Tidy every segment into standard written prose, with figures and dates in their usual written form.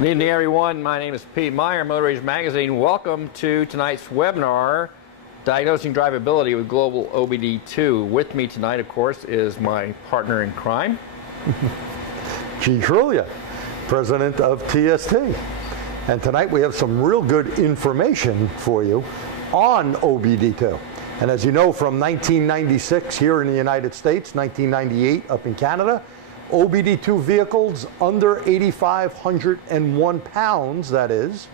Good evening, everyone. My name is Pete Meyer, Motor Age Magazine. Welcome to tonight's webinar, Diagnosing Driveability with Global OBDII. With me tonight, of course, is my partner in crime, G. Trulia, president of TST. And tonight we have some real good information for you on OBD2. And as you know, from 1996 here in the United States, 1998 up in Canada, OBD2 vehicles under 8,501 pounds, that is,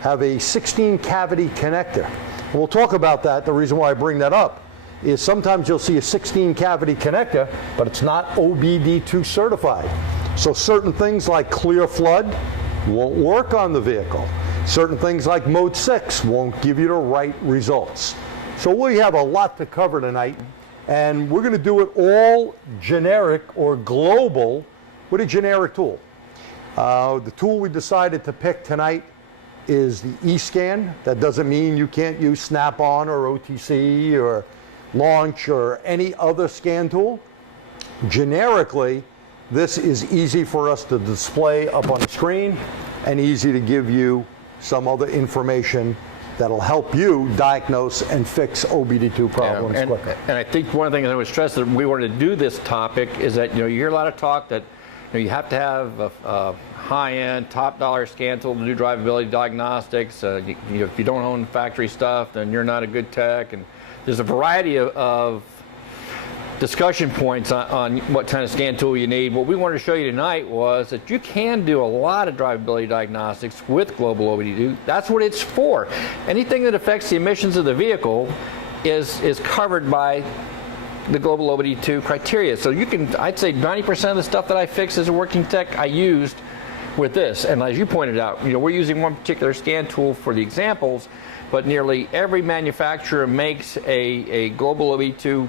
have a 16-cavity connector. And we'll talk about that. The reason why I bring that up is sometimes you'll see a 16-cavity connector, but it's not OBD2 certified. So certain things like clear flood won't work on the vehicle. Certain things like mode 6 won't give you the right results. So we have a lot to cover tonight. And we're going to do it all generic or global with a generic tool. The tool we decided to pick tonight is the eScan. That doesn't mean you can't use Snap-on or OTC or Launch or any other scan tool. Generically, this is easy for us to display up on the screen and easy to give you some other information that'll help you diagnose and fix OBD2 problems quicker. And I think one of the things I would stress that we wanted to do this topic is that you hear a lot of talk that you have to have a high-end, top-dollar scan tool to do drivability diagnostics. If you don't own factory stuff, then you're not a good tech. And there's a variety of discussion points on what kind of scan tool you need. What we wanted to show you tonight was that you can do a lot of drivability diagnostics with Global OBDII. That's what it's for. Anything that affects the emissions of the vehicle is covered by the Global OBDII criteria. So you can, I'd say 90% of the stuff that I fix as a working tech I used with this. And as you pointed out, we're using one particular scan tool for the examples, but nearly every manufacturer makes a Global OBDII tool.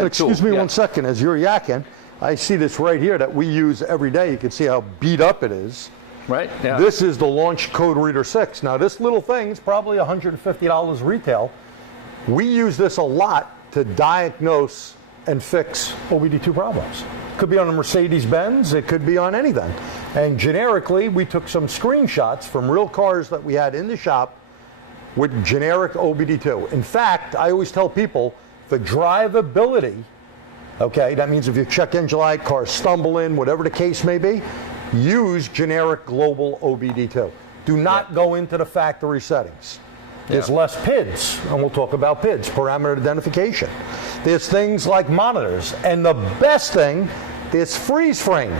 Excuse me one second, as you're yakking, I see this right here that we use every day. You can see how beat up it is. Right. Yeah. This is the Launch Code Reader 6. Now this little thing is probably $150 retail. We use this a lot to diagnose and fix OBD2 problems. Could be on a Mercedes-Benz, it could be on anything. And generically, we took some screenshots from real cars that we had in the shop with generic OBD2. In fact, I always tell people, the drivability, okay, that means if your check engine light, cars stumble in, whatever the case may be, use generic Global OBD2. Do not go into the factory settings. There's less PIDs, and we'll talk about PIDs, parameter identification. There's things like monitors, and the best thing is freeze frame.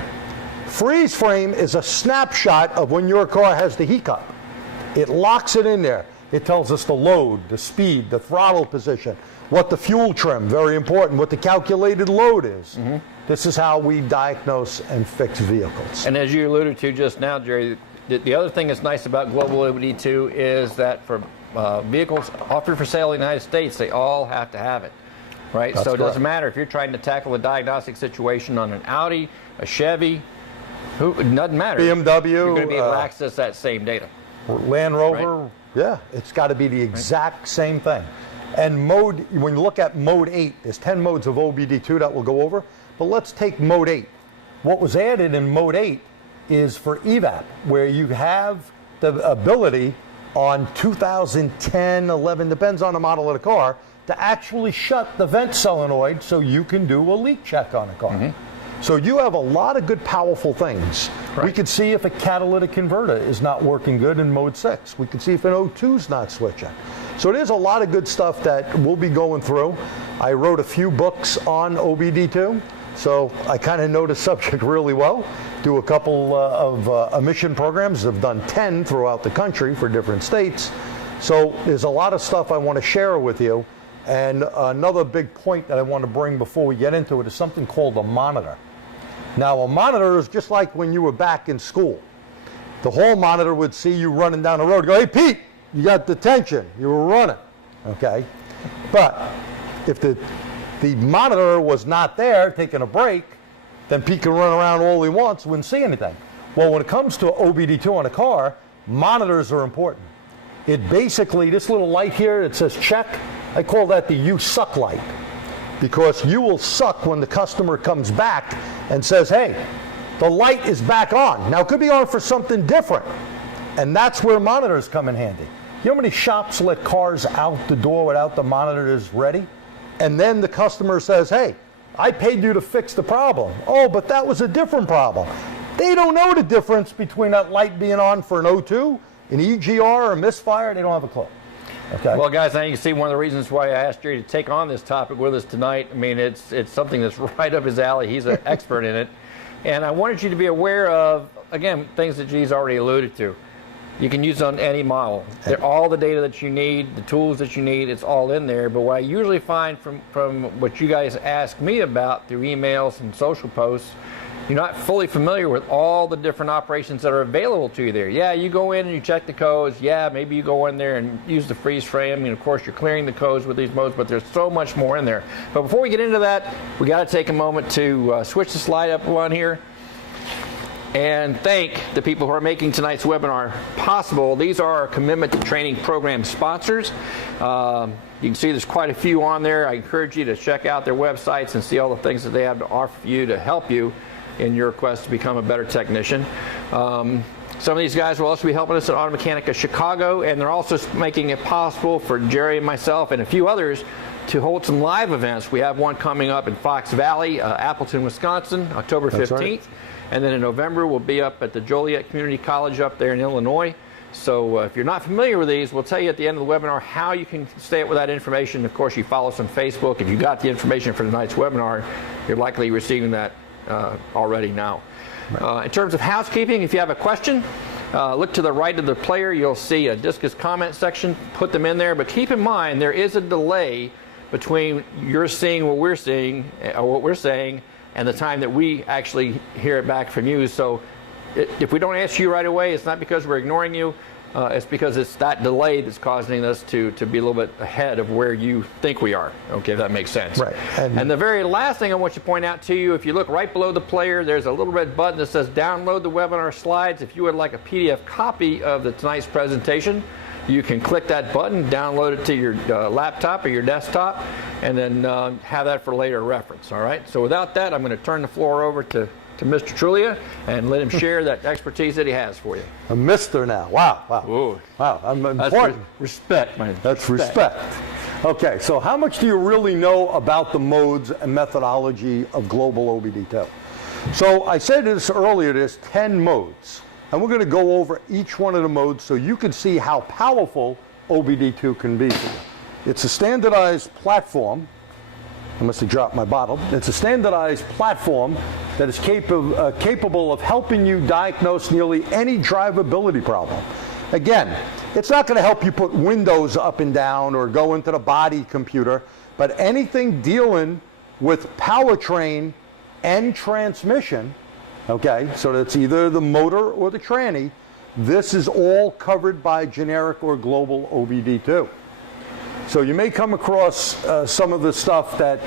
Freeze frame is a snapshot of when your car has the heat cup. It locks it in there. It tells us the load, the speed, the throttle position, what the fuel trim, very important, what the calculated load is. Mm-hmm. This is how we diagnose and fix vehicles. And as you alluded to just now, Jerry, the other thing that's nice about Global OBDII is that for vehicles offered for sale in the United States, they all have to have it, right? That's so it correct. doesn't matter if you're trying to tackle a diagnostic situation on an Audi, a Chevy, it doesn't matter. BMW. You're going to be able to access that same data. Land Rover, right? Yeah, it's got to be the exact same thing. And mode, when you look at mode 8, there's 10 modes of OBD2 that we'll go over, but let's take mode 8. What was added in mode 8 is for EVAP, where you have the ability on 2010, 11, depends on the model of the car, to actually shut the vent solenoid so you can do a leak check on a car. Mm-hmm. So you have a lot of good, powerful things. Right. We could see if a catalytic converter is not working good in mode 6. We could see if an O2 is not switching. So there's a lot of good stuff that we'll be going through. I wrote a few books on OBD2, so I kind of know the subject really well. Do a couple of emission programs. I've done 10 throughout the country for different states. So there's a lot of stuff I want to share with you. And another big point that I want to bring before we get into it is something called a monitor. Now, a monitor is just like when you were back in school. The hall monitor would see you running down the road and go, "Hey, Pete, you got detention. You were running." Okay? But if the monitor was not there taking a break, then Pete can run around all he wants, wouldn't see anything. Well, when it comes to OBD2 on a car, monitors are important. It basically, this little light here, it says check, I call that the you suck light. Because you will suck when the customer comes back and says, "Hey, The light is back on. Now, it could be on for something different, and that's where monitors come in handy. You know how many shops let cars out the door without the monitors ready? And then the customer says, hey, I paid you to fix the problem. Oh, but that was a different problem. They don't know the difference between that light being on for an O2, an EGR, or a misfire. They don't have a clue. Okay. Well, guys, now you can see one of the reasons why I asked Jerry to take on this topic with us tonight. I mean, it's something that's right up his alley. He's an expert in it. And I wanted you to be aware of, again, things that G's already alluded to. You can use it on any model. They're all the data that you need, the tools that you need, it's all in there. But what I usually find from what you guys ask me about through emails and social posts, you're not fully familiar with all the different operations that are available to you there. Yeah, you go in and you check the codes. Yeah, maybe you go in there and use the freeze frame. And of course, you're clearing the codes with these modes, but there's so much more in there. But before we get into that, we got to take a moment to switch the slide up one here and thank the people who are making tonight's webinar possible. These are our Commitment to Training Program sponsors. You can see there's quite a few on there. I encourage you to check out their websites and see all the things that they have to offer you to help you in your quest to become a better technician. Some of these guys will also be helping us at Auto Mechanica Chicago, and they're also making it possible for Jerry and myself and a few others to hold some live events. We have one coming up in Fox Valley, Appleton, Wisconsin, October 15th. That's right. And then in November, we'll be up at the Joliet Community College up there in Illinois. So if you're not familiar with these, we'll tell you at the end of the webinar how you can stay up with that information. Of course, you follow us on Facebook. If you got the information for tonight's webinar, you're likely receiving that already now. Right. In terms of housekeeping, if you have a question, look to the right of the player. You'll see a discus comment section. Put them in there. But keep in mind, there is a delay between you're seeing what we're seeing, or what we're saying, and the time that we actually hear it back from you. So if we don't answer you right away, it's not because we're ignoring you. It's because it's that delay that's causing us to be a little bit ahead of where you think we are. Okay, if that makes sense. Right. And the very last thing I want to point out to you, if you look right below the player, there's a little red button that says download the webinar slides. If you would like a PDF copy of tonight's presentation, you can click that button, download it to your laptop or your desktop, and then have that for later reference. All right. So without that, I'm going to turn the floor over to Mr. Trulia and let him share that expertise that he has for you. A mister now. Wow. Wow. Ooh. Wow. I'm important. That's respect, man. That's respect. Okay. So how much do you really know about the modes and methodology of Global OBDII? So I said this earlier, there's 10 modes. And we're going to go over each one of the modes so you can see how powerful OBDII can be for you. It's a standardized platform. I must have dropped my bottle. It's a standardized platform that is capable of helping you diagnose nearly any drivability problem. Again, it's not going to help you put windows up and down or go into the body computer, but anything dealing with powertrain and transmission, okay, so that's either the motor or the tranny, this is all covered by generic or global OBDII. So you may come across some of the stuff that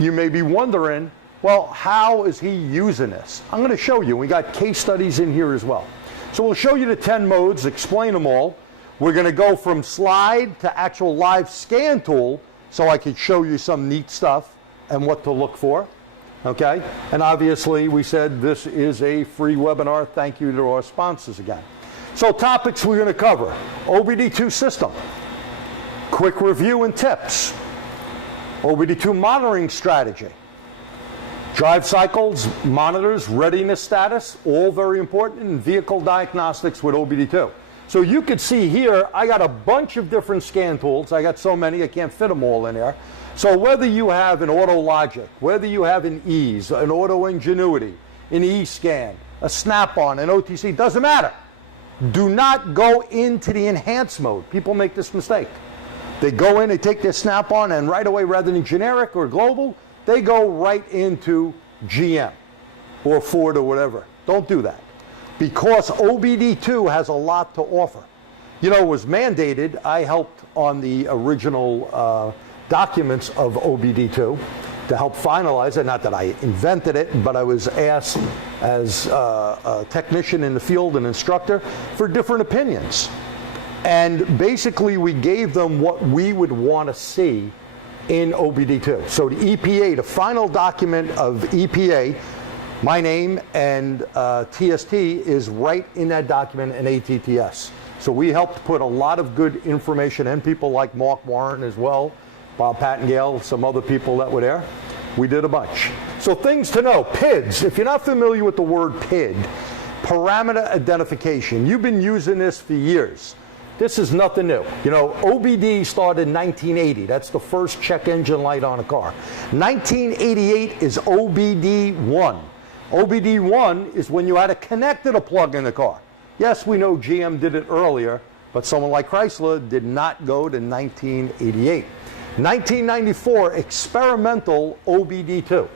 you may be wondering, well, how is he using this? I'm going to show you. We got case studies in here as well. So we'll show you the 10 modes, explain them all. We're going to go from slide to actual live scan tool so I could show you some neat stuff and what to look for. Okay? And obviously, we said this is a free webinar. Thank you to our sponsors again. So topics we're going to cover. OBDII system. Quick review and tips. OBDII monitoring strategy. Drive cycles, monitors, readiness status, all very important, and vehicle diagnostics with OBDII. So you could see here, I got a bunch of different scan tools. I got so many, I can't fit them all in there. So whether you have an AutoLogic, whether you have an Ease, an Auto Ingenuity, an eScan, a Snap-on, an OTC, doesn't matter. Do not go into the enhanced mode. People make this mistake. They go in, they take their Snap-on, and right away, rather than generic or global, they go right into GM or Ford or whatever. Don't do that. Because OBDII has a lot to offer. You know, it was mandated. I helped on the original documents of OBDII to help finalize it. Not that I invented it, but I was asked as a technician in the field, an instructor, for different opinions. And basically, we gave them what we would want to see in OBDII. So the EPA, the final document of EPA, My name and TST is right in that document in ATTS. So we helped put a lot of good information, and people like Mark Warren as well, Bob Pattingale, some other people that were there. We did a bunch. So things to know. PIDs. If you're not familiar with the word PID, parameter identification, you've been using this for years. This is nothing new. You know, OBD started in 1980. That's the first check engine light on a car. 1988 is OBD1. OBD1 is when you had a connector to plug in the car. Yes, we know GM did it earlier, but someone like Chrysler did not go to 1988. 1994, experimental OBD2.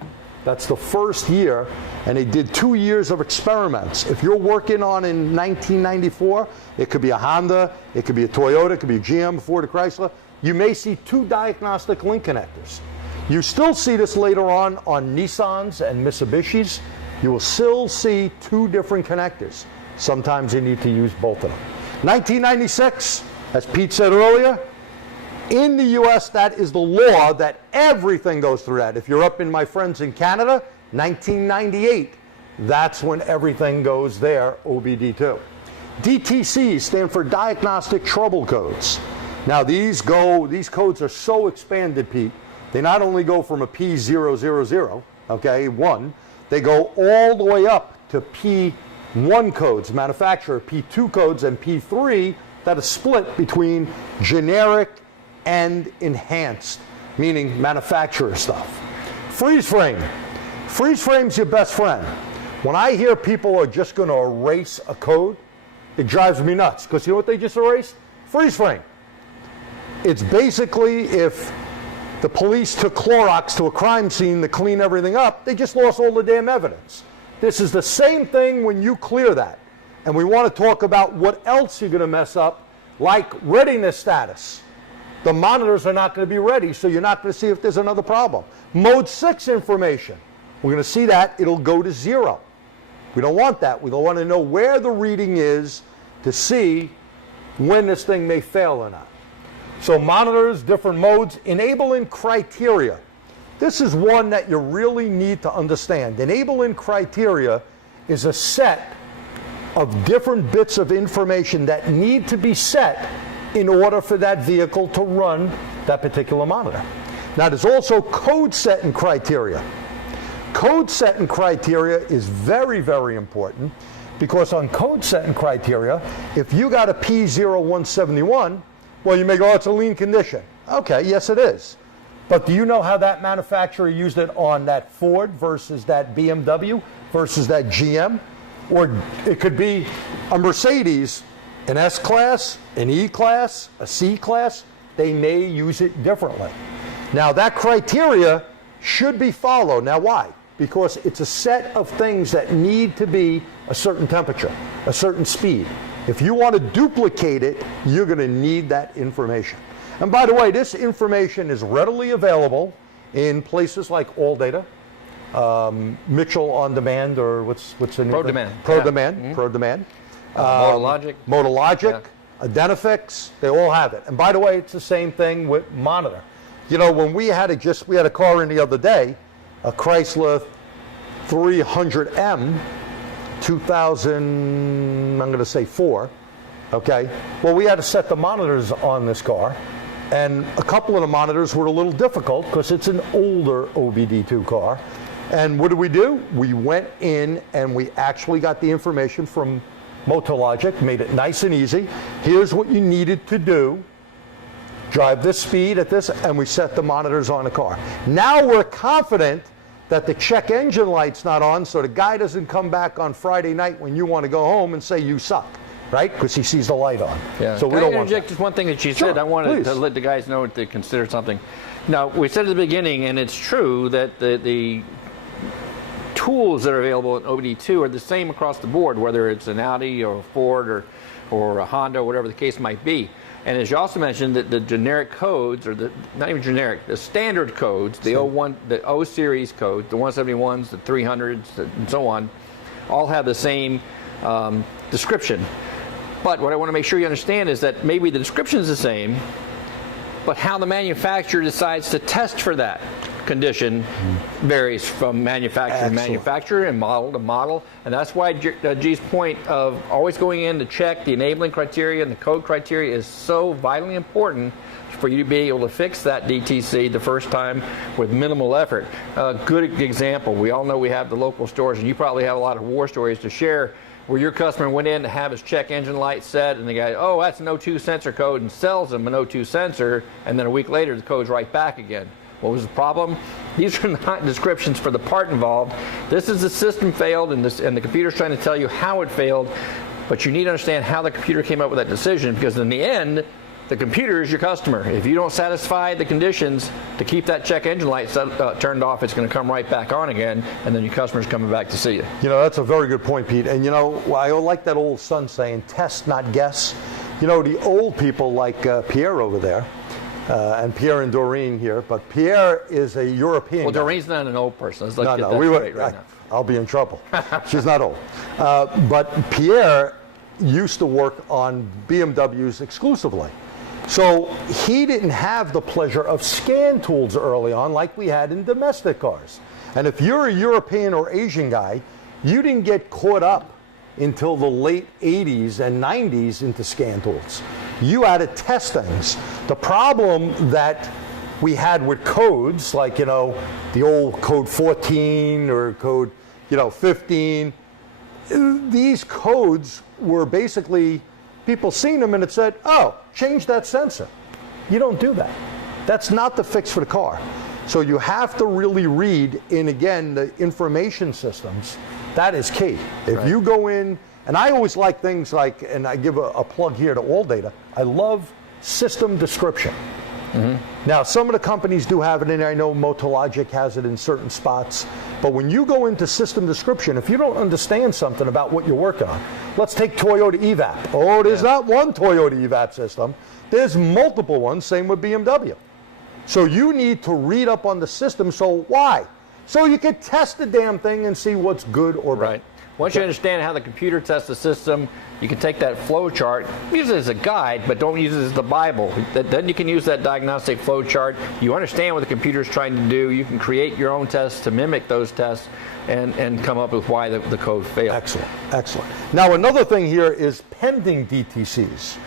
That's the first year, and they did 2 years of experiments. If you're working on in 1994, it could be a Honda, it could be a Toyota, it could be a GM, Ford, or Chrysler. You may see 2 diagnostic link connectors. You still see this later on Nissans and Mitsubishis. You will still see 2 different connectors. Sometimes you need to use both of them. 1996, as Pete said earlier, in the US, that is the law that everything goes through that. If you're up in my friends in Canada, 1998, that's when everything goes there, OBD2. DTCs stand for Diagnostic Trouble Codes. Now these codes are so expanded, Pete. They not only go from a P000, okay, 1, they go all the way up to P1 codes, manufacturer, P2 codes, and P3 that are split between generic and enhanced, meaning manufacturer stuff. Freeze frame. Freeze frame's your best friend. When I hear people are just going to erase a code, it drives me nuts, because you know what they just erased? Freeze frame. It's basically if the police took Clorox to a crime scene to clean everything up, they just lost all the damn evidence. This is the same thing when you clear that. And we want to talk about what else you're going to mess up, like readiness status. The monitors are not going to be ready, so you're not going to see if there's another problem. Mode 6 information. We're going to see that. It'll go to 0. We don't want that. We don't want to know where the reading is to see when this thing may fail or not. So monitors, different modes, enabling criteria. This is one that you really need to understand. Enabling criteria is a set of different bits of information that need to be set in order for that vehicle to run that particular monitor. Now there's also code setting criteria. Code setting criteria is very, very important, because on code setting criteria, if you got a P0171, well, you may go, oh, it's a lean condition. Okay, yes it is. But do you know how that manufacturer used it on that Ford versus that BMW versus that GM? Or it could be a Mercedes, an S-Class, an E-Class, a C-Class. They may use it differently. Now that criteria should be followed. Now why? Because it's a set of things that need to be a certain temperature, a certain speed. If you want to duplicate it, you're going to need that information. And by the way, this information is readily available in places like AllData, Mitchell On Demand, or what's the name? ProDemand. Motologic, Identifix, they all have it. And by the way, it's the same thing with monitor. You know, when we had a car in the other day, a Chrysler 300M, 2000, I'm going to say 4, okay? Well, we had to set the monitors on this car, and a couple of the monitors were a little difficult because it's an older OBD2 car. And what do? We went in and we actually got the information from Motologic, made it nice and easy. Here's what you needed to do. Drive this speed at this, and we set the monitors on the car. Now we're confident that the check engine light's not on, so the guy doesn't come back on Friday night when you want to go home and say you suck, right? Because he sees the light on. Yeah. So we don't want that. Interject just one thing that she Sure, said. I wanted please. to let the guys know to consider something. Now, we said at the beginning, and it's true, that the tools that are available in OBD2 are the same across the board, whether it's an Audi or a Ford or a Honda, or whatever the case might be. And as you also mentioned, that the generic codes, or not even generic, the standard codes, the O series code, the 171s, the 300s, and so on, all have the same description. But what I want to make sure you understand is that maybe the description is the same, but how the manufacturer decides to test for that condition varies from manufacturer to manufacturer and model to model. And that's why G's point of always going in to check the enabling criteria and the code criteria is so vitally important for you to be able to fix that DTC the first time with minimal effort. A good example, we all know we have the local stores, and you probably have a lot of war stories to share where your customer went in to have his check engine light set, and the guy, oh, that's an O2 sensor code, and sells him an O2 sensor, and then a week later the code's right back again. What was the problem? These are not descriptions for the part involved. This is the system failed, and the computer's trying to tell you how it failed, but you need to understand how the computer came up with that decision, because in the end, the computer is your customer. If you don't satisfy the conditions to keep that check engine light turned off, it's going to come right back on again, and then your customer's coming back to see you. You know, that's a very good point, Pete. And you know, I like that old son saying, test, not guess. You know, the old people like Pierre over there, and Pierre and Doreen here, but Pierre is a European Well, guy. Doreen's not an old person. Let's get that would, straight right now. I'll be in trouble. She's not old. But Pierre used to work on BMWs exclusively. So he didn't have the pleasure of scan tools early on like we had in domestic cars. And if you're a European or Asian guy, you didn't get caught up until the late 80s and 90s into scan tools. You had to test things. The problem that we had with codes, like, you know, the old code 14 or code, you know, 15, these codes were basically people seen them and it said, oh, change that sensor. You don't do that. That's not the fix for the car. So you have to really read in, again, the information systems. That is key. If you go in, and I always like things like, and I give a plug here to AllData, I love system description. Now, some of the companies do have it in there. I know Motologic has it in certain spots. But when you go into system description, if you don't understand something about what you're working on, let's take Toyota EVAP. Oh, there's not one Toyota EVAP system. There's multiple ones, same with BMW. So you need to read up on the system. So why? So you can test the damn thing and see what's good or bad. Right. Once you understand how the computer tests the system, you can take that flow chart, use it as a guide, but don't use it as the Bible. Then you can use that diagnostic flow chart. You understand what the computer is trying to do. You can create your own tests to mimic those tests and come up with why the code failed. Excellent, excellent. Now, another thing here is pending DTCs.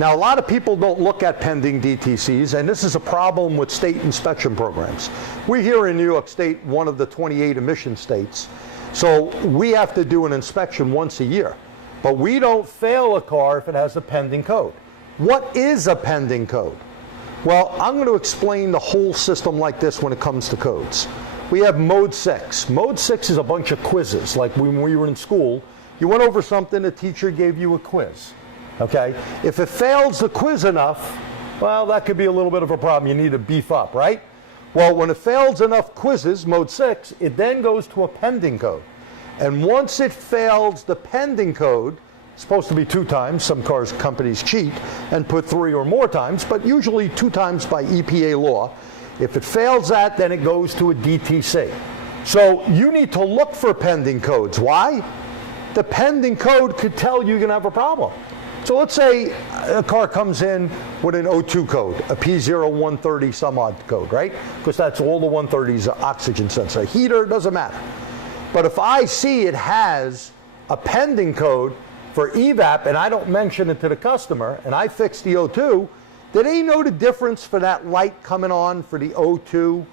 Now, a lot of people don't look at pending DTCs, and this is a problem with state inspection programs. We're here in New York State, one of the 28 emission states, so we have to do an inspection once a year. But we don't fail a car if it has a pending code. What is a pending code? Well, I'm going to explain the whole system like this when it comes to codes. We have Mode 6. Mode 6 is a bunch of quizzes. Like when we were in school, you went over something, the teacher gave you a quiz. Okay? If it fails the quiz enough, well, that could be a little bit of a problem. You need to beef up, right? Well, when it fails enough quizzes, Mode 6, it then goes to a pending code. And once it fails the pending code, it's supposed to be 2 times. Some cars companies cheat and put 3 or more times, but usually 2 times by EPA law. If it fails that, then it goes to a DTC. So you need to look for pending codes. Why? The pending code could tell you you're going to have a problem. So let's say a car comes in with an O2 code, a P0130 some odd code, right? Because that's all the 130s, oxygen sensor. Heater, doesn't matter. But if I see it has a pending code for EVAP and I don't mention it to the customer and I fix the O2, do they know the difference for that light coming on for the O2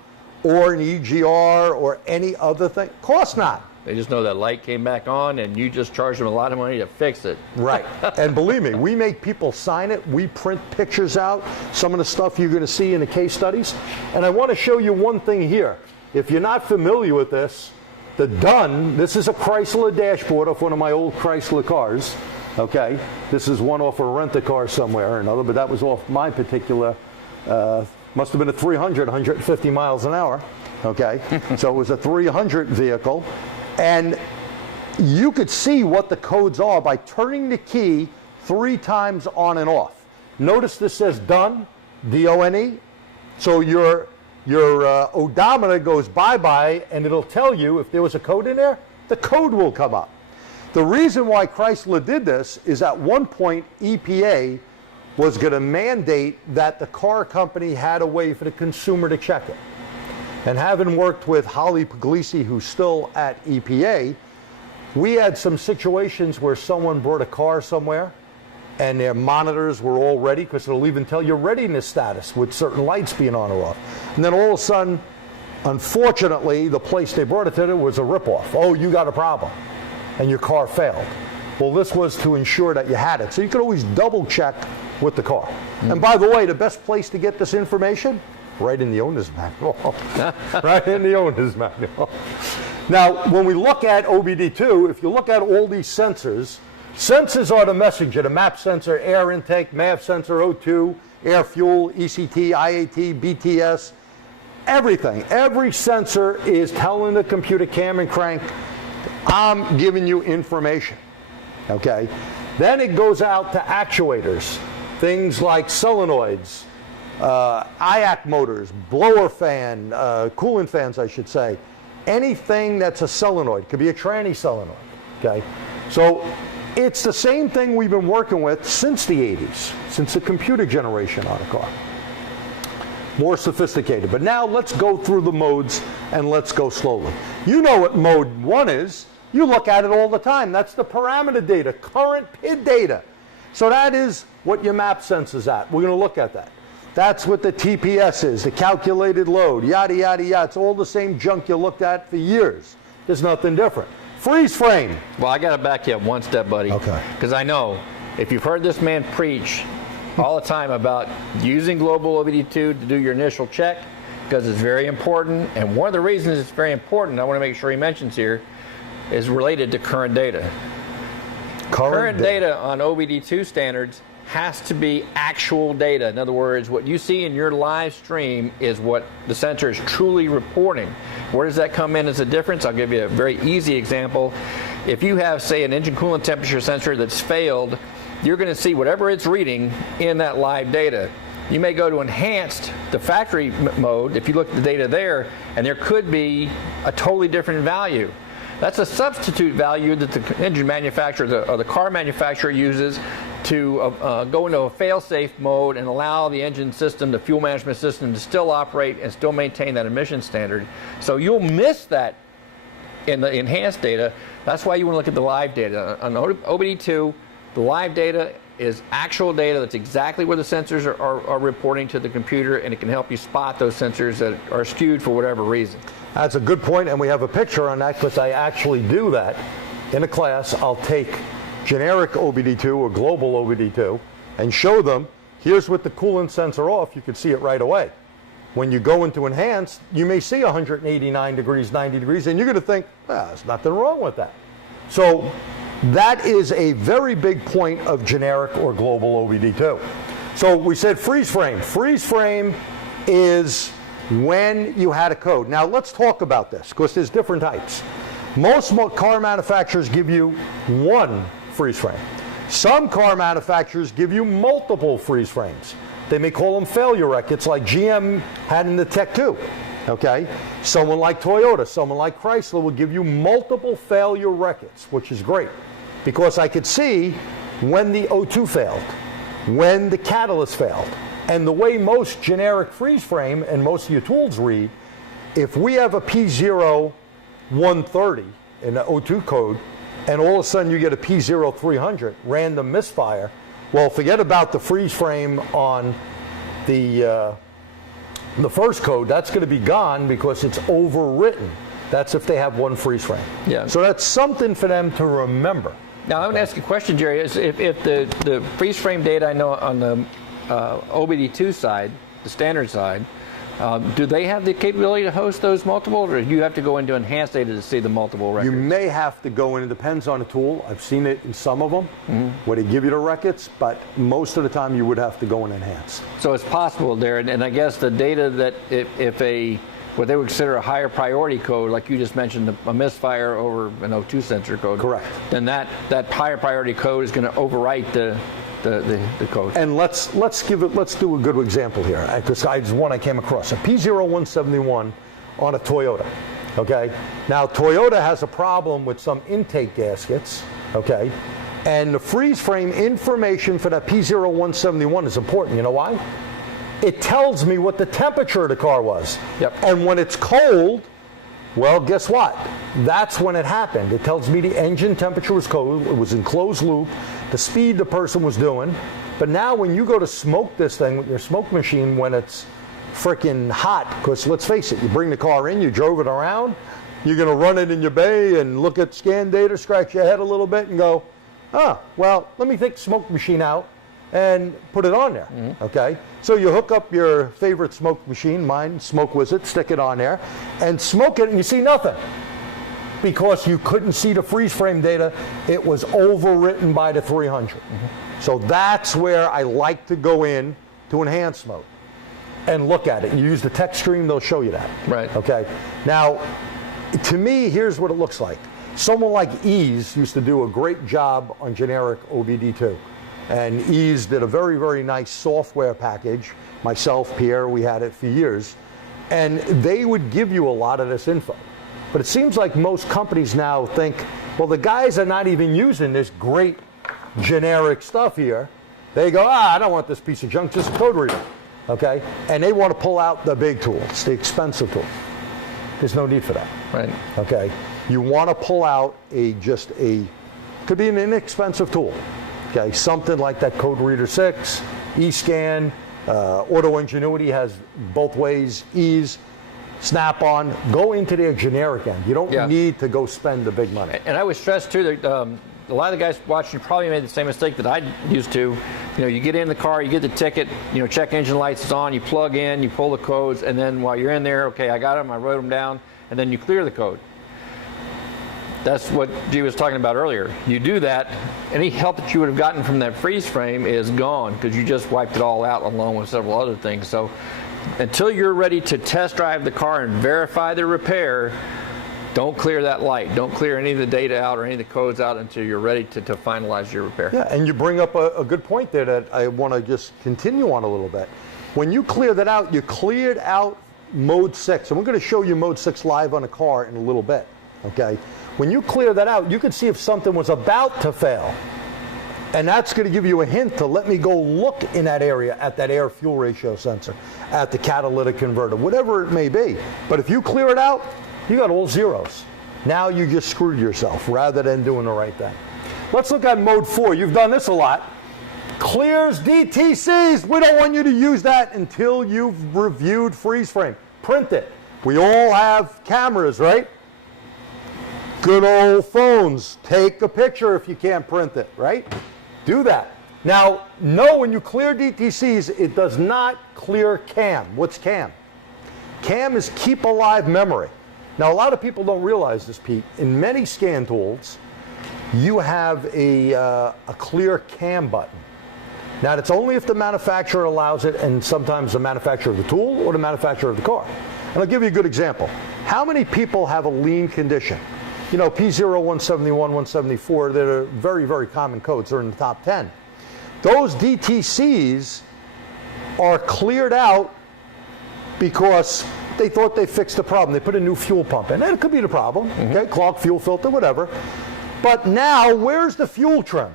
or an EGR or any other thing? Of course not. They just know that light came back on and you just charged them a lot of money to fix it. Right. And believe me, we make people sign it. We print pictures out, some of the stuff you're going to see in the case studies. And I want to show you one thing here. If you're not familiar with this, the Dun, this is a Chrysler dashboard off one of my old Chrysler cars. Okay. This is one off a rent-a-car somewhere or another, but that was off my particular, must have been a 300, 150 miles an hour. Okay. So it was a 300 vehicle. And you could see what the codes are by turning the key 3 times on and off. Notice this says done, D-O-N-E. So your odometer goes bye-bye, and it'll tell you if there was a code in there, the code will come up. The reason why Chrysler did this is at one point EPA was going to mandate that the car company had a way for the consumer to check it. And having worked with Holly Puglisi, who's still at EPA, we had some situations where someone brought a car somewhere and their monitors were all ready, because it'll even tell your readiness status with certain lights being on or off. And then all of a sudden, unfortunately, the place they brought it to was a ripoff. Oh, you got a problem, and your car failed. Well, this was to ensure that you had it. So you could always double check with the car. And by the way, the best place to get this information? Right in the owner's manual. Right in the owner's manual. Now, when we look at OBD2, if you look at all these sensors, sensors are the messenger: the MAP sensor, air intake, MAV sensor, O2, air fuel, ECT, IAT, BTS, everything. Every sensor is telling the computer, cam and crank, I'm giving you information. Okay? Then it goes out to actuators, things like solenoids, IAC motors, blower fan, coolant fans, I should say. Anything that's a solenoid, could be a tranny solenoid. Okay? So it's the same thing we've been working with since the 80s, since the computer generation on a car. More sophisticated. But now let's go through the modes and let's go slowly. You know what mode 1 is. You look at it all the time. That's the parameter data, current PID data. So that is what your MAP sensor's at. We're going to look at that. That's what the TPS is, the calculated load, yada, yada, yada. It's all the same junk you looked at for years. There's nothing different. Freeze frame. Well, I got to back you up one step, buddy. Okay. Because I know if you've heard this man preach all the time about using Global OBDII to do your initial check, because it's very important. And one of the reasons it's very important, I want to make sure he mentions here, is related to current data. Current data on OBD2 standards has to be actual data. In other words, what you see in your live stream is what the sensor is truly reporting. Where does that come in as a difference? I'll give you a very easy example. If you have, say, an engine coolant temperature sensor that's failed, you're going to see whatever it's reading in that live data. You may go to enhanced, the factory mode, if you look at the data there, and there could be a totally different value. That's a substitute value that the engine manufacturer or the car manufacturer uses to go into a fail-safe mode and allow the engine system, the fuel management system, to still operate and still maintain that emission standard. So you'll miss that in the enhanced data. That's why you want to look at the live data. On OBD2, the live data is actual data. That's exactly where the sensors are reporting to the computer, and it can help you spot those sensors that are skewed for whatever reason. That's a good point, and we have a picture on that because I actually do that. In a class, I'll take generic OBD2 or global OBD2 and show them, here's with the coolant sensor off, you can see it right away. When you go into enhanced, you may see 189 degrees, 90 degrees, and you're going to think, there's nothing wrong with that. So that is a very big point of generic or global OBD2. So we said freeze frame. Freeze frame is when you had a code. Now let's talk about this, because there's different types. Most car manufacturers give you one freeze frame. Some car manufacturers give you multiple freeze frames. They may call them failure records, like GM had in the Tech 2. Okay? Someone like Toyota, someone like Chrysler will give you multiple failure records, which is great, because I could see when the O2 failed, when the catalyst failed. And the way most generic freeze frame and most of your tools read, if we have a P0 130 in the O2 code, and all of a sudden you get a P0 300, random misfire, well, forget about the freeze frame on the first code. That's going to be gone because it's overwritten. That's if they have one freeze frame. Yeah. So that's something for them to remember. Now, I want to ask you a question, Jerry. Is if the freeze frame data I know on the OBD2 side, the standard side, do they have the capability to host those multiple, or do you have to go into enhanced data to see the multiple records? You may have to go in. It depends on the tool. I've seen it in some of them where they give you the records, but most of the time you would have to go in enhanced. So it's possible there, and I guess the data that if what they would consider a higher priority code, like you just mentioned, a misfire over an O2 sensor code. Correct. Then that higher priority code is going to overwrite the code. And let's do a good example here, because it's one I came across. A P0171 on a Toyota. Okay. Now Toyota has a problem with some intake gaskets. Okay. And the freeze frame information for that P0171 is important. You know why? it tells me what the temperature of the car was. Yep. And when it's cold, well, guess what? That's when it happened. It tells me the engine temperature was cold, it was in closed loop, the speed the person was doing. But now when you go to smoke this thing with your smoke machine when it's freaking hot, because let's face it, you bring the car in, you drove it around, you're going to run it in your bay and look at scan data, scratch your head a little bit and go, oh, well, let me take the smoke machine out and put it on there, okay? So you hook up your favorite smoke machine, mine, Smoke Wizard, stick it on there, and smoke it and you see nothing because you couldn't see the freeze frame data. It was overwritten by the 300. So that's where I like to go in to enhance mode and look at it. You use the text stream, they'll show you that. Right. Okay. Now, to me, here's what it looks like. Someone like Ease used to do a great job on generic OBD2. And Ease did a very, very nice software package. Myself, Pierre, we had it for years. And they would give you a lot of this info. But it seems like most companies now think, well, the guys are not even using this great generic stuff here. They go, I don't want this piece of junk, just a code reader. Okay? And they want to pull out the big tools, the expensive tools. There's no need for that. Right. Okay? You want to pull out could be an inexpensive tool. Okay? Something like that Code Reader 6, eScan, Auto Ingenuity has both ways, Ease, Snap-on. Go into their generic end. You don't need to go spend the big money. And I would stress too that a lot of the guys watching probably made the same mistake that I used to. You know, you get in the car, you get the ticket, you know, check engine lights is on, you plug in, you pull the codes, and then while you're in there, okay, I got them, I wrote them down, and then you clear the code. That's what G was talking about earlier. You do that, any help that you would have gotten from that freeze frame is gone because you just wiped it all out along with several other things. So until you're ready to test drive the car and verify the repair, don't clear that light. Don't clear any of the data out or any of the codes out until you're ready to finalize your repair. Yeah, and you bring up a good point there that I want to just continue on a little bit. When you clear that out, you cleared out mode 6. And we're going to show you mode 6 live on a car in a little bit, okay? When you clear that out, you can see if something was about to fail. And that's going to give you a hint to let me go look in that area at that air-fuel ratio sensor, at the catalytic converter, whatever it may be. But if you clear it out, you got all zeros. Now you just screwed yourself rather than doing the right thing. Let's look at mode 4. You've done this a lot. Clears DTCs. We don't want you to use that until you've reviewed freeze frame. Print it. We all have cameras, right? Good old phones. Take a picture if you can't print it, right? Do that. Now, know when you clear DTCs, it does not clear CAM. What's CAM? CAM is keep alive memory. Now, a lot of people don't realize this, Pete. In many scan tools, you have a clear CAM button. Now, that's only if the manufacturer allows it, and sometimes the manufacturer of the tool or the manufacturer of the car. And I'll give you a good example. How many people have a lean condition? You know, P0, 171, 174, they're very, very common codes. They're in the top 10. Those DTCs are cleared out because they thought they fixed the problem. They put a new fuel pump in, and it could be the problem, okay? Clogged fuel filter, whatever. But now, where's the fuel trim?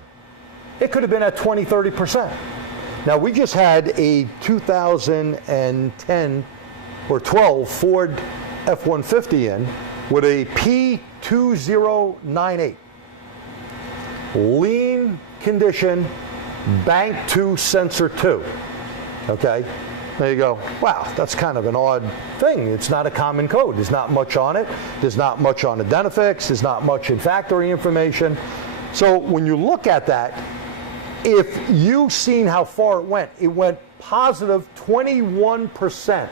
It could have been at 20, 30%. Now, we just had a 2010 or 12 Ford F-150 in with a P2098. Lean condition, bank 2, sensor 2, okay? There you go. Wow, that's kind of an odd thing. It's not a common code. There's not much on it. There's not much on Identifix. There's not much in factory information. So when you look at that, if you've seen how far it went positive 21%.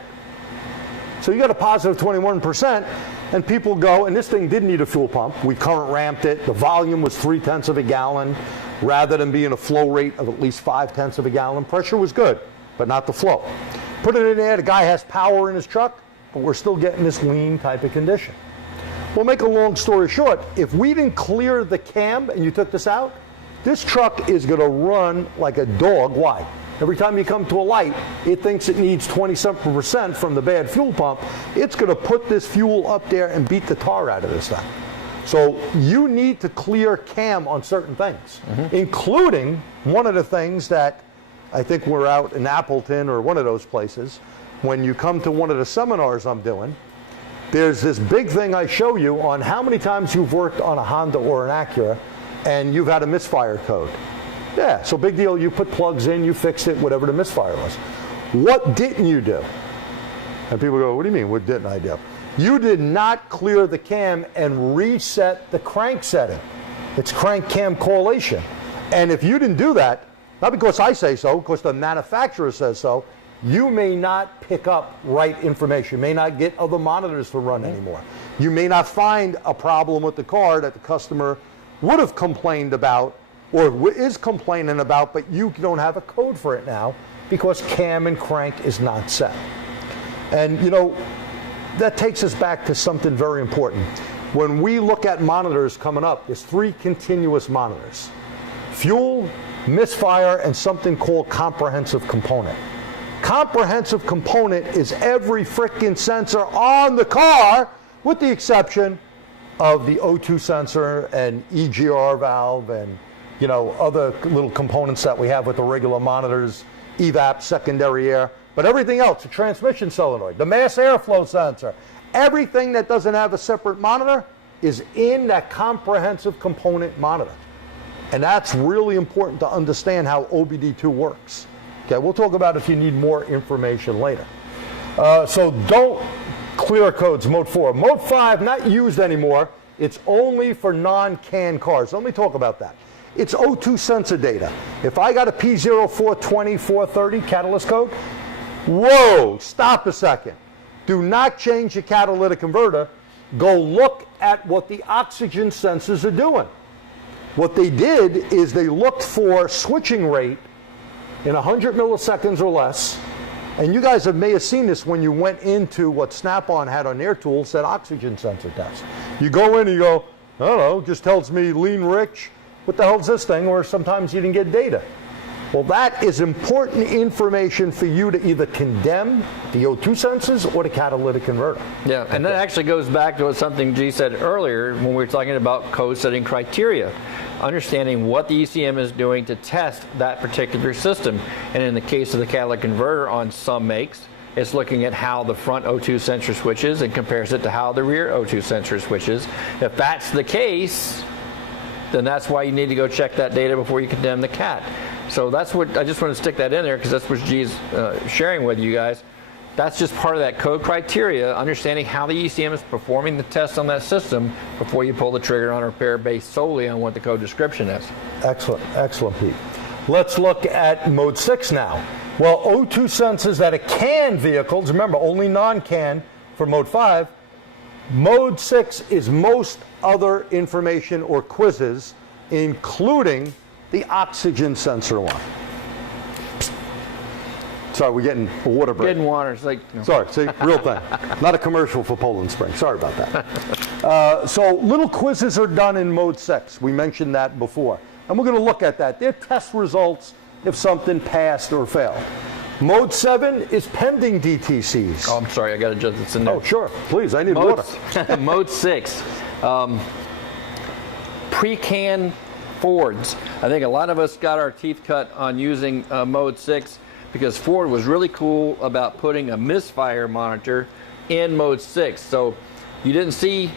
So you got a positive 21%, and people go, and this thing did need a fuel pump. We current ramped it. The volume was 0.3 of a gallon rather than being a flow rate of at least 0.5 of a gallon. Pressure was good, but not the flow. Put it in there, the guy has power in his truck, but we're still getting this lean type of condition. We'll make a long story short. If we didn't clear the cam and you took this out, this truck is going to run like a dog. Why? Every time you come to a light, it thinks it needs 20-something% from the bad fuel pump. It's going to put this fuel up there and beat the tar out of this thing. So you need to clear cam on certain things, including one of the things that I think we're out in Appleton or one of those places. When you come to one of the seminars I'm doing, there's this big thing I show you on how many times you've worked on a Honda or an Acura and you've had a misfire code. Yeah, so big deal, you put plugs in, you fixed it, whatever the misfire was. What didn't you do? And people go, what do you mean, what didn't I do? You did not clear the cam and reset the crank setting. It's crank cam correlation. And if you didn't do that, not because I say so, because the manufacturer says so, you may not pick up right information. You may not get other monitors to run anymore. You may not find a problem with the car that the customer would have complained about or is complaining about, but you don't have a code for it now because cam and crank is not set. And you know, that takes us back to something very important. When we look at monitors coming up, there's 3 continuous monitors: fuel, misfire, and something called comprehensive component. Comprehensive component is every frickin' sensor on the car, with the exception of the O2 sensor and EGR valve and, you know, other little components that we have with the regular monitors, evap, secondary air. But everything else, the transmission solenoid, the mass airflow sensor, everything that doesn't have a separate monitor is in that comprehensive component monitor. And that's really important to understand how OBD2 works. Okay, we'll talk about if you need more information later. So don't clear codes, Mode 4. Mode 5, not used anymore. It's only for non-CAN cars. Let me talk about that. It's O2 sensor data. If I got a P0420 430 catalyst code, whoa, stop a second. Do not change your catalytic converter. Go look at what the oxygen sensors are doing. What they did is they looked for switching rate in 100 milliseconds or less. And you guys may have seen this when you went into what Snap-on had on their tool, said oxygen sensor test. You go in and you go, I don't know, just tells me lean rich. What the hell's this thing? Or sometimes you didn't get data. Well, that is important information for you to either condemn the O2 sensors or the catalytic converter. Yeah, and that actually goes back to what something G said earlier when we were talking about code setting criteria. Understanding what the ECM is doing to test that particular system. And in the case of the catalytic converter on some makes, it's looking at how the front O2 sensor switches and compares it to how the rear O2 sensor switches. If that's the case, then that's why you need to go check that data before you condemn the CAT. So that's what, I just want to stick that in there because that's what G's sharing with you guys. That's just part of that code criteria, understanding how the ECM is performing the test on that system before you pull the trigger on a repair based solely on what the code description is. Excellent, excellent, Pete. Let's look at Mode 6 now. Well, O2 sensors that are CAN vehicles, remember only non-CAN for Mode 5, Mode 6 is most other information or quizzes, including the oxygen sensor one. Sorry, we're getting a water break. Getting water, it's like... You know. Sorry, see, real thing. Not a commercial for Poland Spring. Sorry about that. So little quizzes are done in Mode 6. We mentioned that before. And we're going to look at that. They're test results if something passed or failed. Mode 7 is pending DTCs. Oh, I'm sorry, I got to adjust this in there. Oh, sure. Please, I need water. Mode 6. Pre-CAN Fords. I think a lot of us got our teeth cut on using Mode 6 because Ford was really cool about putting a misfire monitor in Mode 6. So you didn't see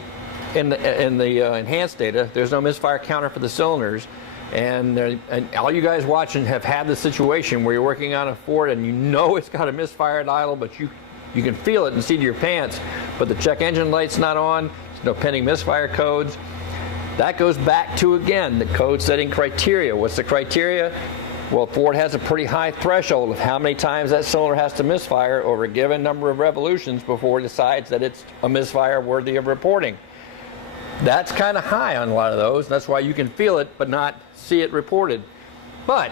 in the enhanced data, there's no misfire counter for the cylinders. And all you guys watching have had the situation where you're working on a Ford and you know it's got a misfire at idle, but you can feel it and see to your pants, but the check engine light's not on, there's no pending misfire codes. That goes back to, again, the code setting criteria. What's the criteria? Well, Ford has a pretty high threshold of how many times that cylinder has to misfire over a given number of revolutions before it decides that it's a misfire worthy of reporting. That's kind of high on a lot of those. That's why you can feel it but not see it reported. But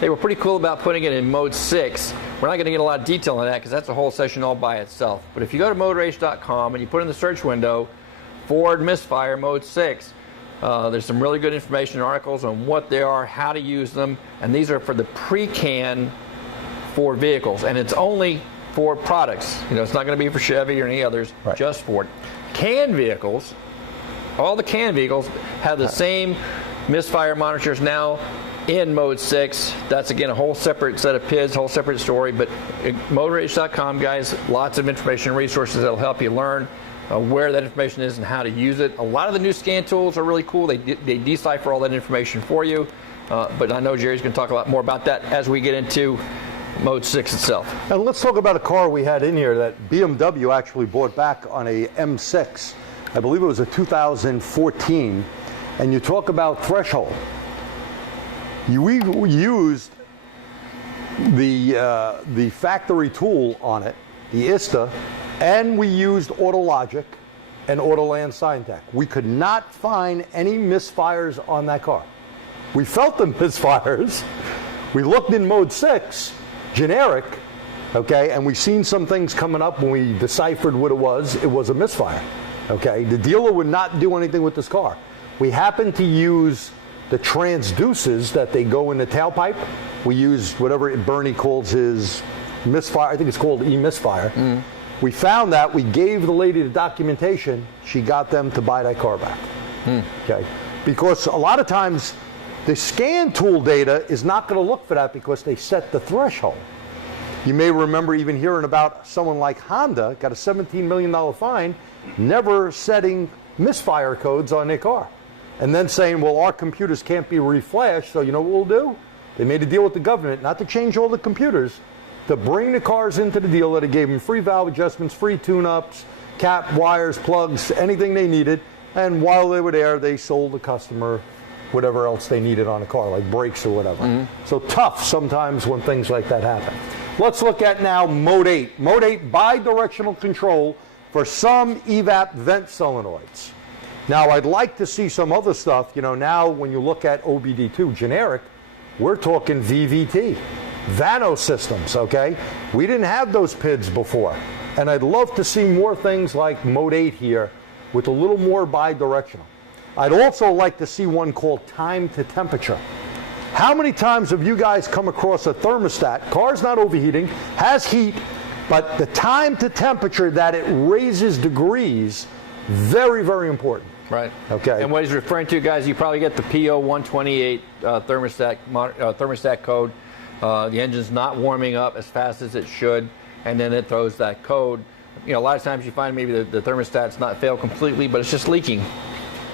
they were pretty cool about putting it in Mode 6. We're not going to get a lot of detail on that because that's a whole session all by itself. But if you go to motorage.com and you put in the search window Ford misfire Mode 6, there's some really good information and articles on what they are, how to use them, and these are for the pre-CAN Ford vehicles, and it's only Ford products. You know, it's not going to be for Chevy or any others, right. Just Ford. CAN vehicles, all the CAN vehicles have the same misfire monitors now in mode 6. That's again a whole separate set of PIDs, whole separate story, but motorh.com, guys, lots of information and resources that'll help you learn where that information is and how to use it. A lot of the new scan tools are really cool. They decipher all that information for you, but I know Jerry's going to talk a lot more about that as we get into mode 6 itself. And let's talk about a car we had in here that BMW actually bought back on a M6. I believe it was a 2014, and you talk about threshold. We used the factory tool on it, the ISTA, and we used AutoLogic and Autoland SignTech. We could not find any misfires on that car. We felt the misfires. We looked in mode 6, generic, okay, and we seen some things coming up when we deciphered what it was. It was a misfire, okay? The dealer would not do anything with this car. We happened to use the transducers that they go in the tailpipe. We used whatever Bernie calls his misfire. I think it's called e-misfire. We found that. We gave the lady the documentation. She got them to buy that car back. Okay, because a lot of times the scan tool data is not going to look for that because they set the threshold. You may remember even hearing about someone like Honda got a $17 million fine, never setting misfire codes on their car. And then saying, well, our computers can't be reflashed, so you know what we'll do? They made a deal with the government not to change all the computers, to bring the cars into the dealer. They gave them free valve adjustments, free tune-ups, cap, wires, plugs, anything they needed. And while they were there, they sold the customer whatever else they needed on a car, like brakes or whatever. So tough sometimes when things like that happen. Let's look at now mode 8. Mode 8, bi-directional control for some evap vent solenoids. Now, I'd like to see some other stuff. You know, now when you look at OBD2 generic, we're talking VVT, Vano systems, okay? We didn't have those PIDs before. And I'd love to see more things like mode 8 here with a little more bi-directional. I'd also like to see one called time to temperature. How many times have you guys come across a thermostat, car's not overheating, has heat, but the time to temperature that it raises degrees, very, very important. Right. Okay. And what he's referring to, guys, you probably get the PO128 thermostat code. The engine's not warming up as fast as it should, and then it throws that code. You know, a lot of times you find maybe the thermostat's not failed completely, but it's just leaking.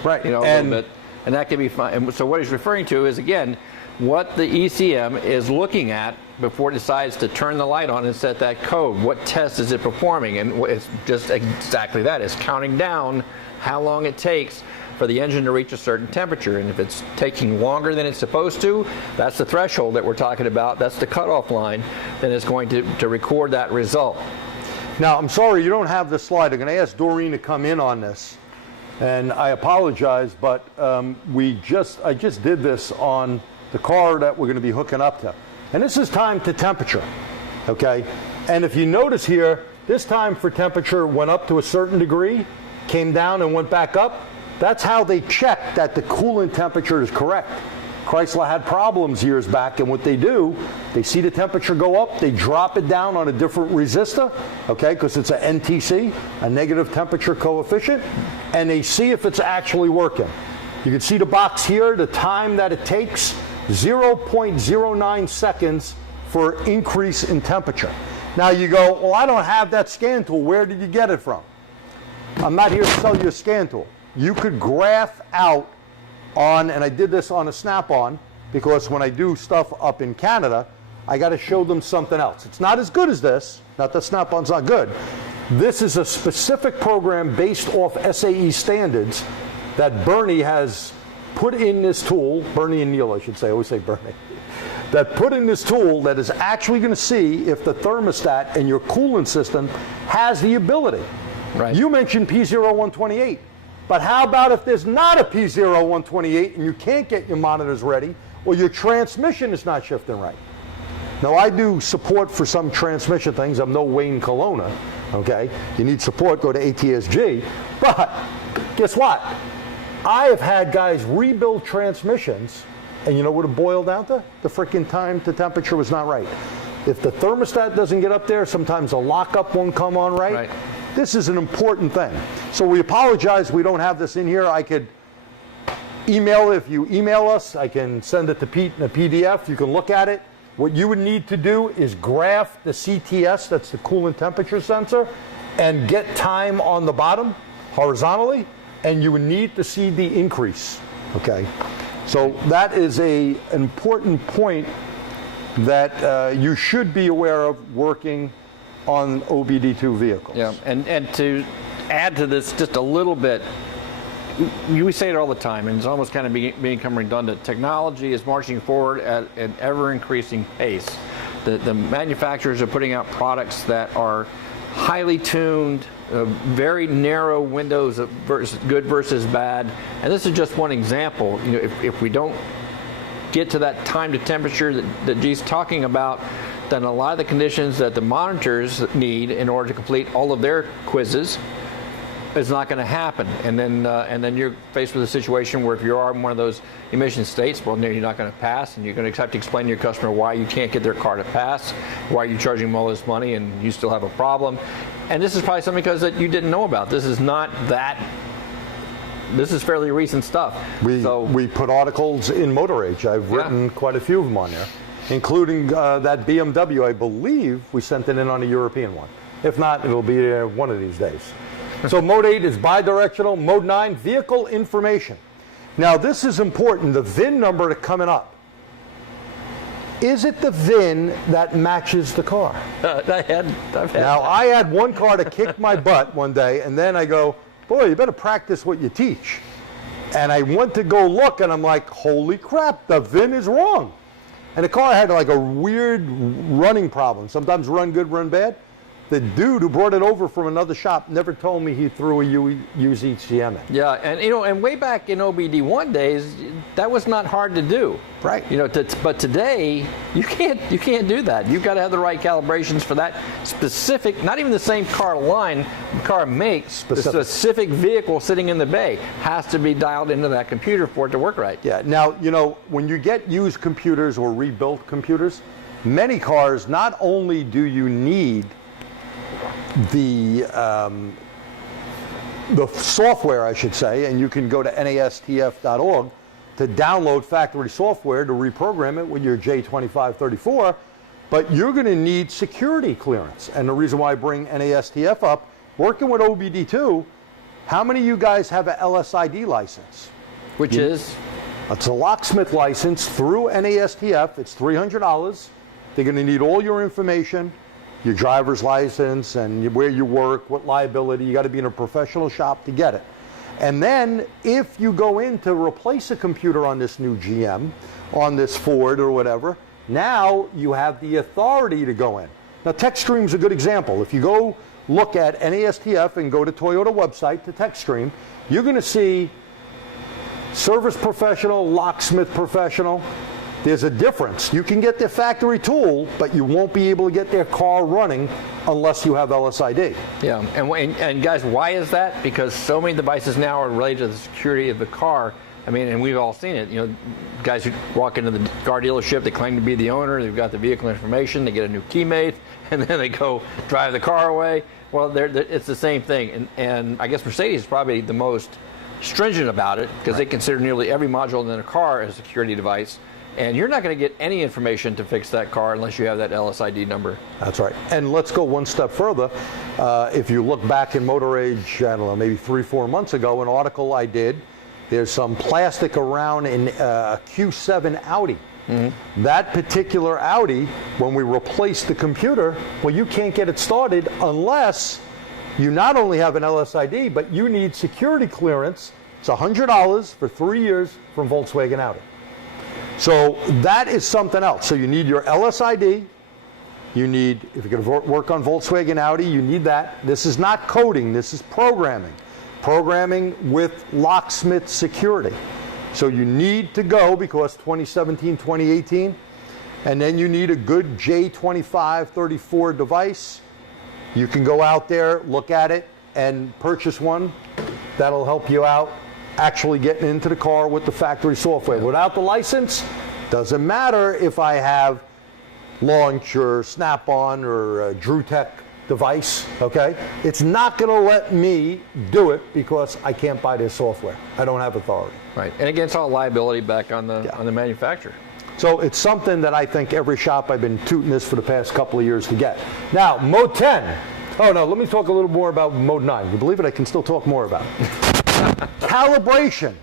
Right. You know, a little bit, and that can be fine. And so what he's referring to is, again, what the ECM is looking at before it decides to turn the light on and set that code. What test is it performing? And it's just exactly that. It's counting down how long it takes for the engine to reach a certain temperature. And if it's taking longer than it's supposed to, that's the threshold that we're talking about. That's the cutoff line. Then it's going to record that result. Now, I'm sorry you don't have this slide. I'm going to ask Doreen to come in on this. And I apologize, but I just did this on the car that we're going to be hooking up to. And this is time to temperature, okay? And if you notice here, this time for temperature went up to a certain degree, came down and went back up. That's how they check that the coolant temperature is correct. Chrysler had problems years back, and what they do, they see the temperature go up, they drop it down on a different resistor, okay, because it's an NTC, a negative temperature coefficient, and they see if it's actually working. You can see the box here, the time that it takes, 0.09 seconds for increase in temperature. Now you go, well, I don't have that scan tool. Where did you get it from? I'm not here to sell you a scan tool. You could graph out on, and I did this on a Snap-on, because when I do stuff up in Canada, I got to show them something else. It's not as good as this. Not that Snap-on's not good. This is a specific program based off SAE standards that Bernie has put in this tool, Bernie and Neil, I should say, I always say Bernie, that put in this tool that is actually going to see if the thermostat and your coolant system has the ability. Right. You mentioned P0128, but how about if there's not a P0128 and you can't get your monitors ready, or your transmission is not shifting right? Now, I do support for some transmission things. I'm no Wayne Colonna, okay? You need support, go to ATSG. But guess what? I have had guys rebuild transmissions, and you know what it boiled down to? The freaking time to temperature was not right. If the thermostat doesn't get up there, sometimes the lockup won't come on right. This is an important thing. So we apologize we don't have this in here. I could email. If you email us, I can send it to Pete in a PDF. You can look at it. What you would need to do is graph the CTS, that's the coolant temperature sensor, and get time on the bottom horizontally, and you would need to see the increase. Okay, so that is an important point that you should be aware of working on OBD2 vehicles. Yeah, and to add to this just a little bit, we say it all the time, and it's almost kind of become redundant. Technology is marching forward at an ever-increasing pace. The manufacturers are putting out products that are highly tuned, very narrow windows of good versus bad, and this is just one example. You know, if we don't get to that time to temperature that G's talking about, then a lot of the conditions that the monitors need in order to complete all of their quizzes is not going to happen, and then you're faced with a situation where if you are in one of those emission states, well, you're not going to pass, and you're going to have to explain to your customer why you can't get their car to pass, why you're charging them all this money, and you still have a problem. And this is probably something because that you didn't know about. This is not that. This is fairly recent stuff. We put articles in Motor Age. I've written quite a few of them on there, including that BMW. I believe we sent it in on a European one. If not, it'll be one of these days. So Mode 8 is bidirectional. Mode 9, vehicle information. Now this is important, the VIN number coming up. Is it the VIN that matches the car? I had one car that kicked my butt one day, and then I go, boy, you better practice what you teach. And I went to go look, and I'm like, holy crap, the VIN is wrong. And the car had like a weird running problem. Sometimes run good, run bad. The dude who brought it over from another shop never told me he threw a used ECM in. Yeah, and and way back in OBD1 days, that was not hard to do. Right. But today you can't do that. You've got to have the right calibrations for that specific, not even the same car line, car make, the specific vehicle sitting in the bay has to be dialed into that computer for it to work right. Yeah. Now, when you get used computers or rebuilt computers, many cars, not only do you need the software, I should say, and you can go to nastf.org to download factory software to reprogram it with your J2534, but you're going to need security clearance. And the reason why I bring NASTF up, working with OBD2, how many of you guys have an LSID license? Which is? It's a locksmith license through NASTF. It's $300. They're going to need all your information, your driver's license and where you work, what liability. You got to be in a professional shop to get it. And then if you go in to replace a computer on this new GM, on this Ford or whatever, now you have the authority to go in. Now TechStream is a good example. If you go look at NASTF and go to Toyota website to TechStream, you're going to see service professional, locksmith professional. There's a difference. You can get their factory tool, but you won't be able to get their car running unless you have LSID. Yeah, and guys, why is that? Because so many devices now are related to the security of the car. I mean, and we've all seen it. Guys who walk into the car dealership, they claim to be the owner, they've got the vehicle information, they get a new key mate, and then they go drive the car away. Well, it's the same thing. And I guess Mercedes is probably the most stringent about it because they consider nearly every module in their car as a security device. And you're not going to get any information to fix that car unless you have that LSID number. That's right. And let's go one step further. If you look back in Motor Age, I don't know, maybe 3-4 months ago, an article I did, there's some plastic around in a Q7 Audi. Mm-hmm. That particular Audi, when we replaced the computer, well, you can't get it started unless you not only have an LSID, but you need security clearance. It's $100 for 3 years from Volkswagen Audi. So that is something else. So you need your LSID. You need, if you're going to work on Volkswagen Audi, you need that. This is not coding. This is programming. Programming with locksmith security. So you need to go because 2017, 2018, and then you need a good J2534 device. You can go out there, look at it, and purchase one. That'll help you out actually getting into the car with the factory software. Without the license, doesn't matter if I have Launch or Snap-on or DrewTech device, okay? It's not going to let me do it because I can't buy their software. I don't have authority. Right, and again, it's all liability back on the manufacturer. So it's something that I think every shop, I've been tooting this for the past couple of years to get. Now, mode 10. Oh no, let me talk a little more about mode 9. You believe it? I can still talk more about it. Calibration.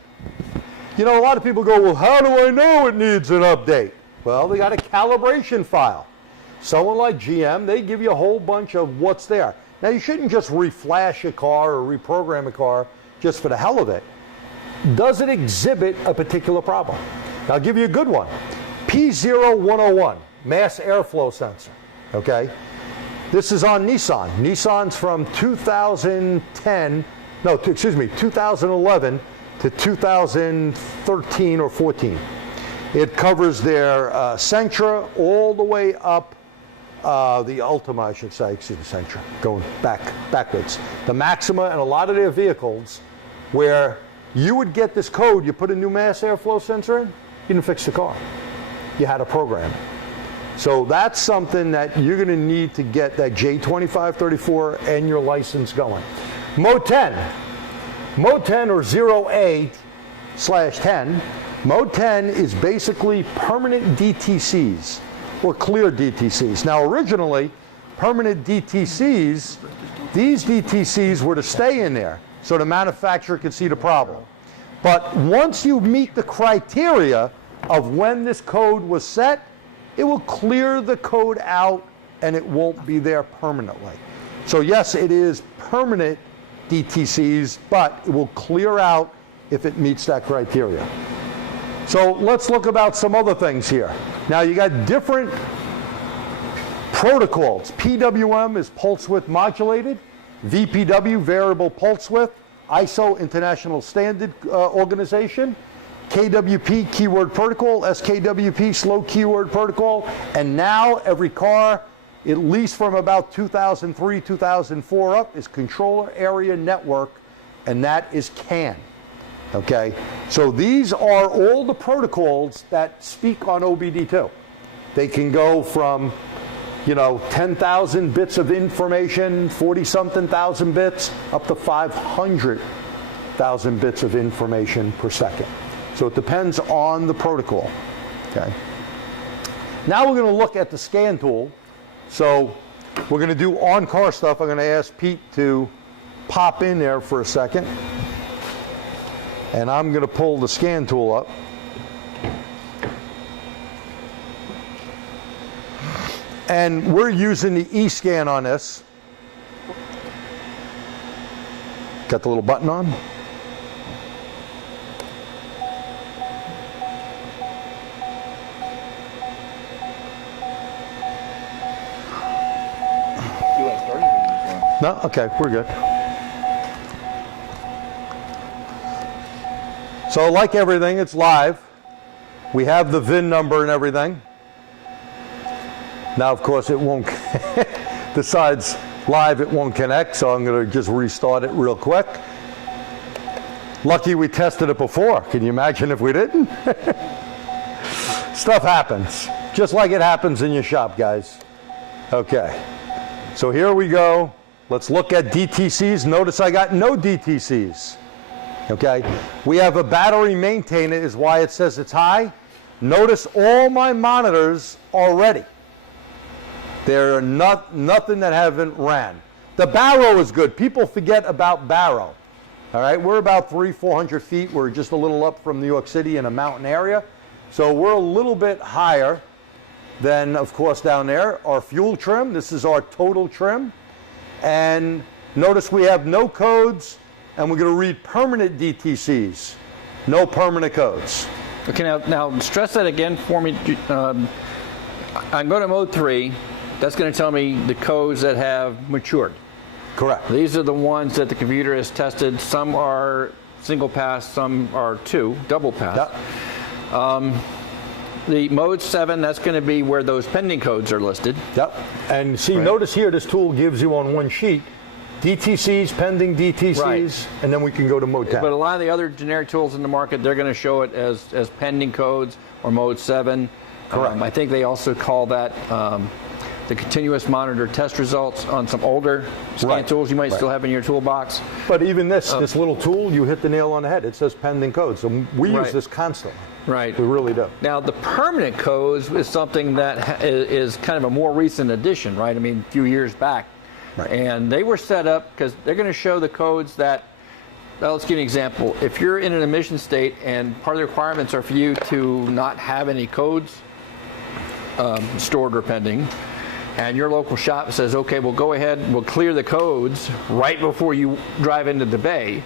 You know, a lot of people go, well, how do I know it needs an update? Well, they got a calibration file. Someone like GM, they give you a whole bunch of what's there. Now, you shouldn't just reflash a car or reprogram a car just for the hell of it. Does it exhibit a particular problem? Now, I'll give you a good one. P0101, mass airflow sensor, okay? This is on Nissan. Nissan's from 2011 to 2013 or 14. It covers their Sentra all the way up, the Ultima, I should say, excuse me, Sentra, going backwards. The Maxima and a lot of their vehicles where you would get this code, you put a new mass airflow sensor in, you didn't fix the car. You had to program it. So that's something that you're going to need to get that J2534 and your license going. Mode 10. Mode 10 or 0A/10. Mode 10 is basically permanent DTCs or clear DTCs. Now originally, permanent DTCs, these DTCs were to stay in there so the manufacturer could see the problem. But once you meet the criteria of when this code was set, it will clear the code out and it won't be there permanently. So yes, it is permanent DTCs, but it will clear out if it meets that criteria. So let's look about some other things here. Now you got different protocols. PWM is pulse width modulated, VPW, variable pulse width, ISO, International Standard Organization, KWP, keyword protocol, SKWP, slow keyword protocol, and now every car, at least from about 2003, 2004 up, is controller area network, and that is CAN. Okay, so these are all the protocols that speak on OBD2. They can go from, 10,000 bits of information, 40-something thousand bits, up to 500,000 bits of information per second. So it depends on the protocol. Okay. Now we're going to look at the scan tool. So we're going to do on-car stuff. I'm going to ask Pete to pop in there for a second. And I'm going to pull the scan tool up. And we're using the eScan on this. Got the little button on. No? Okay, we're good. So like everything, it's live. We have the VIN number and everything. Now, of course, it won't, besides live, it won't connect, so I'm going to just restart it real quick. Lucky we tested it before. Can you imagine if we didn't? Stuff happens, just like it happens in your shop, guys. Okay, so here we go. Let's look at DTCs. Notice I got no DTCs. Okay, we have a battery maintainer is why it says it's high. Notice all my monitors are ready. There are nothing that haven't ran. The Barrow is good. People forget about Barrow. All right, we're about 300-400 feet. We're just a little up from New York City in a mountain area. So we're a little bit higher than, of course, down there. Our fuel trim, this is our total trim. And notice we have no codes, and we're going to read permanent DTCs, no permanent codes. Okay, now stress that again for me. I'm going to mode 3. That's going to tell me the codes that have matured. Correct. These are the ones that the computer has tested. Some are single pass, some are double pass. Yep. The mode 7, that's going to be where those pending codes are listed. Yep. And see, notice here, this tool gives you on one sheet DTCs, pending DTCs, right. And then we can go to mode 10. But a lot of the other generic tools in the market, they're going to show it as pending codes or mode 7. Correct. I think they also call that the continuous monitor test results on some older scan Right. tools you might Right. still have in your toolbox. But even this little tool, you hit the nail on the head. It says pending code. So we Right. use this constantly. Right. We really do. Now, the permanent codes is something that is kind of a more recent addition, right? I mean, a few years back. Right. And they were set up because they're going to show the codes that, well, let's give you an example. If you're in an emission state and part of the requirements are for you to not have any codes stored or pending, and your local shop says, okay, we'll go ahead, we'll clear the codes right before you drive into the bay,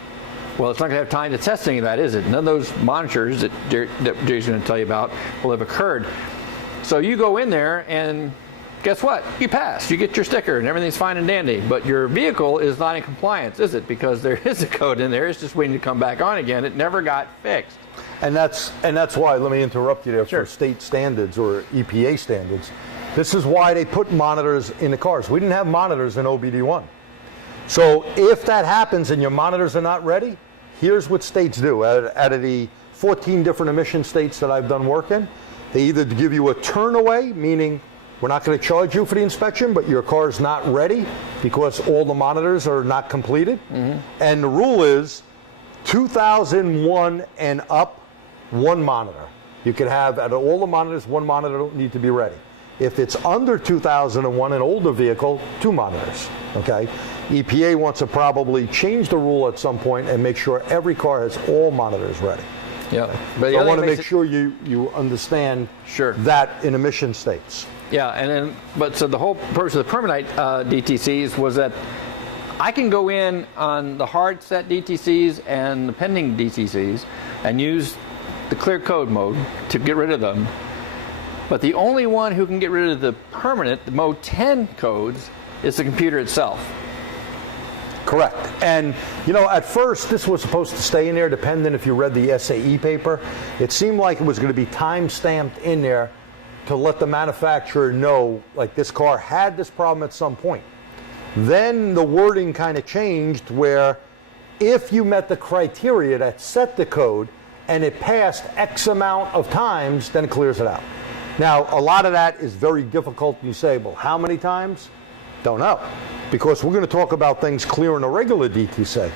well, it's not going to have time to test any of that, is it? None of those monitors that Jerry's going to tell you about will have occurred. So you go in there and guess what? You pass. You get your sticker and everything's fine and dandy. But your vehicle is not in compliance, is it? Because there is a code in there. It's just waiting to come back on again. It never got fixed. And that's why, let me interrupt you there, Sure. for state standards or EPA standards. This is why they put monitors in the cars. We didn't have monitors in OBD1. So if that happens and your monitors are not ready, here's what states do. Out of the 14 different emission states that I've done work in, they either give you a turn away, meaning we're not going to charge you for the inspection, but your car is not ready because all the monitors are not completed. Mm-hmm. And the rule is 2001 and up, one monitor. You can have, out of all the monitors, one monitor don't need to be ready. If it's under 2001, an older vehicle, two monitors, okay? EPA wants to probably change the rule at some point and make sure every car has all monitors ready. Yeah. But so I want to make sure you understand Sure. that in emission states. Yeah, and then, but so the whole purpose of the permanent DTCs was that I can go in on the hard set DTCs and the pending DTCs and use the clear code mode to get rid of them. But the only one who can get rid of the permanent, the mode 10 codes, is the computer itself. Correct. And, you know, at first this was supposed to stay in there, depending if you read the SAE paper. It seemed like it was going to be time-stamped in there to let the manufacturer know, like, this car had this problem at some point. Then the wording kind of changed where if you met the criteria that set the code and it passed X amount of times, then it clears it out. Now, a lot of that is very difficult to disable. How many times? Don't know. Because we're going to talk about things clearing a regular DTC.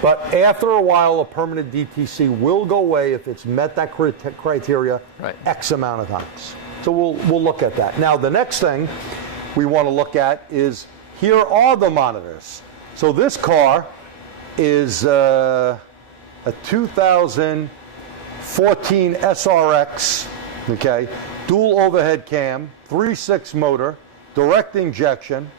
But after a while, a permanent DTC will go away if it's met that criteria Right. X amount of times. So we'll look at that. Now, the next thing we want to look at is, here are the monitors. So this car is a 2014 SRX, okay, dual overhead cam, 3.6 motor, direct injection,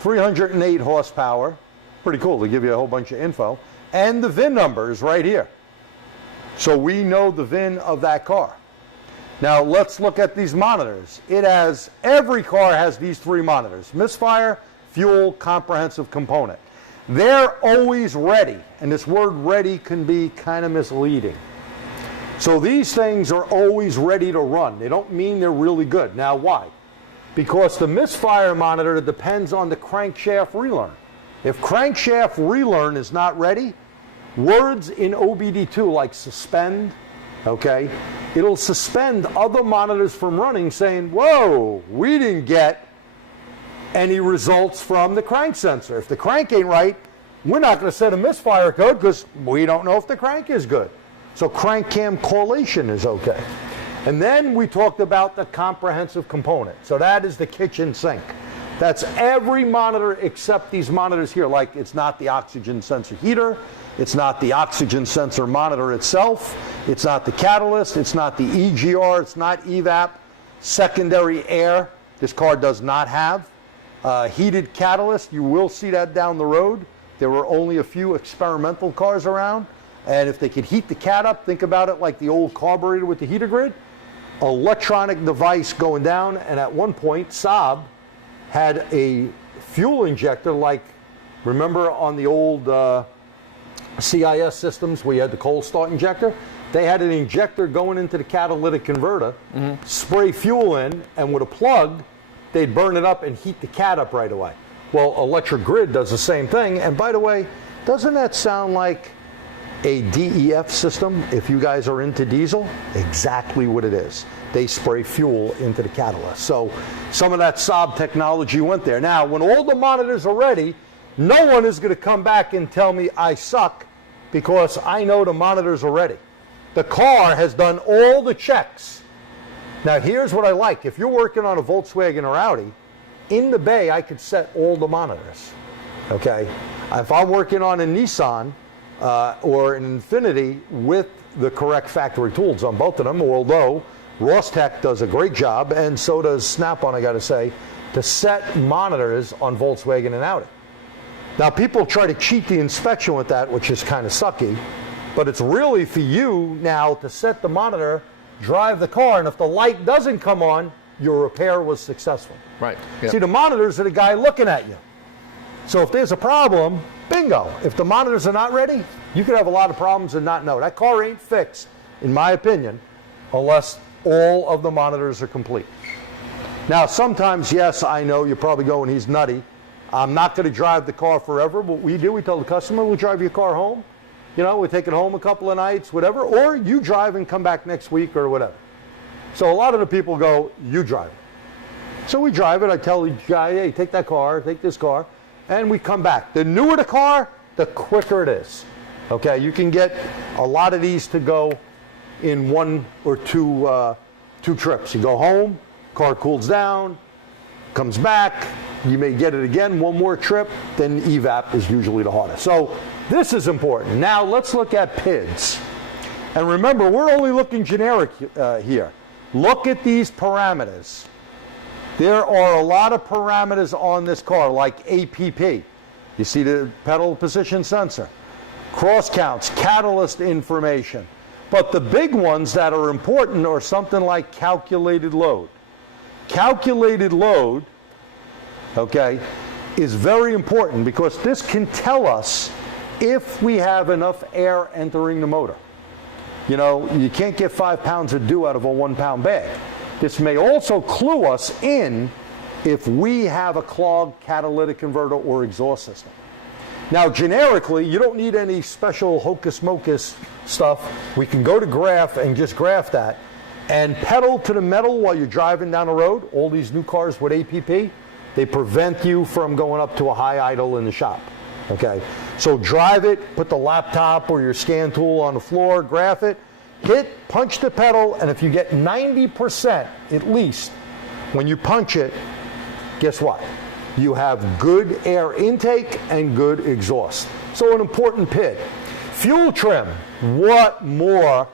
308 horsepower. Pretty cool. They give you a whole bunch of info. And the VIN number is right here. So we know the VIN of that car. Now let's look at these monitors. Every car has these three monitors: misfire, fuel, comprehensive component. They're always ready, and this word ready can be kind of misleading. So these things are always ready to run. They don't mean they're really good. Now why? Because the misfire monitor depends on the crankshaft relearn. If crankshaft relearn is not ready, words in OBD2 like suspend, okay, it'll suspend other monitors from running, saying, whoa, we didn't get any results from the crank sensor. If the crank ain't right, we're not going to set a misfire code because we don't know if the crank is good. So crank cam correlation is okay. And then we talked about the comprehensive component. So that is the kitchen sink. That's every monitor except these monitors here. Like, it's not the oxygen sensor heater, it's not the oxygen sensor monitor itself, it's not the catalyst, it's not the EGR, it's not evap, secondary air. This car does not have heated catalyst. You will see that down the road. There were only a few experimental cars around, and if they could heat the cat up, think about it like the old carburetor with the heater grid, electronic device going down. And at one point, Saab had a fuel injector, like, remember on the old CIS systems where you had the cold start injector? They had an injector going into the catalytic converter, spray fuel in, and with a plug, they'd burn it up and heat the cat up right away. Well, electric grid does the same thing. And by the way, doesn't that sound like A DEF system, if you guys are into diesel, exactly what it is. They spray fuel into the catalyst. So some of that Saab technology went there. Now, when all the monitors are ready, no one is going to come back and tell me I suck because I know the monitors are ready. The car has done all the checks. Now, here's what I like. If you're working on a Volkswagen or Audi, in the bay, I could set all the monitors. Okay? If I'm working on a Nissan or an Infiniti with the correct factory tools on both of them, although Rostec does a great job, and so does Snap-on, I got to say, to set monitors on Volkswagen and Audi. Now, people try to cheat the inspection with that, which is kind of sucky, but it's really for you now to set the monitor, drive the car, and if the light doesn't come on, your repair was successful. Right. Yep. See, the monitors are the guy looking at you. So if there's a problem, bingo. If the monitors are not ready, you could have a lot of problems and not know. That car ain't fixed, in my opinion, unless all of the monitors are complete. Now, sometimes, yes, I know you're probably going, he's nutty. I'm not going to drive the car forever. What we do, we tell the customer, we'll drive your car home. You know, we take it home a couple of nights, whatever, or you drive and come back next week or whatever. So a lot of the people go, you drive it. So we drive it. I tell the guy, hey, take that car, take this car, and we come back. The newer the car, the quicker it is. Okay, you can get a lot of these to go in one or two trips. You go home, car cools down, comes back, you may get it again, one more trip, then evap is usually the hardest. So this is important. Now let's look at PIDs. And remember, we're only looking generic here. Look at these parameters. There are a lot of parameters on this car, like APP. You see the pedal position sensor, cross counts, catalyst information. But the big ones that are important are something like calculated load. Calculated load, okay, is very important because this can tell us if we have enough air entering the motor. You know, you can't get 5 pounds of dew out of a 1 pound bag. This may also clue us in if we have a clogged catalytic converter or exhaust system. Now, generically, you don't need any special hocus mocus stuff. We can go to graph and just graph that and pedal to the metal while you're driving down the road. All these new cars with APP, they prevent you from going up to a high idle in the shop. Okay, so drive it, put the laptop or your scan tool on the floor, graph it, hit, punch the pedal, and if you get 90% at least when you punch it, guess what? You have good air intake and good exhaust. So an important PID. Fuel trim, what more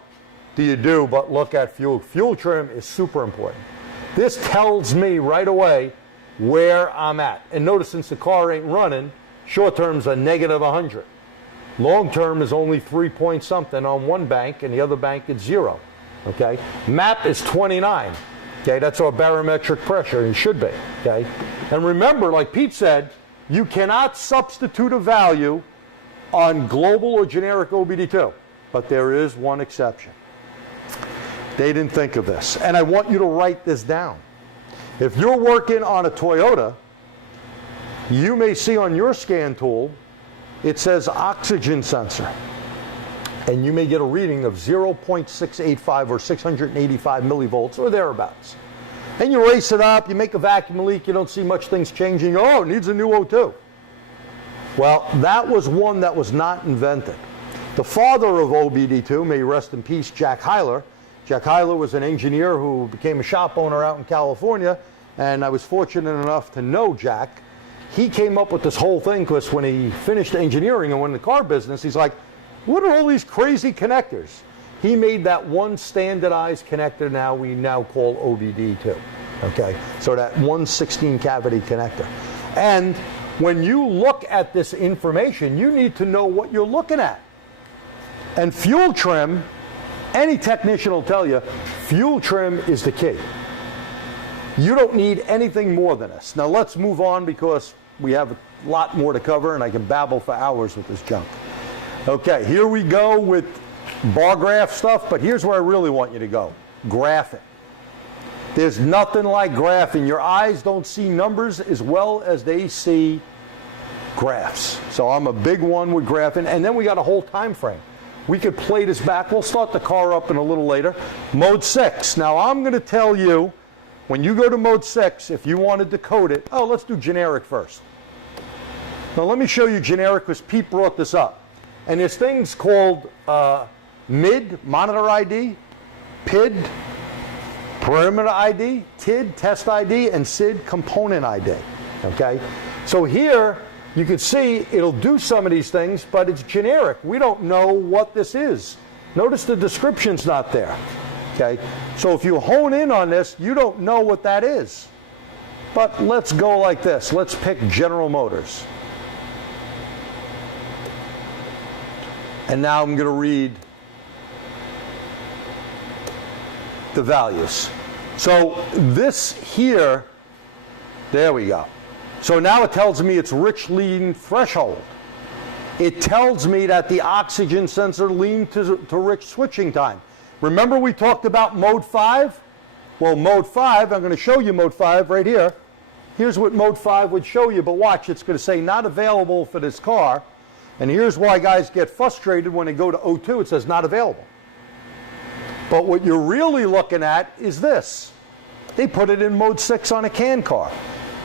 do you do but look at fuel? Fuel trim is super important. This tells me right away where I'm at. And notice since the car ain't running, short term's a negative 100. Long term is only 3 point something on one bank and the other bank it's 0. Okay? MAP is 29. Okay, that's our barometric pressure, and should be. Okay? And remember, like Pete said, you cannot substitute a value on global or generic OBD2. But there is one exception. They didn't think of this. And I want you to write this down. If you're working on a Toyota, you may see on your scan tool, it says oxygen sensor. And you may get a reading of 0.685 or 685 millivolts or thereabouts. And you race it up, you make a vacuum leak, you don't see much things changing. Oh, it needs a new O2. Well, that was one that was not invented. The father of OBD2, may rest in peace, Jack Hyler. Jack Hyler was an engineer who became a shop owner out in California, and I was fortunate enough to know Jack. He came up with this whole thing because when he finished engineering and went in the car business, he's like, what are all these crazy connectors? He made that one standardized connector we now call OBD2. Okay, so that 1/16 cavity connector. And when you look at this information, you need to know what you're looking at. And fuel trim, any technician will tell you, fuel trim is the key. You don't need anything more than this. Now let's move on because we have a lot more to cover and I can babble for hours with this junk. Okay, here we go with bar graph stuff, but here's where I really want you to go. Graph it. There's nothing like graphing. Your eyes don't see numbers as well as they see graphs. So I'm a big one with graphing. And then we got a whole time frame. We could play this back. We'll start the car up in a little later. Mode 6. Now I'm going to tell you, when you go to mode 6, if you want to decode it, oh, let's do generic first. Now let me show you generic because Pete brought this up. And there's things called MID, monitor ID, PID, perimeter ID, TID, test ID, and SID, component ID. Okay? So here, you can see it'll do some of these things, but it's generic. We don't know what this is. Notice the description's not there. Okay? So if you hone in on this, you don't know what that is. But let's go like this. Let's pick General Motors. And now I'm going to read the values. So this here, there we go. So now it tells me it's rich lean threshold. It tells me that the oxygen sensor lean to rich switching time. Remember we talked about mode 5? Well, mode 5, I'm going to show you mode 5 right here. Here's what mode 5 would show you, but watch, it's going to say not available for this car. And here's why guys get frustrated when they go to O2, it says not available. But what you're really looking at is this. They put it in mode 6 on a can car.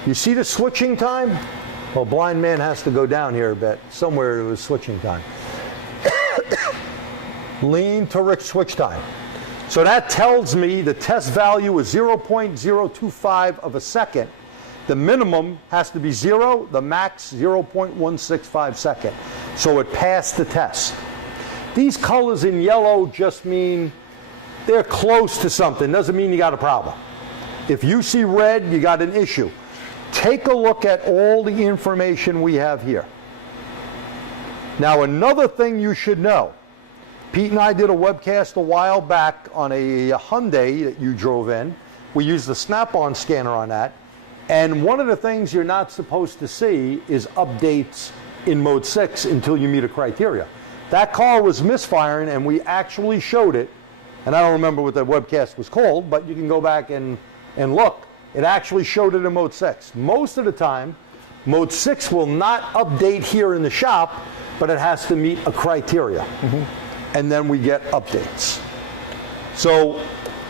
You see the switching time? Well, blind man has to go down here a bit. Somewhere it was switching time. Lean to rich switch time. So that tells me the test value is 0.025 of a second. The minimum has to be 0, the max 0.165 second. So it passed the test. These colors in yellow just mean they're close to something. Doesn't mean you got a problem. If you see red, you got an issue. Take a look at all the information we have here. Now another thing you should know. Pete and I did a webcast a while back on a Hyundai that you drove in. We used the Snap-on scanner on that. And one of the things you're not supposed to see is updates in mode 6 until you meet a criteria. That car was misfiring and we actually showed it. And I don't remember what that webcast was called, but you can go back and look. It actually showed it in mode 6. Most of the time, mode 6 will not update here in the shop, but it has to meet a criteria. And then we get updates. So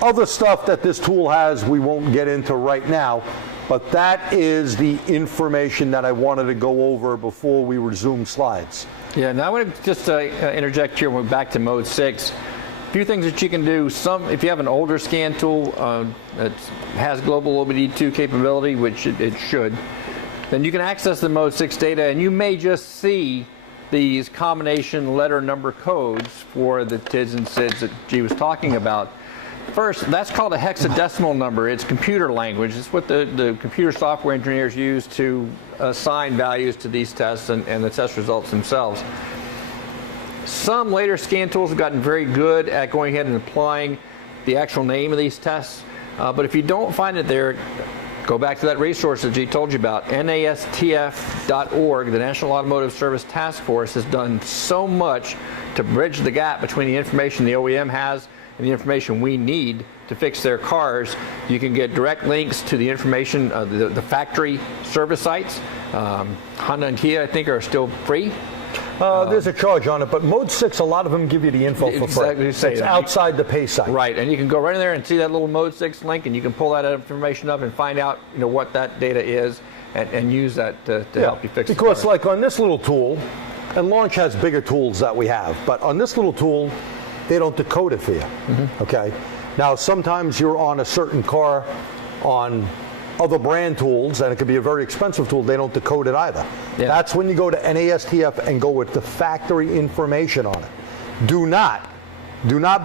other stuff that this tool has we won't get into right now, but that is the information that I wanted to go over before we resume slides. Yeah, now I want to just interject here. We're back to mode 6. A few things that you can do. If you have an older scan tool that has Global OBDII capability, which it should, then you can access the mode 6 data and you may just see these combination letter number codes for the TIDs and SIDs that G was talking about. First, that's called a hexadecimal number. It's computer language. It's what the computer software engineers use to assign values to these tests and the test results themselves. Some later scan tools have gotten very good at going ahead and applying the actual name of these tests. But if you don't find it there, go back to that resource that G told you about. NASTF.org, the National Automotive Service Task Force, has done so much to bridge the gap between the information the OEM has and the information we need to fix their cars. You can get direct links to the information, the factory service sites. Honda and Kia, I think, are still free. There's a charge on it, but mode 6, a lot of them give you the info for free. It's outside the pay site. Right, and you can go right in there and see that little mode 6 link, and you can pull that information up and find out, what that data is, and use that to help you fix it. Because like on this little tool, and Launch has bigger tools that we have, but on this little tool, they don't decode it for you. Okay. Now sometimes you're on a certain car on other brand tools, and it could be a very expensive tool, they don't decode it either. Yeah. That's when you go to NASTF and go with the factory information on it. Do not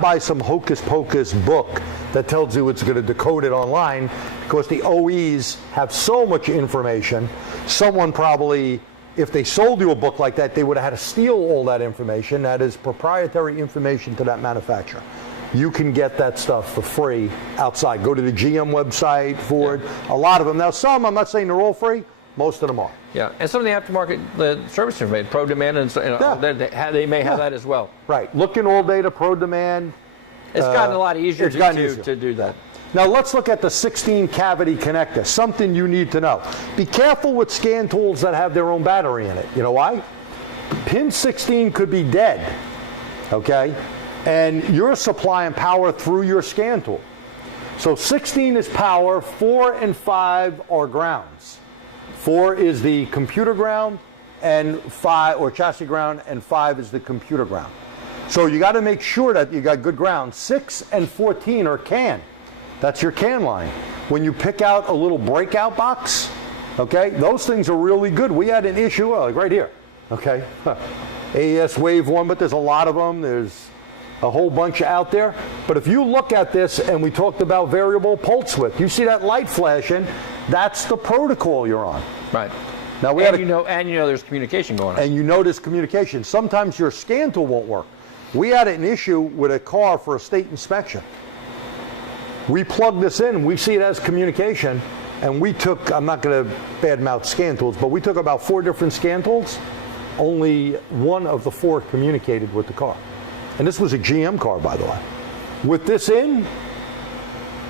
buy some hocus pocus book that tells you it's going to decode it online, because the OEs have so much information. Someone probably, if they sold you a book like that, they would have had to steal all that information. That is proprietary information to that manufacturer. You can get that stuff for free outside. Go to the GM website, Ford, a lot of them. Now some, I'm not saying they're all free, most of them are. Yeah, and some of the aftermarket service information, Pro Demand, and they may have that as well. Right, look in All Data, Pro Demand. It's gotten a lot easier to do that. Now let's look at the 16 cavity connector, something you need to know. Be careful with scan tools that have their own battery in it. You know why? Pin 16 could be dead. okay? And you're supplying power through your scan tool. So 16 is power, 4 and 5 are grounds. 4 is the computer ground, and 5, or chassis ground, and 5 is the computer ground. So you got to make sure that you got good ground. 6 and 14 are CAN. That's your CAN line. When you pick out a little breakout box, okay, those things are really good. We had an issue, like right here, okay? AES Wave 1, but there's a lot of them. There's a whole bunch out there. But if you look at this, and we talked about variable pulse width, you see that light flashing, that's the protocol you're on. Right. Now we and you know there's communication going on. And you know there's communication. Sometimes your scan tool won't work. We had an issue with a car for a state inspection. We plugged this in, we see it as communication, and we took, I'm not going to badmouth scan tools, but we took about 4 different scan tools. Only one of the 4 communicated with the car. And this was a GM car, by the way. With this in,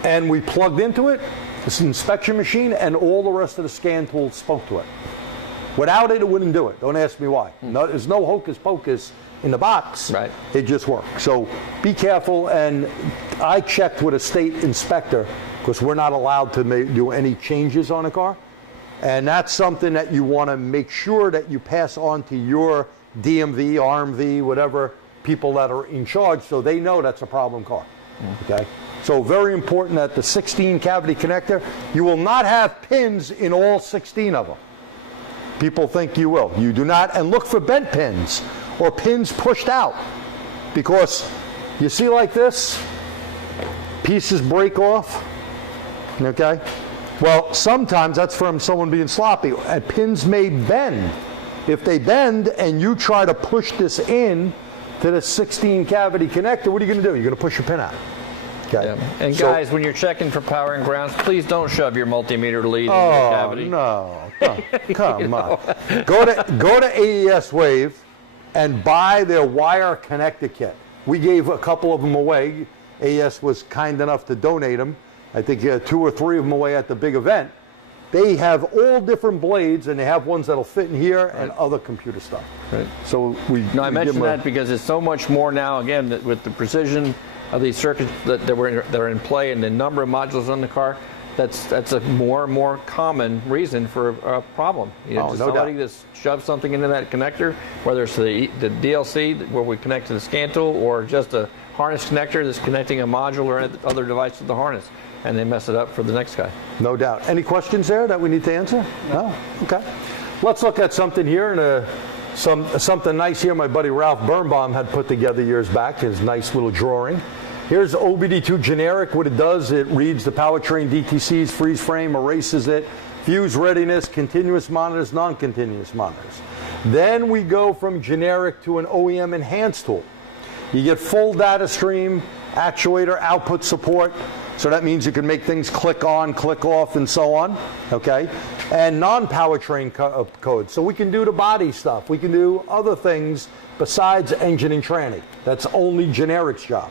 and we plugged into it, this inspection machine, and all the rest of the scan tools spoke to it. Without it, it wouldn't do it. Don't ask me why. No, there's no hocus pocus in the box. Right. It just worked. So be careful, and I checked with a state inspector, because we're not allowed to do any changes on a car. And that's something that you want to make sure that you pass on to your DMV, RMV, whatever people that are in charge, so they know that's a problem car. Okay? So very important that the 16 cavity connector, you will not have pins in all 16 of them. People think you will. You do not. And look for bent pins or pins pushed out, because you see like this, pieces break off. Okay? Well, sometimes that's from someone being sloppy, and pins may bend. If they bend and you try to push this in to the 16 cavity connector, what are you going to do? You're going to push your pin out. Okay. Yeah. And guys, when you're checking for power and grounds, please don't shove your multimeter lead in your cavity. No, come on. Go to AES Wave and buy their wire connector kit. We gave a couple of them away. AES was kind enough to donate them. I think 2 or 3 of them away at the big event. They have all different blades, and they have ones that'll fit in here and other computer stuff. Right. So I mentioned that because it's so much more now, again, with the precision of these circuits that are in play and the number of modules on the car. That's a more and more common reason for a problem. You know, somebody that's shoved something into that connector, whether it's the DLC where we connect to the scan tool, or just a harness connector that's connecting a module or other device to the harness, and they mess it up for the next guy. No doubt. Any questions there that we need to answer? No? Okay. Let's look at something here, and something nice here my buddy Ralph Birnbaum had put together years back, his nice little drawing. Here's OBD2 generic. What it does, it reads the powertrain DTCs, freeze frame, erases it, fuse readiness, continuous monitors, non-continuous monitors. Then we go from generic to an OEM enhanced tool. You get full data stream, actuator, output support. So that means you can make things click on, click off, and so on, okay? And non-powertrain code. So we can do the body stuff. We can do other things besides engine and tranny. That's only generic's job.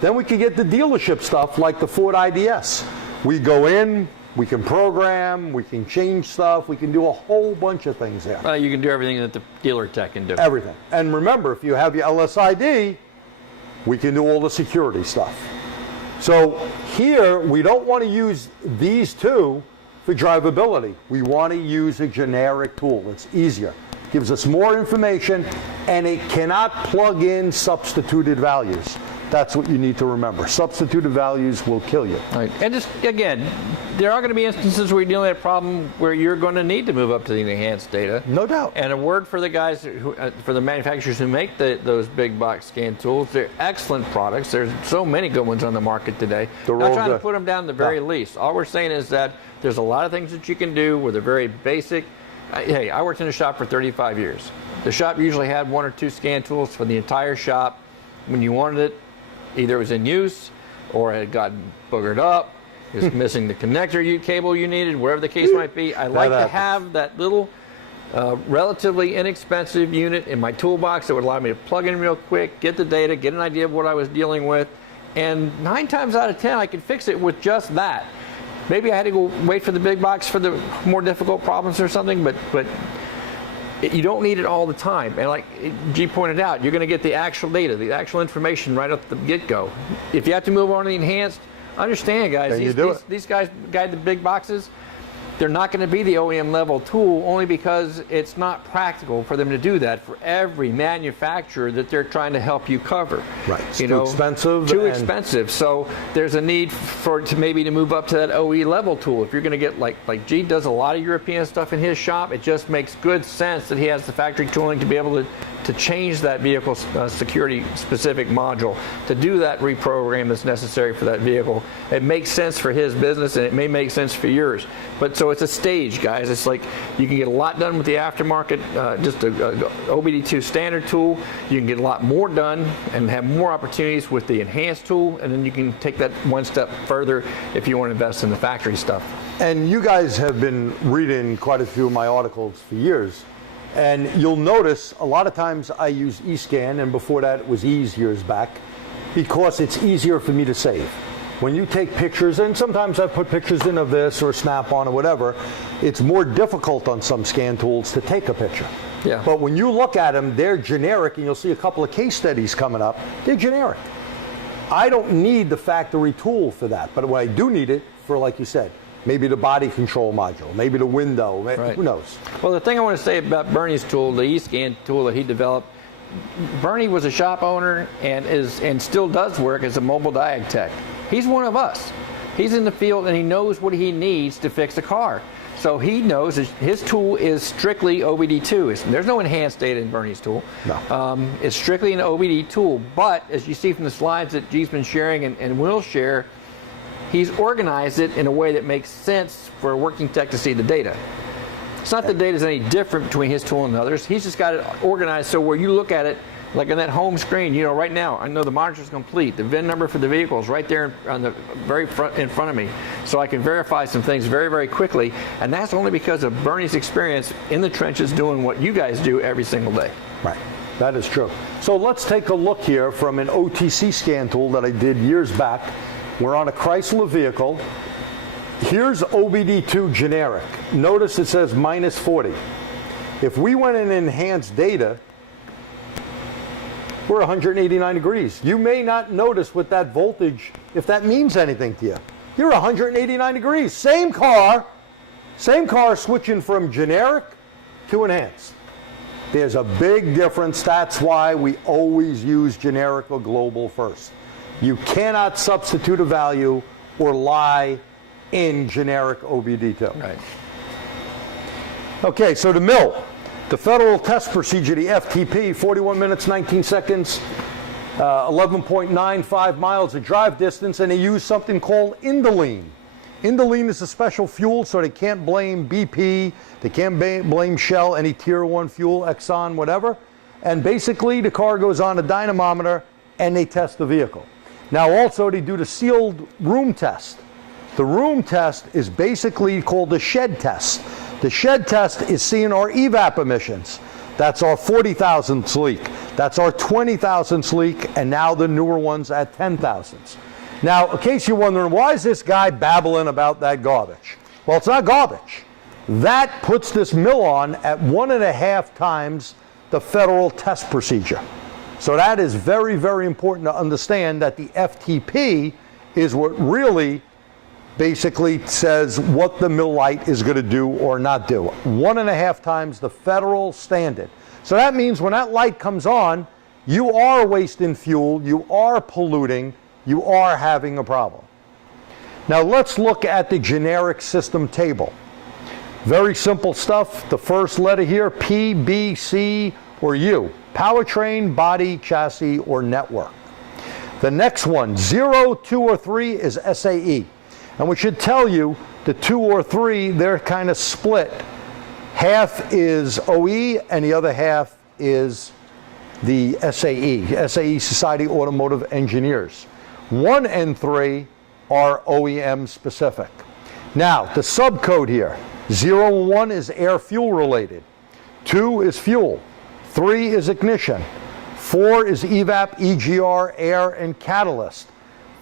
Then we can get the dealership stuff like the Ford IDS. We go in, we can program, we can change stuff, we can do a whole bunch of things there. Well, you can do everything that the dealer tech can do. Everything. And remember, if you have your LSID, we can do all the security stuff. So here, we don't want to use these two for drivability. We want to use a generic tool. It's easier. Gives us more information, and it cannot plug in substituted values. That's what you need to remember. Substituted values will kill you. Right. And just, again, there are going to be instances where you're dealing with a problem where you're going to need to move up to the enhanced data. No doubt. And a word for the guys, for the manufacturers who make those big box scan tools, they're excellent products. There's so many good ones on the market today. Not trying to put them down the very least. All we're saying is that there's a lot of things that you can do with a very basic. Hey, I worked in a shop for 35 years. The shop usually had 1 or 2 scan tools for the entire shop. When you wanted it, either it was in use or it had gotten boogered up, it was missing the connector cable you needed, whatever the case might be. I like to have that little relatively inexpensive unit in my toolbox that would allow me to plug in real quick, get the data, get an idea of what I was dealing with, and 9 times out of 10 I could fix it with just that. Maybe I had to go wait for the big box for the more difficult problems or something, but you don't need it all the time. And like G pointed out, you're going to get the actual data, the actual information right off the get-go. If you have to move on to the enhanced, understand, guys, these guys guide the big boxes. They're not going to be the OEM level tool only because it's not practical for them to do that for every manufacturer that they're trying to help you cover. Right. It's too expensive. Too expensive. So there's a need for to move up to that OE level tool. If you're going to get like G does a lot of European stuff in his shop, it just makes good sense that he has the factory tooling to be able to change that vehicle security specific module, to do that reprogram that's necessary for that vehicle. It makes sense for his business and it may make sense for yours. But so it's a stage, guys. It's like you can get a lot done with the aftermarket, just a OBD2 standard tool. You can get a lot more done and have more opportunities with the enhanced tool, and then you can take that one step further if you want to invest in the factory stuff. And you guys have been reading quite a few of my articles for years. And you'll notice a lot of times I use eScan, and before that it was Ease years back, because it's easier for me to save. When you take pictures, and sometimes I put pictures in of this or Snap-on or whatever, it's more difficult on some scan tools to take a picture. Yeah. But when you look at them, they're generic, and you'll see a couple of case studies coming up. They're generic. I don't need the factory tool for that, but what I do need it for, like you said, maybe the body control module, maybe the window, right. Who knows? Well, the thing I want to say about Bernie's tool, the eScan tool that he developed, Bernie was a shop owner and still does work as a mobile diag tech. He's one of us. He's in the field and he knows what he needs to fix a car. So he knows his tool is strictly OBD2. There's no enhanced data in Bernie's tool. No. It's strictly an OBD tool. But as you see from the slides that G's been sharing and will share, he's organized it in a way that makes sense for a working tech to see the data. It's not that the data is any different between his tool and others. He's just got it organized so where you look at it, like on that home screen, right now, I know the monitor's complete. The VIN number for the vehicle is right there on the very front in front of me. So I can verify some things very, very quickly. And that's only because of Bernie's experience in the trenches doing what you guys do every single day. Right. That is true. So let's take a look here from an OTC scan tool that I did years back. We're on a Chrysler vehicle. Here's OBD2 generic. Notice it says -40. If we went in enhanced data, we're 189 degrees. You may not notice with that voltage if that means anything to you. You're 189 degrees. Same car switching from generic to enhanced. There's a big difference. That's why we always use generic or global first. You cannot substitute a value or lie in generic OBD2. Right. Okay, so the mill, the federal test procedure, the FTP, 41 minutes, 19 seconds, 11.95 miles of drive distance, and they use something called Indolene. Indolene is a special fuel, so they can't blame BP, they can't blame Shell, any tier 1 fuel, Exxon, whatever. And basically, the car goes on a dynamometer, and they test the vehicle. Now also they do the sealed room test. The room test is basically called the shed test. The shed test is seeing our evap emissions. That's our 40 thousandths leak. That's our 20 thousandths leak, and now the newer ones at 10 thousandths. Now, in case you're wondering, why is this guy babbling about that garbage? Well, it's not garbage. That puts this mill on at 1.5 times the federal test procedure. So that is very, very important to understand that the FTP is what really basically says what the mill light is going to do or not do. 1.5 times the federal standard. So that means when that light comes on, you are wasting fuel, you are polluting, you are having a problem. Now let's look at the generic system table. Very simple stuff. The first letter here, P, B, C, or U. Powertrain, body, chassis, or network. The next one, 0, 2, or 3 is SAE. And we should tell you the 2 or 3, they're kind of split. Half is OE and the other half is the SAE, Society Automotive Engineers. 1 and 3 are OEM specific. Now, the subcode here, 0 and 1 is air fuel related. 2 is fuel. 3 is ignition. 4 is evap, EGR, air, and catalyst.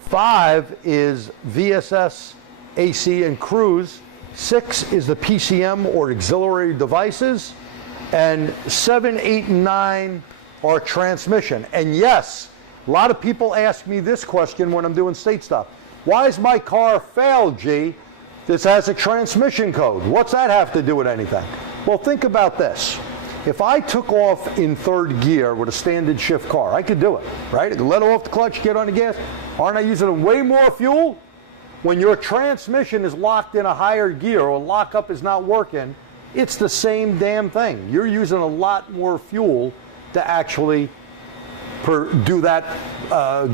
5 is VSS, AC, and cruise. 6 is the PCM or auxiliary devices. And 7, 8, and 9 are transmission. And yes, a lot of people ask me this question when I'm doing state stuff. Why is my car failed, G? This has a transmission code. What's that have to do with anything? Well, think about this. If I took off in third gear with a standard shift car, I could do it, right? I could let off the clutch, get on the gas. Aren't I using way more fuel? When your transmission is locked in a higher gear or lockup is not working, it's the same damn thing. You're using a lot more fuel to actually do that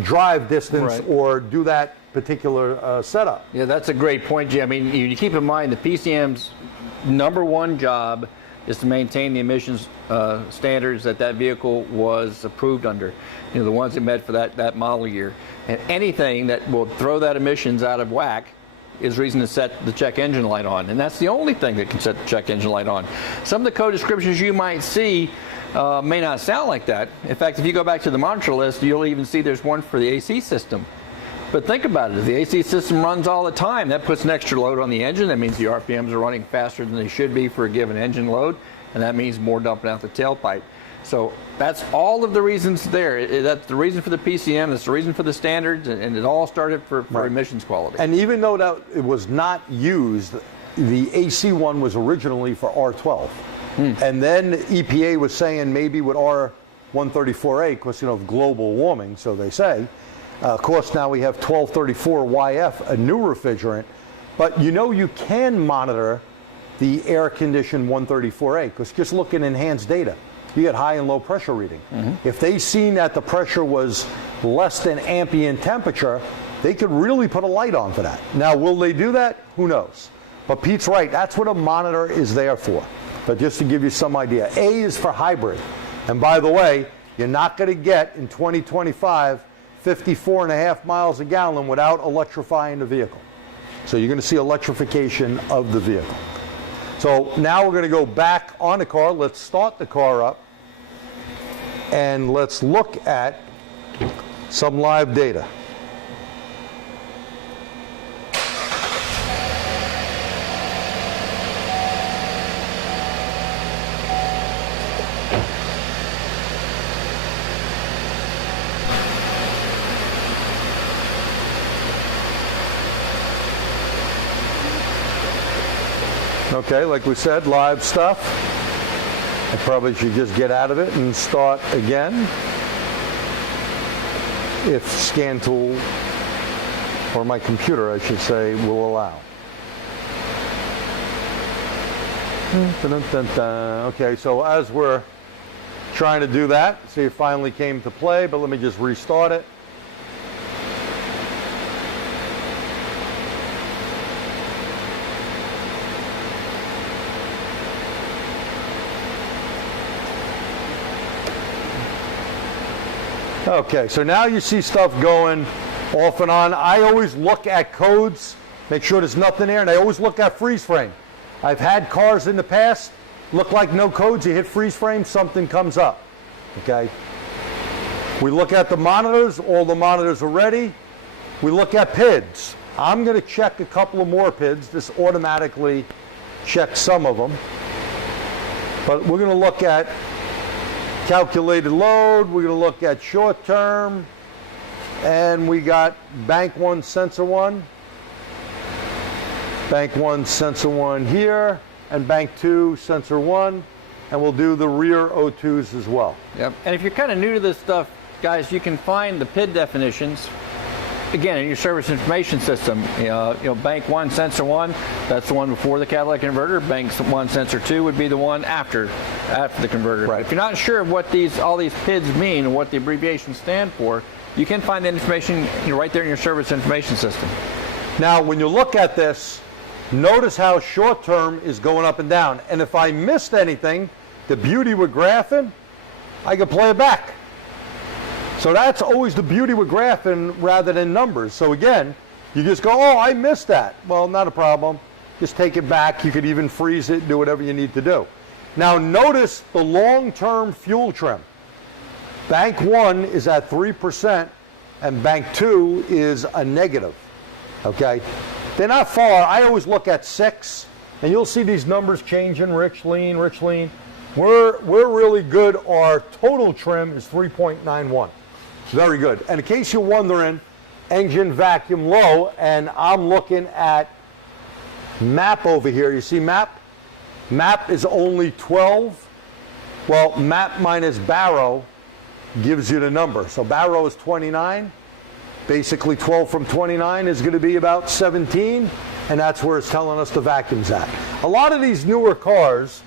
drive distance or do that particular setup. Yeah, that's a great point, Jim. I mean, you keep in mind the PCM's #1 job is to maintain the emissions standards that vehicle was approved under. You know, the ones it met for that model year. And anything that will throw that emissions out of whack is reason to set the check engine light on. And that's the only thing that can set the check engine light on. Some of the code descriptions you might see may not sound like that. In fact, if you go back to the monitor list, you'll even see there's one for the AC system. But think about it, if the AC system runs all the time, that puts an extra load on the engine. That means the RPMs are running faster than they should be for a given engine load, and that means more dumping out the tailpipe. So that's all of the reasons there. That's the reason for the PCM, that's the reason for the standards, and it all started for emissions quality. And even though that it was not used, the AC one was originally for R12. And then EPA was saying maybe with R134A, because, you know, of global warming, so they say. Of course, now we have 1234YF, a new refrigerant. But you know you can monitor the air-conditioned 134A, because just look at enhanced data. You get high and low pressure reading. If they seen that the pressure was less than ambient temperature, they could really put a light on for that. Now, will they do that? Who knows? But Pete's right. That's what a monitor is there for. But just to give you some idea, A is for hybrid. And by the way, you're not going to get in 2025 54.5 miles a gallon without electrifying the vehicle. So you're going to see electrification of the vehicle. So now we're going to go back on the car. Let's start the car up. And let's look at some live data. Okay, like we said, live stuff. I probably should just get out of it and start again. If scan tool, or my computer, I should say, will allow. Okay, so as we're trying to do that, see, it finally came to play, but let me just restart it. Okay, so now you see stuff going off and on. I always look at codes, make sure there's nothing there, and I always look at freeze frame. I've had cars in the past look like no codes. You hit freeze frame, something comes up. Okay. We look at the monitors. All the monitors are ready. We look at PIDs. I'm going to check a couple of more PIDs. This automatically checks some of them. But we're going to look at calculated load, we're going to look at short term, and we got bank 1, sensor 1, bank 1, sensor 1 here, and bank 2, sensor 1, and we'll do the rear O2s as well. Yep. And if you're kind of new to this stuff, guys, you can find the PID definitions again in your service information system. You know, bank 1, sensor 1, that's the one before the catalytic converter. Bank 1, sensor 2 would be the one after the converter. Right. If you're not sure what all these PIDs mean and what the abbreviations stand for, you can find the information right there in your service information system. Now, when you look at this, notice how short term is going up and down. And if I missed anything, the beauty with graphing, I can play it back. So that's always the beauty with graphing rather than numbers. So again, you just go, oh, I missed that. Well, not a problem. Just take it back. You could even freeze it, do whatever you need to do. Now notice the long-term fuel trim. Bank 1 is at 3% and bank 2 is a negative. Okay? They're not far. I always look at 6 and you'll see these numbers changing, rich, lean, rich, lean. We're really good. Our total trim is 3.91. Very good. And in case you're wondering, engine vacuum low, and I'm looking at MAP over here. You see MAP? MAP is only 12. Well, MAP minus Barrow gives you the number. So Barrow is 29. Basically 12 from 29 is going to be about 17, and that's where it's telling us the vacuum's at. A lot of these newer cars,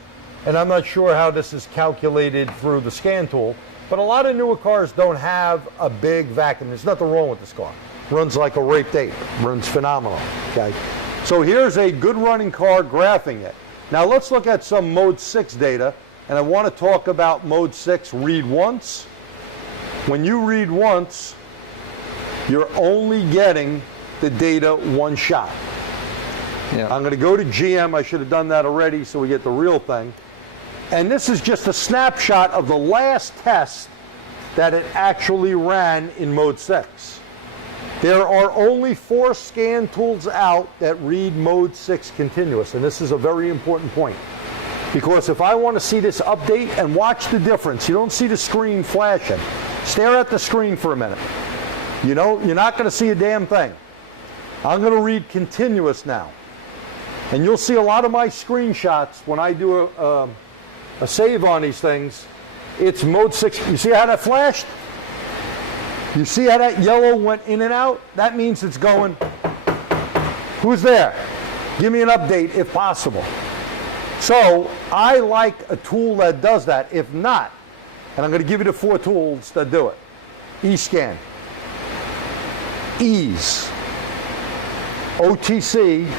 and I'm not sure how this is calculated through the scan tool, but a lot of newer cars don't have a big vacuum. There's nothing wrong with this car. Runs like a raped ape. Runs phenomenal. Okay. So here's a good running car graphing it. Now let's look at some mode 6 data, and I want to talk about mode 6 read once. When you read once, you're only getting the data one shot. Yeah. I'm going to go to GM. I should have done that already so we get the real thing. And this is just a snapshot of the last test that it actually ran in mode 6. There are only 4 scan tools out that read mode 6 continuous, and this is a very important point. Because if I want to see this update and watch the difference, you don't see the screen flashing. Stare at the screen for a minute. You know, you're not going to see a damn thing. I'm going to read continuous now. And you'll see a lot of my screenshots when I do a save on these things. It's mode 6. You see how that flashed? You see how that yellow went in and out? That means it's going, who's there? Give me an update if possible. So I like a tool that does that. If not, and I'm going to give you the 4 tools that do it. eScan, Ease, OTC,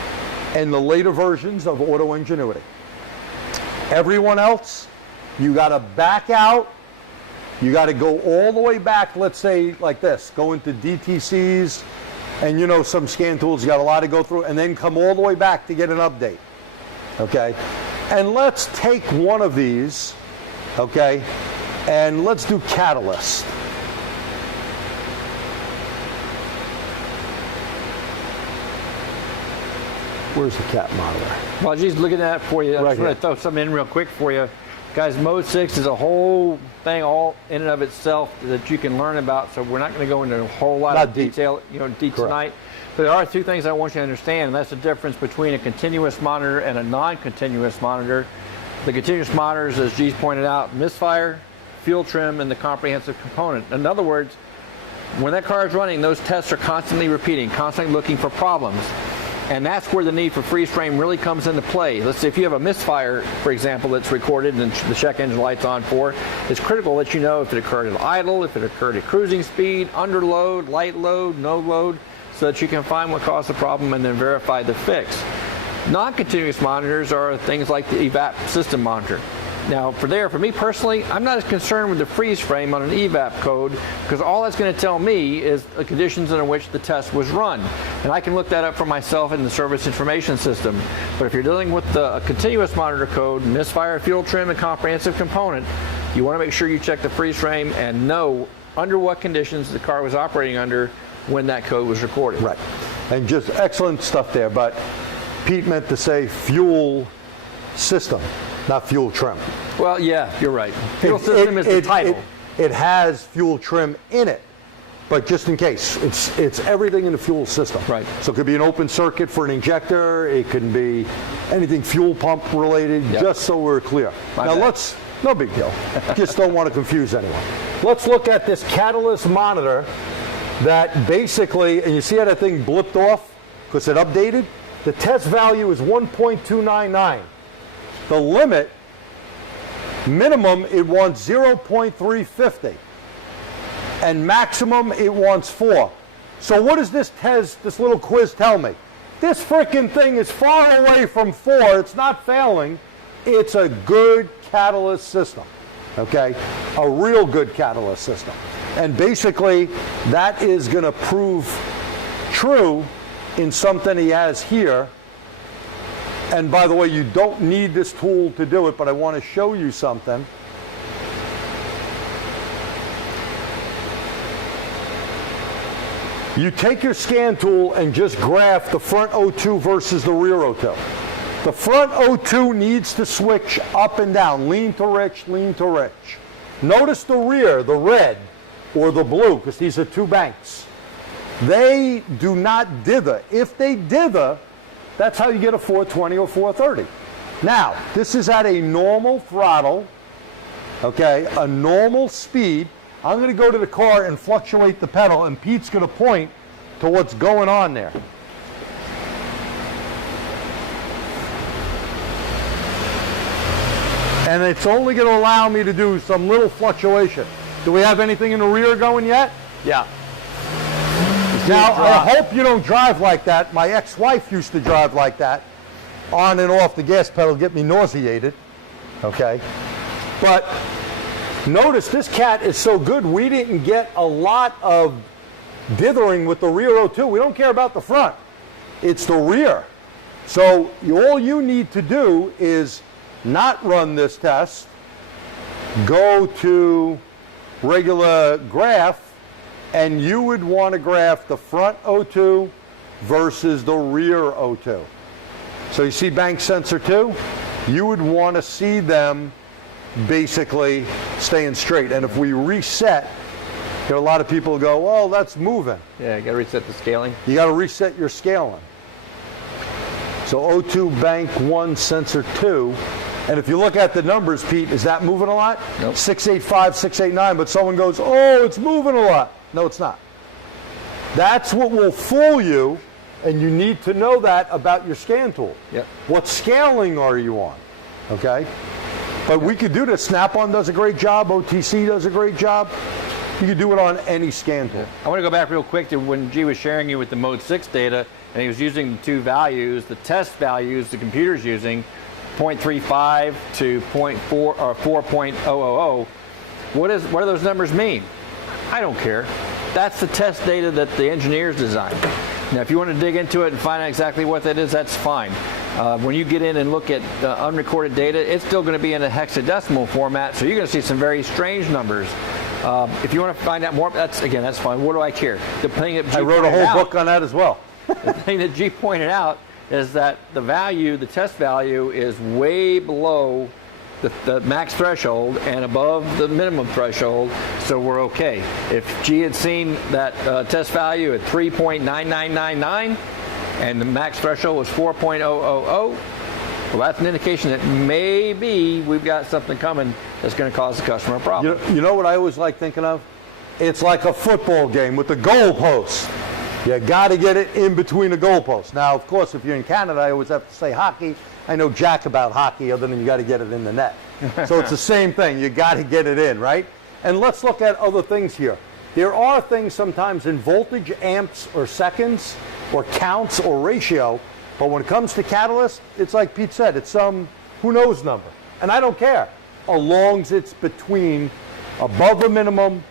and the later versions of Auto Ingenuity. Everyone else, you got to back out. You got to go all the way back, let's say like this, go into DTCs, and you know some scan tools, you got a lot to go through, and then come all the way back to get an update. Okay? And let's take one of these, okay, and let's do Catalyst. Where's the cat monitor? Well, just looking at that for you, I Right just want to throw something in real quick for you. Guys, mode 6 is a whole thing all in and of itself that you can learn about, so we're not going to go into a whole lot of detail, deep tonight. But there are 2 things I want you to understand, and that's the difference between a continuous monitor and a non-continuous monitor. The continuous monitors, as G's pointed out, misfire, fuel trim, and the comprehensive component. In other words, when that car is running, those tests are constantly repeating, constantly looking for problems. And that's where the need for freeze frame really comes into play. Let's say if you have a misfire, for example, that's recorded and the check engine light's on for, it's critical that you know if it occurred at idle, if it occurred at cruising speed, under load, light load, no load, so that you can find what caused the problem and then verify the fix. Non-continuous monitors are things like the EVAP system monitor. Now, for me personally, I'm not as concerned with the freeze frame on an EVAP code because all that's going to tell me is the conditions in which the test was run. And I can look that up for myself in the service information system. But if you're dealing with a continuous monitor code, misfire, fuel trim, and comprehensive component, you want to make sure you check the freeze frame and know under what conditions the car was operating under when that code was recorded. Right. And just excellent stuff there. But Pete meant to say fuel system, not fuel trim. Well, yeah, you're right. Fuel system is the title. It has fuel trim in it, but just in case, it's everything in the fuel system. Right. So it could be an open circuit for an injector. It can be anything fuel pump related. Yep. Just so we're clear. No big deal. Just don't want to confuse anyone. Let's look at this Catalyst monitor that basically, and you see how that thing blipped off because it updated. The test value is 1.299. The limit, minimum, it wants 0.350. And maximum, it wants 4. So what does this little quiz tell me? This freaking thing is far away from 4. It's not failing. It's a good catalyst system, okay? A real good catalyst system. And basically, that is going to prove true in something he has here. And by the way, you don't need this tool to do it, but I want to show you something. You take your scan tool and just graph the front O2 versus the rear O2. The front O2 needs to switch up and down, lean to rich, lean to rich. Notice the rear, the red or the blue, because these are two banks. They do not dither. If they dither, that's how you get a 420 or 430. Now, this is at a normal throttle, okay, a normal speed. I'm going to go to the car and fluctuate the pedal, and Pete's going to point to what's going on there. And it's only going to allow me to do some little fluctuation. Do we have anything in the rear going yet? Yeah. Now, I hope you don't drive like that. My ex-wife used to drive like that, on and off the gas pedal, get me nauseated, okay? But notice this cat is so good, we didn't get a lot of dithering with the rear O2. We don't care about the front. It's the rear. So all you need to do is not run this test, go to regular graph, and you would want to graph the front O2 versus the rear O2. So you see bank sensor 2? You would want to see them basically staying straight. And if we reset, there are a lot of people who go, well, that's moving. Yeah, you got to reset the scaling. You got to reset your scaling. So O2 bank 1 sensor 2. And if you look at the numbers, Pete, is that moving a lot? Nope. 685, 689, but someone goes, oh, it's moving a lot. No, it's not. That's what will fool you, and you need to know that about your scan tool. Yep. What scaling are you on? Okay? But we could do this. Snap-on does a great job. OTC does a great job. You could do it on any scan tool. I want to go back real quick to when G was sharing you with the Mode 6 data, and he was using the two values, the test values the computer's using, 0.35 to 0.4 or 4.000. What do those numbers mean? I don't care. That's the test data that the engineers designed. Now, if you want to dig into it and find out exactly what that is, that's fine. When you get in and look at the unrecorded data, it's still going to be in a hexadecimal format, so you're going to see some very strange numbers. If you want to find out more, that's fine. What do I care? The thing that G I wrote a whole book on that as well. The thing that G pointed out is that the value, the test value, is way below the max threshold and above the minimum threshold, so we're okay. If G had seen that test value at 3.9999 and the max threshold was 4.000, well, that's an indication that maybe we've got something coming that's going to cause the customer a problem. You know what I always like thinking of? It's like a football game with the goalposts. You got to get it in between the goalposts. Now, of course, if you're in Canada, I always have to say hockey. I know jack about hockey other than you got to get it in the net. So it's the same thing. You got to get it in, right? And let's look at other things here. There are things sometimes in voltage, amps, or seconds, or counts, or ratio. But when it comes to catalyst, it's like Pete said, it's some who knows number. And I don't care, as long as it's between above a minimum,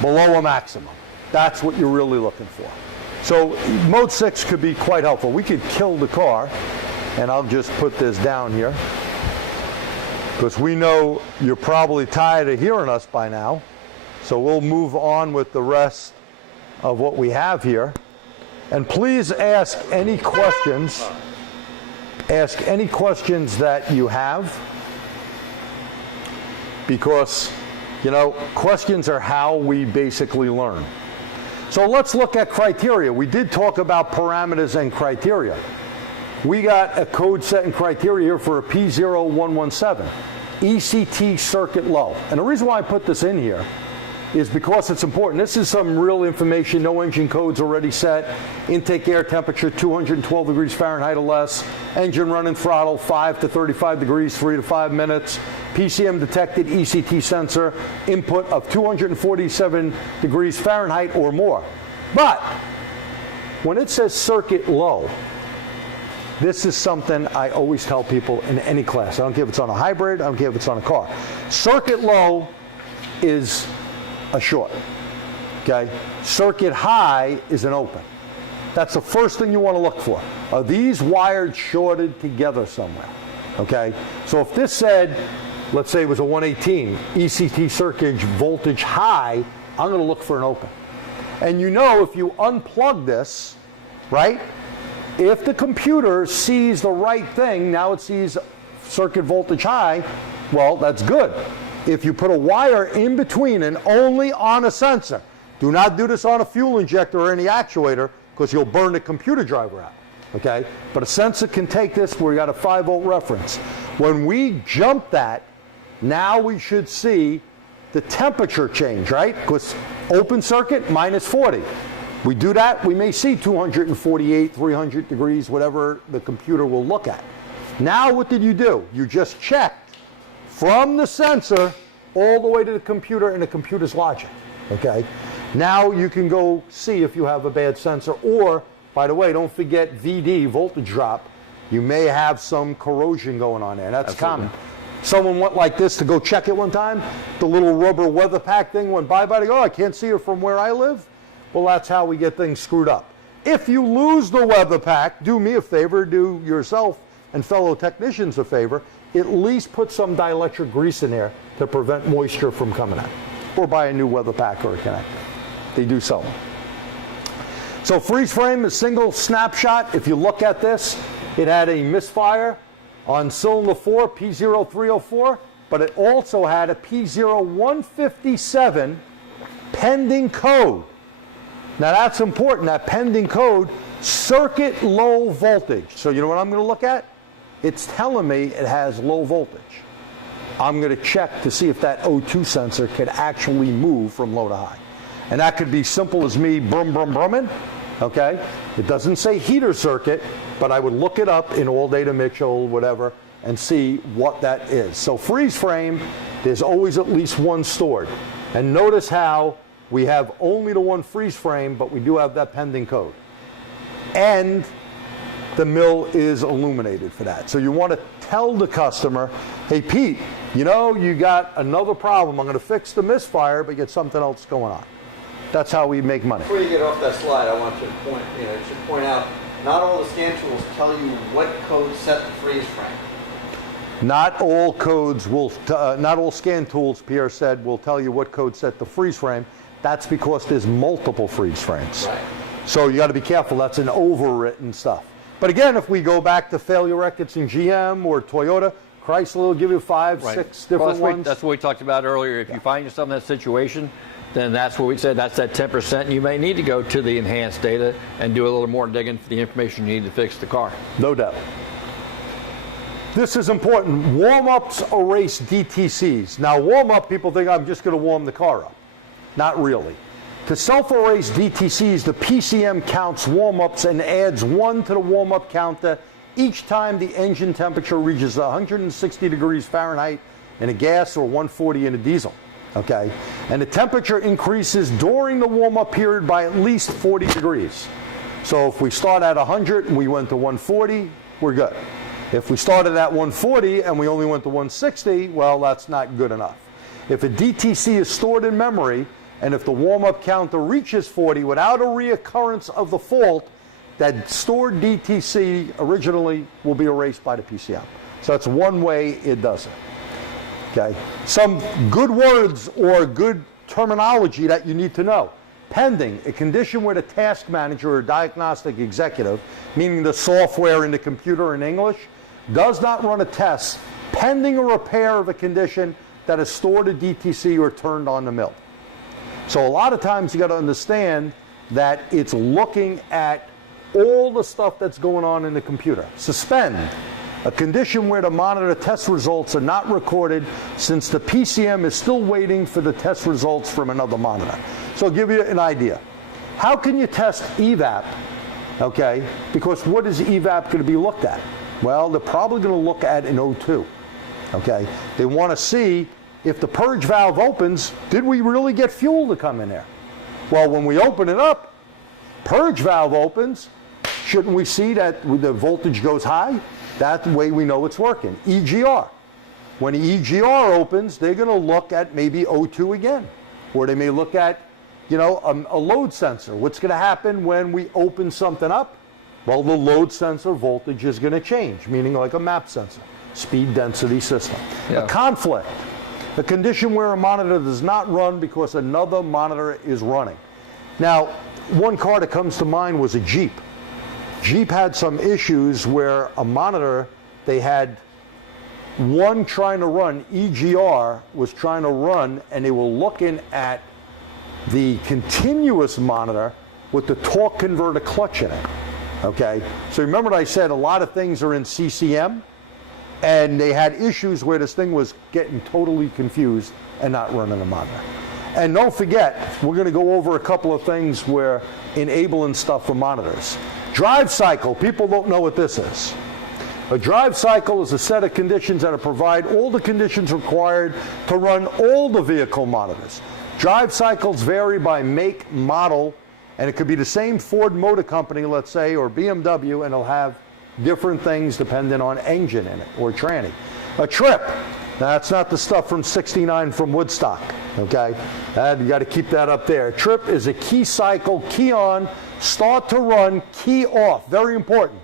below a maximum. That's what you're really looking for. So Mode 6 could be quite helpful. We could kill the car, and I'll just put this down here, because we know you're probably tired of hearing us by now. So we'll move on with the rest of what we have here. And please ask any questions. Ask any questions that you have, because, you know, questions are how we basically learn. So let's look at criteria. We did talk about parameters and criteria. We got a code set and criteria here for a P0117, ECT circuit low. And the reason why I put this in here is because it's important. This is some real information. No engine codes already set. Intake air temperature 212 degrees Fahrenheit or less. Engine running throttle 5 to 35 degrees, 3 to 5 minutes. PCM detected ECT sensor input of 247 degrees Fahrenheit or more. But when it says circuit low, this is something I always tell people in any class. I don't care if it's on a hybrid, I don't care if it's on a car. Circuit low is a short, okay? Circuit high is an open. That's the first thing you want to look for. Are these wired shorted together somewhere, okay? So if this said, let's say it was a 118, ECT circuit voltage high, I'm going to look for an open. And you know if you unplug this, right, If the computer sees the right thing, now it sees circuit voltage high, well, that's good. If you put a wire in between and only on a sensor, do not do this on a fuel injector or any actuator because you'll burn the computer driver out, okay? But a sensor can take this where you got a 5-volt reference. When we jump that, now we should see the temperature change, right? Because open circuit, minus 40. We do that, we may see 248, 300 degrees, whatever the computer will look at. Now what did you do? You just checked from the sensor all the way to the computer and the computer's logic, okay? Now you can go see if you have a bad sensor, or, by the way, don't forget VD, voltage drop. You may have some corrosion going on there. That's common. Someone went like this to go check it one time. The little rubber weather pack thing went by. They go, oh, I can't see it from where I live. Well, that's how we get things screwed up. If you lose the weather pack, do me a favor, do yourself and fellow technicians a favor, at least put some dielectric grease in there to prevent moisture from coming out. Or buy a new weather pack or a connector. They do sell them. So freeze frame is single snapshot. If you look at this, it had a misfire on cylinder 4, P0304, but it also had a P0157 pending code. Now that's important, that pending code, circuit low voltage. So you know what I'm going to look at? It's telling me it has low voltage. I'm going to check to see if that O2 sensor could actually move from low to high. And that could be simple as me brumming, okay? It doesn't say heater circuit, but I would look it up in All Data Mitchell, whatever, and see what that is. So freeze frame, there's always at least one stored. And notice how we have only the one freeze frame, but we do have that pending code. And the mill is illuminated for that. So you want to tell the customer, hey Pete, you know, you got another problem. I'm going to fix the misfire, but get something else going on. That's how we make money. Before you get off that slide, I want you to point out, not all the scan tools tell you what code set the freeze frame. Not all codes will, not all scan tools, Pierre said, will tell you what code set the freeze frame. That's because there's multiple freeze frames. Right. So you got to be careful. That's an overwritten stuff. But again, if we go back to failure records in GM or Toyota, Chrysler will give you 5, 6 different ones. That's what we talked about earlier. If you find yourself in that situation, then that's what we said, that's that 10%. You may need to go to the enhanced data and do a little more digging for the information you need to fix the car. No doubt. This is important. Warm-ups erase DTCs. Now, warm-up, people think I'm just going to warm the car up. Not really. To self-erase DTCs, the PCM counts warm-ups and adds 1 to the warm-up counter each time the engine temperature reaches 160 degrees Fahrenheit in a gas or 140 in a diesel. Okay? And the temperature increases during the warm-up period by at least 40 degrees. So if we start at 100 and we went to 140, we're good. If we started at 140 and we only went to 160, well, that's not good enough. If a DTC is stored in memory, and if the warm-up counter reaches 40 without a reoccurrence of the fault, that stored DTC originally will be erased by the PCM. So that's one way it does it. Okay? Some good words or good terminology that you need to know. Pending, a condition where the task manager or diagnostic executive, meaning the software in the computer in English, does not run a test pending a repair of a condition that is stored a DTC or turned on the mill. So a lot of times you got to understand that it's looking at all the stuff that's going on in the computer. Suspend, a condition where the monitor test results are not recorded since the PCM is still waiting for the test results from another monitor. So I'll give you an idea. How can you test evap? Okay, because what is evap going to be looked at? Well, they're probably going to look at an O2. Okay, they want to see if the purge valve opens, did we really get fuel to come in there? Well, when we open it up, purge valve opens, shouldn't we see that the voltage goes high? That's the way we know it's working. EGR. When the EGR opens, they're going to look at maybe O2 again. Or they may look at, you know, a load sensor. What's going to happen when we open something up? Well, the load sensor voltage is going to change, meaning like a map sensor, speed density system. Yeah. A conflict. A condition where a monitor does not run because another monitor is running. Now, one car that comes to mind was a Jeep. Jeep had some issues where a monitor, they had one trying to run, EGR was trying to run, and they were looking at the continuous monitor with the torque converter clutch in it. Okay, so remember what I said, a lot of things are in CCM, and they had issues where this thing was getting totally confused and not running the monitor. And don't forget, we're going to go over a couple of things where enabling stuff for monitors. Drive cycle, people don't know what this is. A drive cycle is a set of conditions that provide all the conditions required to run all the vehicle monitors. Drive cycles vary by make, model, and it could be the same Ford Motor Company, let's say, or BMW, and it'll have different things depending on engine in it, or tranny. A trip, that's not the stuff from '69 from Woodstock, okay? You got to keep that up there. A trip is a key cycle, key on, start to run, key off, very important.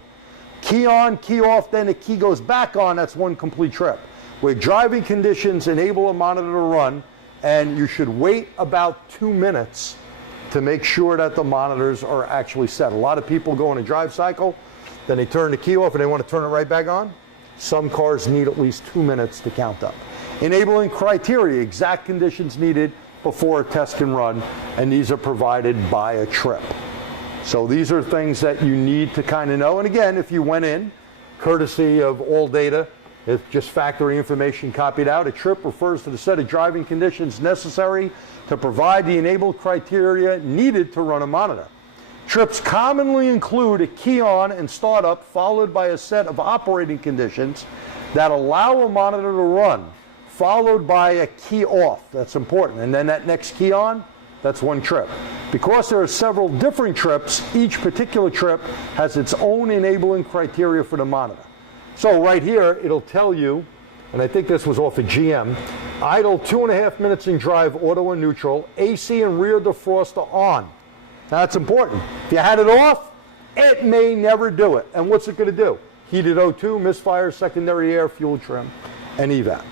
Key on, key off, then the key goes back on, that's one complete trip. Where driving conditions enable a monitor to run, and you should wait about 2 minutes to make sure that the monitors are actually set. A lot of people go in a drive cycle, then they turn the key off and they want to turn it right back on. Some cars need at least 2 minutes to count up. Enabling criteria, exact conditions needed before a test can run, and these are provided by a trip. So these are things that you need to kind of know. And again, if you went in, courtesy of all data, it's just factory information copied out. A trip refers to the set of driving conditions necessary to provide the enabled criteria needed to run a monitor. Trips commonly include a key on and startup followed by a set of operating conditions that allow a monitor to run, followed by a key off. That's important. And then that next key on, that's one trip. Because there are several different trips, each particular trip has its own enabling criteria for the monitor. So right here, it'll tell you, and I think this was off of GM, idle 2.5 minutes in drive, auto and neutral, AC and rear defroster on. Now that's important. If you had it off, it may never do it. And what's it going to do? Heated O2, misfire, secondary air, fuel trim, and evap.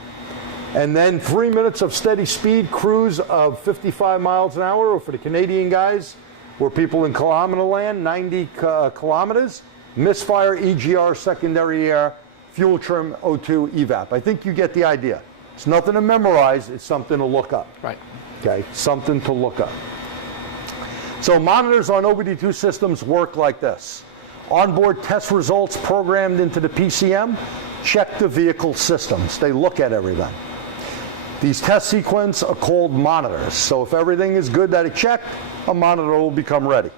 And then 3 minutes of steady speed, cruise of 55 miles an hour, or for the Canadian guys, or people in kilometer land, 90 kilometers, misfire, EGR, secondary air, fuel trim, O2, evap. I think you get the idea. It's nothing to memorize, it's something to look up. Right. Okay, something to look up. So monitors on OBD2 systems work like this. Onboard test results programmed into the PCM, check the vehicle systems. They look at everything. These test sequences are called monitors. So if everything is good that it checked, a monitor will become ready.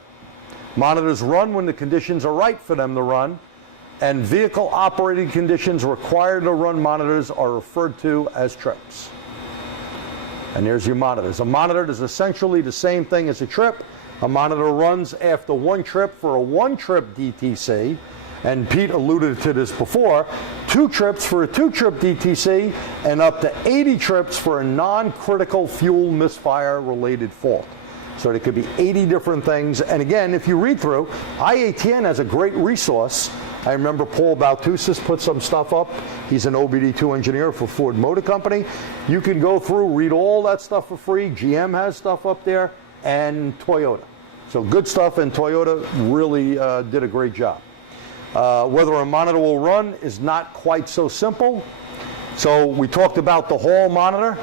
Monitors run when the conditions are right for them to run, and vehicle operating conditions required to run monitors are referred to as trips. And there's your monitors. A monitor is essentially the same thing as a trip. A monitor runs after one trip for a one-trip DTC, and Pete alluded to this before, 2 trips for a 2-trip DTC, and up to 80 trips for a non-critical fuel misfire related fault. So there could be 80 different things. And again, if you read through, IATN has a great resource. I remember Paul Baltusas put some stuff up. He's an OBD2 engineer for Ford Motor Company. You can go through, read all that stuff for free. GM has stuff up there, and Toyota. So good stuff, and Toyota really did a great job. Whether a monitor will run is not quite so simple. So we talked about the hall monitor.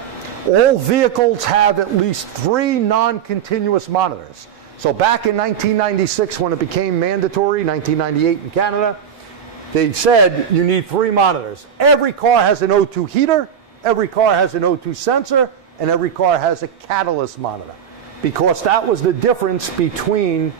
All vehicles have at least 3 non-continuous monitors. So back in 1996, when it became mandatory, 1998 in Canada, they said you need 3 monitors. Every car has an O2 heater, every car has an O2 sensor, and every car has a catalyst monitor. Because that was the difference between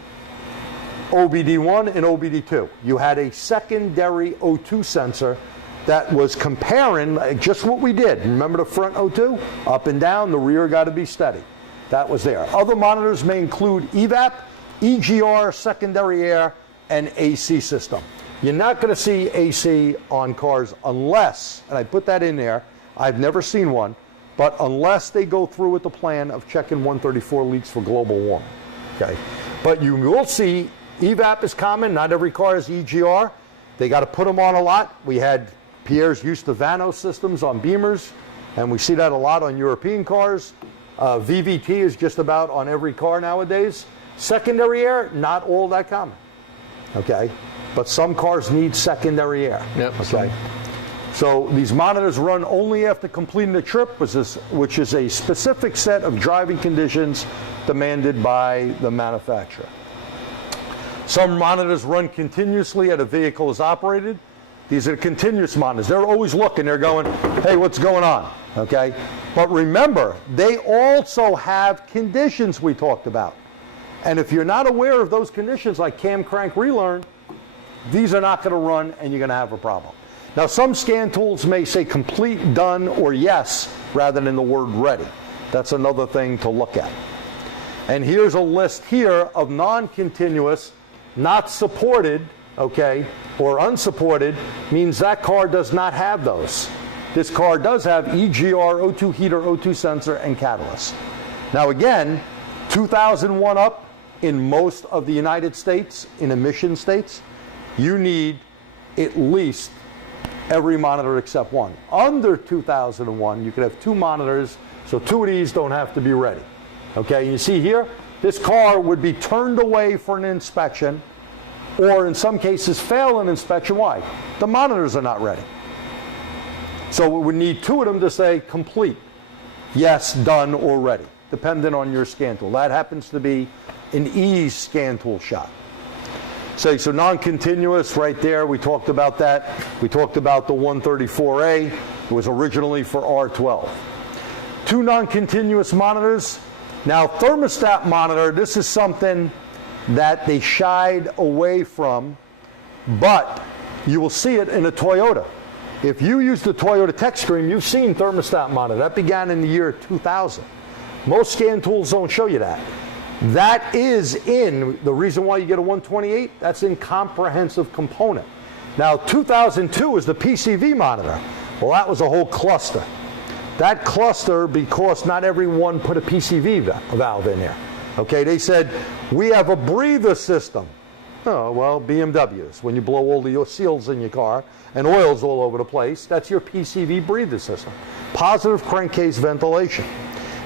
OBD1 and OBD2. You had a secondary O2 sensor that was comparing just what we did. Remember the front O2? Up and down, the rear got to be steady. That was there. Other monitors may include evap, EGR, secondary air, and AC system. You're not going to see AC on cars unless, and I put that in there, I've never seen one, but unless they go through with the plan of checking 134 leaks for global warming. Okay? But you will see evap is common. Not every car has EGR. They got to put them on a lot. We had Pierre's used the Vano systems on Beamers, and we see that a lot on European cars. VVT is just about on every car nowadays. Secondary air, not all that common. okay? But some cars need secondary air, Yep. okay? So these monitors run only after completing the trip, which is a specific set of driving conditions demanded by the manufacturer. Some monitors run continuously as a vehicle is operated. These are continuous monitors. They're always looking. They're going, hey, what's going on? Okay? But remember, they also have conditions we talked about. And if you're not aware of those conditions, like cam crank relearn, these are not going to run and you're going to have a problem. Now, some scan tools may say complete, done, or yes, rather than the word ready. That's another thing to look at. And here's a list here of non-continuous, not supported, okay, or unsupported, means that car does not have those. This car does have EGR, O2 heater, O2 sensor, and catalyst. Now again, 2001 up in most of the United States, in emission states, you need at least every monitor except one. Under 2001, you could have 2 monitors, so 2 of these don't have to be ready. Okay, you see here, this car would be turned away for an inspection, or in some cases fail an inspection. Why? The monitors are not ready. So we would need 2 of them to say complete, yes, done, or ready, depending on your scan tool. That happens to be an E scan tool shop. So non-continuous right there, we talked about that. We talked about the 134A. It was originally for R12. 2 non-continuous monitors. Now, thermostat monitor, this is something that they shied away from, but you will see it in a Toyota. If you use the Toyota Tech Stream, you've seen thermostat monitor. That began in the year 2000. Most scan tools don't show you that. That is in, the reason why you get a 128, that's in comprehensive component. Now, 2002 is the PCV monitor. Well, that was a whole cluster. That cluster, because not everyone put a PCV valve in there. Okay, they said, we have a breather system. Oh, well, BMWs, when you blow all the seals in your car and oil's all over the place, that's your PCV breather system. Positive crankcase ventilation.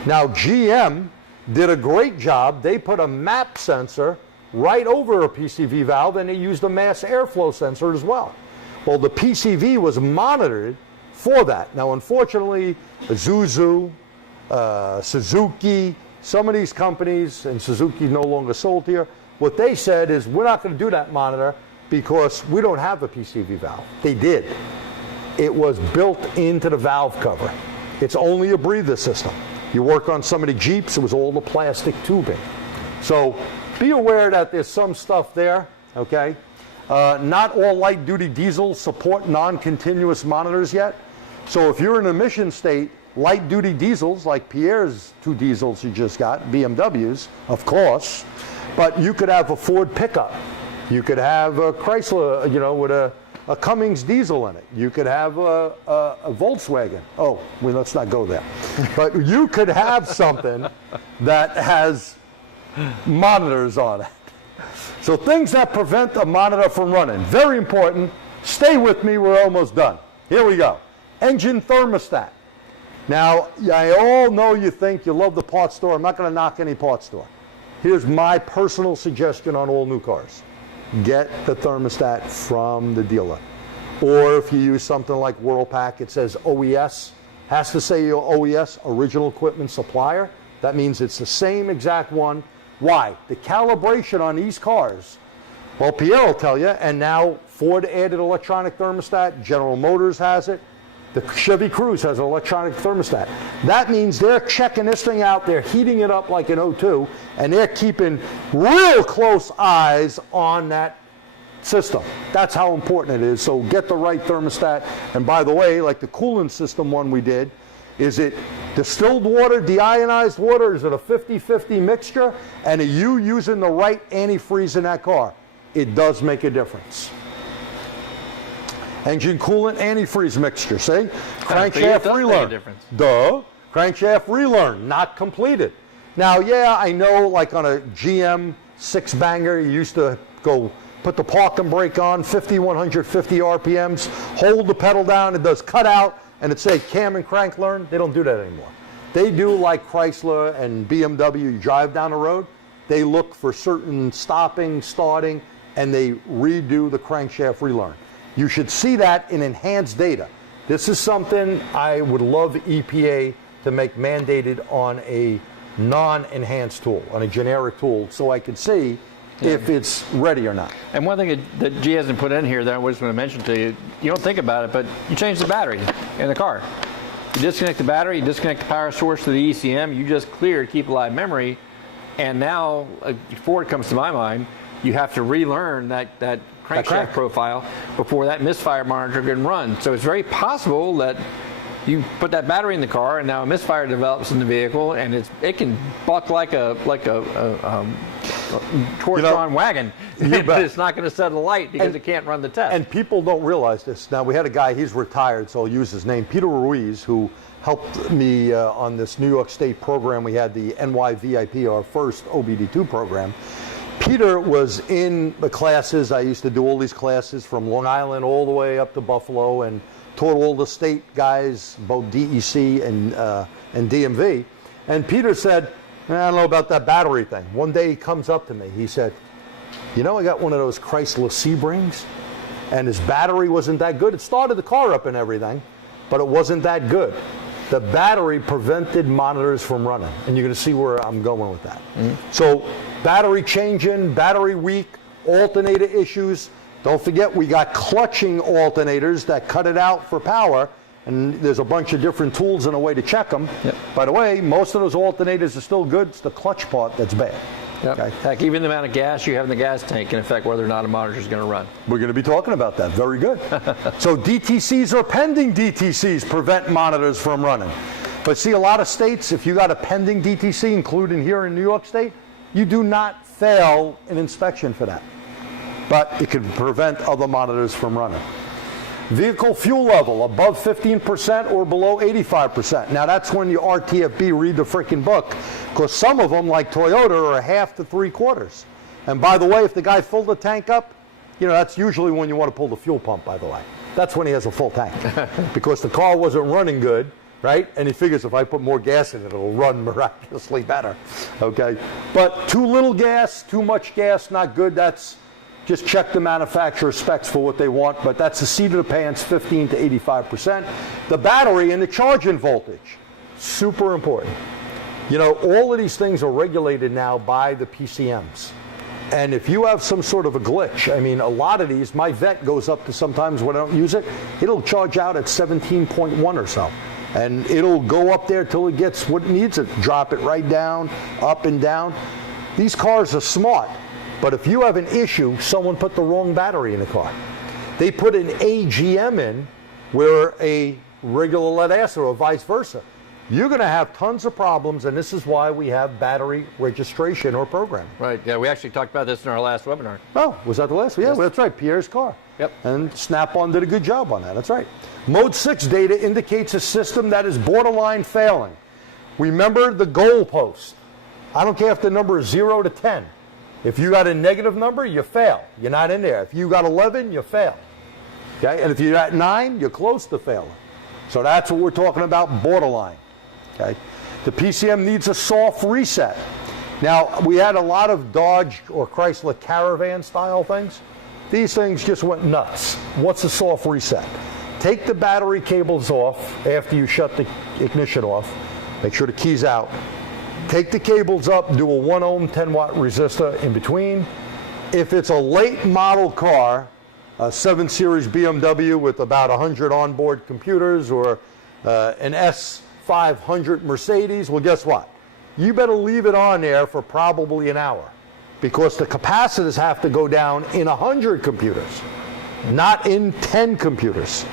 Now, GM did a great job. They put a MAP sensor right over a PCV valve, and they used a mass airflow sensor as well. Well, the PCV was monitored for that. Now, unfortunately, Isuzu, Suzuki, some of these companies, and Suzuki no longer sold here, what they said is, we're not going to do that monitor because we don't have a PCV valve. They did. It was built into the valve cover. It's only a breather system. You work on some of the Jeeps, it was all the plastic tubing. So be aware that there's some stuff there, okay? Not all light-duty diesels support non-continuous monitors yet. So if you're in an emission state, light-duty diesels, like Pierre's 2 diesels you just got, BMWs, of course, but you could have a Ford pickup. You could have a Chrysler, you know, with a Cummins diesel in it. You could have a Volkswagen. Oh, well, let's not go there. But you could have something that has monitors on it. So things that prevent a monitor from running. Very important. Stay with me, we're almost done. Here we go. Engine thermostat. Now, I all know you think you love the parts store. I'm not going to knock any parts store. Here's my personal suggestion on all new cars. Get the thermostat from the dealer. Or if you use something like Whirlpack, it says OES. Has to say your OES, original equipment supplier. That means it's the same exact one. Why? The calibration on these cars, well, Pierre will tell you, and now Ford added electronic thermostat, General Motors has it, the Chevy Cruze has an electronic thermostat. That means they're checking this thing out, they're heating it up like an O2, and they're keeping real close eyes on that system. That's how important it is. So get the right thermostat. And by the way, like the coolant system one we did, is it distilled water, deionized water? Is it a 50-50 mixture? And are you using the right antifreeze in that car? It does make a difference. Engine coolant antifreeze mixture, see? Crankshaft relearn. Duh. Crankshaft relearn, not completed. Now, yeah, I know like on a GM 6-banger, you used to go put the parking brake on, 50, 150 RPMs, hold the pedal down, it does cut out, and it say cam and crank learn. They don't do that anymore. They do like Chrysler and BMW, you drive down the road, they look for certain stopping, starting, and they redo the crankshaft relearn. You should see that in enhanced data. This is something I would love EPA to make mandated on a non-enhanced tool, on a generic tool, so I can see if it's ready or not. And one thing that G hasn't put in here that I was going to mention to you, you don't think about it, but you change the battery in the car. You disconnect the battery, you disconnect the power source to the ECM, you just clear to keep alive memory, and now, before it comes to my mind, you have to relearn that crankshaft profile before that misfire monitor can run. So it's very possible that you put that battery in the car, and now a misfire develops in the vehicle, and it can buck like a torch-on wagon. But it's not going to set a light because it can't run the test. And people don't realize this. Now, we had a guy, he's retired, so I'll use his name, Peter Ruiz, who helped me on this New York State program. We had the NYVIP, our first OBD2 program. Peter was in the classes. I used to do all these classes from Long Island all the way up to Buffalo, and taught all the state guys, both DEC and DMV. And Peter said, I don't know about that battery thing. One day he comes up to me. He said, you know, I got one of those Chrysler Sebrings, and his battery wasn't that good. It started the car up and everything, but it wasn't that good. The battery prevented monitors from running. And you're going to see where I'm going with that. So battery changing, battery weak, alternator issues. Don't forget, we got clutching alternators that cut it out for power, and there's a bunch of different tools and a way to check them. By the way, most of those alternators are still good. It's the clutch part that's bad. Okay? Heck, even the amount of gas you have in the gas tank can affect whether or not a monitor is going to run. We're going to be talking about that. Very good. So DTCs or pending DTCs prevent monitors from running. But see, a lot of states, if you got a pending DTC, including here in New York State, you do not fail an inspection for that. But it can prevent other monitors from running. Vehicle fuel level above 15% or below 85%. Now that's when you RTFB read the freaking book, because some of them, like Toyota, are half to 3/4. And by the way, if the guy filled the tank up, you know, that's usually when you want to pull the fuel pump, by the way. That's when he has a full tank, because the car wasn't running good, right? And he figures if I put more gas in it, it'll run miraculously better, okay? But too little gas, too much gas, not good. That's just check the manufacturer specs for what they want, but that's the seat of the pants, 15 to 85%. The battery and the charging voltage, super important. You know, all of these things are regulated now by the PCMs. And if you have some sort of a glitch, I mean, a lot of these, my vet goes up to sometimes when I don't use it, it'll charge out at 17.1 or so. And it'll go up there till it gets what it needs, it drop it right down, up and down. These cars are smart. But if you have an issue, someone put the wrong battery in the car. They put an AGM in where a regular lead acid or vice versa. You're going to have tons of problems, and this is why we have battery registration or programming. Right, yeah, we actually talked about this in our last webinar. Oh, was that the last one? Yeah, well, that's right, Pierre's car. Yep. And Snap-on did a good job on that, that's right. Mode 6 data indicates a system that is borderline failing. Remember the goalpost. I don't care if the number is 0 to 10. If you got a negative number, you fail. You're not in there. If you got 11, you fail. Okay? And if you're at 9, you're close to failing. So that's what we're talking about, borderline. Okay? The PCM needs a soft reset. Now, we had a lot of Dodge or Chrysler Caravan style things. These things just went nuts. What's a soft reset? Take the battery cables off after you shut the ignition off. Make sure the key's out. Take the cables up, do a 1 ohm 10 watt resistor in between. If it's a late model car, a 7 Series BMW with about 100 onboard computers, or an S500 Mercedes, well, guess what? You better leave it on there for probably an hour, because the capacitors have to go down in 100 computers, not in 10 computers.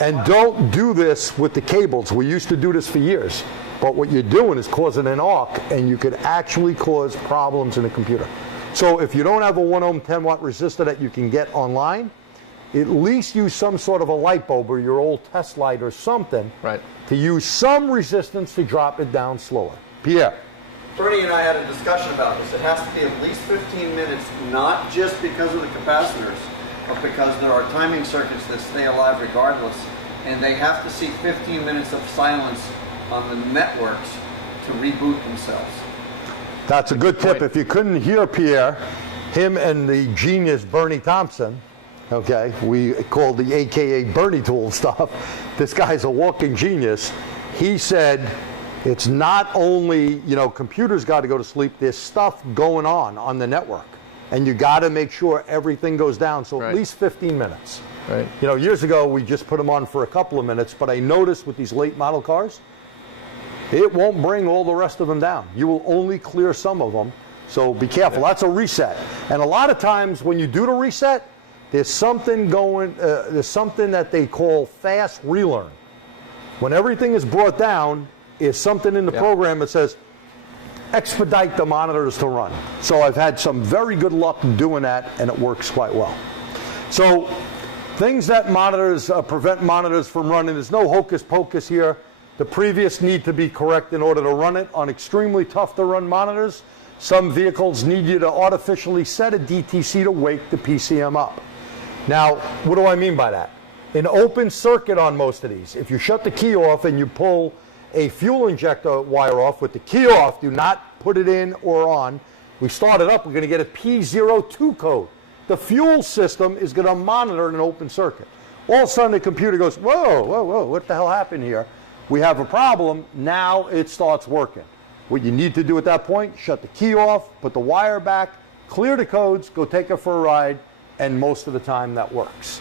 And don't do this with the cables. We used to do this for years. But what you're doing is causing an arc, and you could actually cause problems in the computer. So if you don't have a 1 ohm 10 watt resistor that you can get online, at least use some sort of a light bulb or your old test light or something, right, to use some resistance to drop it down slower. Pierre. Bernie and I had a discussion about this. It has to be at least 15 minutes, not just because of the capacitors, but because there are timing circuits that stay alive regardless, and they have to see 15 minutes of silence on the networks to reboot themselves. That's a good tip. If you couldn't hear Pierre, him and the genius Bernie Thompson, okay, we call the AKA Bernie tool stuff. This guy's a walking genius. He said, it's not only, computers got to go to sleep, there's stuff going on the network. And you got to make sure everything goes down, so at least 15 minutes. Right. Years ago, we just put them on for a couple of minutes, but I noticed with these late model cars, it won't bring all the rest of them down. You will only clear some of them, so be careful. That's a reset. And a lot of times when you do the reset, there's something there's something that they call fast relearn. When everything is brought down, is something in the program that says, expedite the monitors to run. So I've had some very good luck doing that, and it works quite well. So things that prevent monitors from running, there's no hocus pocus here. The previous need to be correct in order to run it. On extremely tough to run monitors, some vehicles need you to artificially set a DTC to wake the PCM up. Now, what do I mean by that? An open circuit on most of these. If you shut the key off and you pull a fuel injector wire off with the key off, do not put it in or on. We start it up, we're going to get a P02 code. The fuel system is going to monitor an open circuit. All of a sudden the computer goes, whoa, whoa, whoa, what the hell happened here? We have a problem, now it starts working. What you need to do at that point, shut the key off, put the wire back, clear the codes, go take it for a ride, and most of the time that works.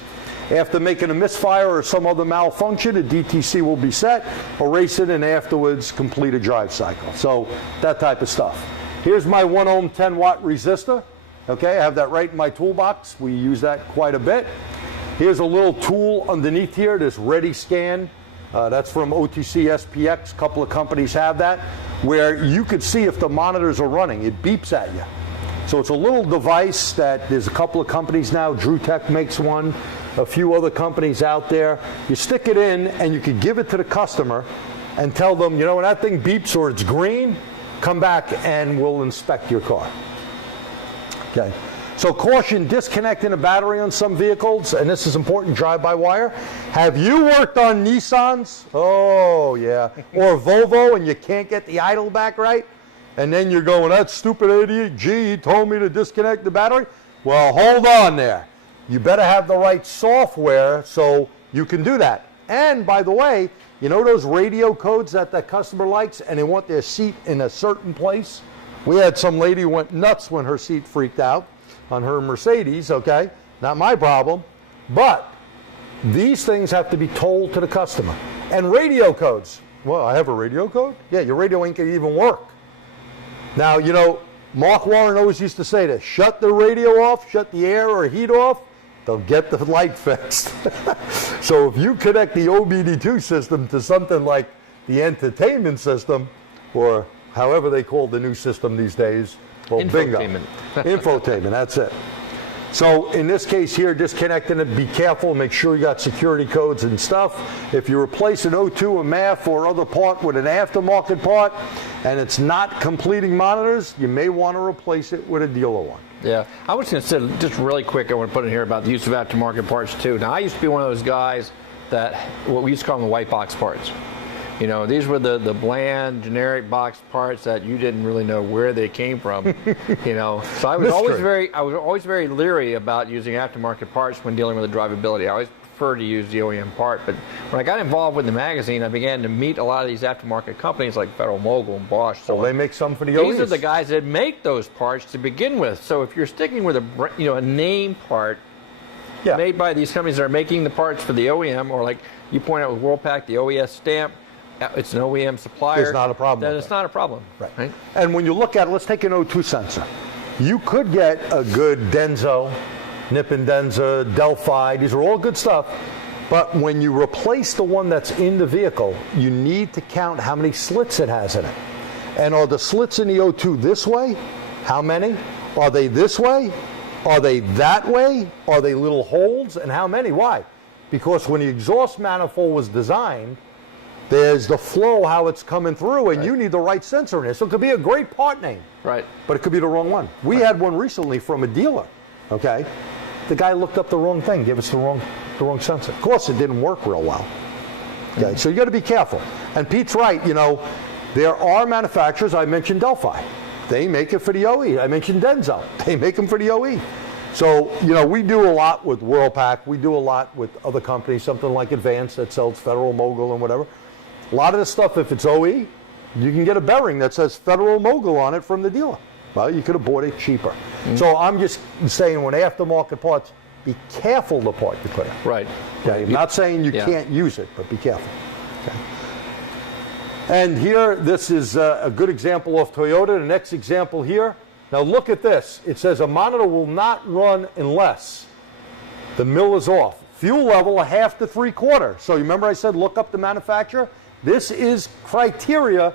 After making a misfire or some other malfunction, a DTC will be set, erase it, and afterwards complete a drive cycle. So that type of stuff. Here's my 1 ohm 10 watt resistor. Okay, I have that right in my toolbox. We use that quite a bit. Here's a little tool underneath here, this Ready Scan. That's from OTC SPX. A couple of companies have that, where you could see if the monitors are running. It beeps at you. So it's a little device that there's a couple of companies now. DrewTech makes one, a few other companies out there. You stick it in and you can give it to the customer and tell them, when that thing beeps or it's green, come back and we'll inspect your car. Okay. So caution, disconnecting a battery on some vehicles, and this is important, drive-by-wire. Have you worked on Nissans? Oh, yeah. Or Volvo, and you can't get the idle back right? And then you're going, that stupid idiot, gee, he told me to disconnect the battery? Well, hold on there. You better have the right software so you can do that. And by the way, those radio codes that the customer likes and they want their seat in a certain place? We had some lady who went nuts when her seat freaked out on her Mercedes, okay? Not my problem. But these things have to be told to the customer. And radio codes. Well, I have a radio code? Yeah, your radio ain't gonna even work. Now, Mark Warren always used to say this, shut the radio off, shut the air or heat off, they'll get the light fixed. So if you connect the OBD2 system to something like the entertainment system, or however they call the new system these days, well, bingo. Infotainment, that's it. So in this case here, disconnecting it, be careful, make sure you got security codes and stuff. If you replace an O2, a MAF, or other part with an aftermarket part, and it's not completing monitors, you may want to replace it with a dealer one. Yeah, I was going to say, just really quick, I want to put in here about the use of aftermarket parts too. Now, I used to be one of those guys that, what we used to call them the white box parts. These were the bland, generic box parts that you didn't really know where they came from. So I was always very leery about using aftermarket parts when dealing with the drivability. I always preferred to use the OEM part. But when I got involved with the magazine, I began to meet a lot of these aftermarket companies like Federal Mogul and Bosch. So they make some for the OEMs. These are the guys that make those parts to begin with. So if you're sticking with a name part made by these companies that are making the parts for the OEM, or like you point out with Worldpac, the OES stamp, it's an OEM supplier. It's not a problem. Then it's not a problem. Right. And when you look at it, let's take an O2 sensor. You could get a good Denso, Nippon Denso, Delphi. These are all good stuff. But when you replace the one that's in the vehicle, you need to count how many slits it has in it. And are the slits in the O2 this way? How many? Are they this way? Are they that way? Are they little holes? And how many? Why? Because when the exhaust manifold was designed, there's the flow, how it's coming through, and you need the right sensor in there. So it could be a great part name, but it could be the wrong one. We had one recently from a dealer, okay? The guy looked up the wrong thing, gave us the wrong sensor. Of course, it didn't work real well. Okay, so you got to be careful. And Pete's right, there are manufacturers, I mentioned Delphi. They make it for the OE. I mentioned Denso. They make them for the OE. So, you know, we do a lot with WorldPack. We do a lot with other companies, something like Advance that sells Federal Mogul and whatever. A lot of this stuff, if it's OE, you can get a bearing that says Federal Mogul on it from the dealer. Well, you could have bought it cheaper. So I'm just saying, when aftermarket parts, be careful the part you put in. Right. Okay? I'm not saying you can't use it, but be careful. Okay? And here, this is a good example of Toyota. The next example here. Now look at this. It says a monitor will not run unless the mill is off. Fuel level 1/2 to 3/4. So you remember I said look up the manufacturer? This is criteria.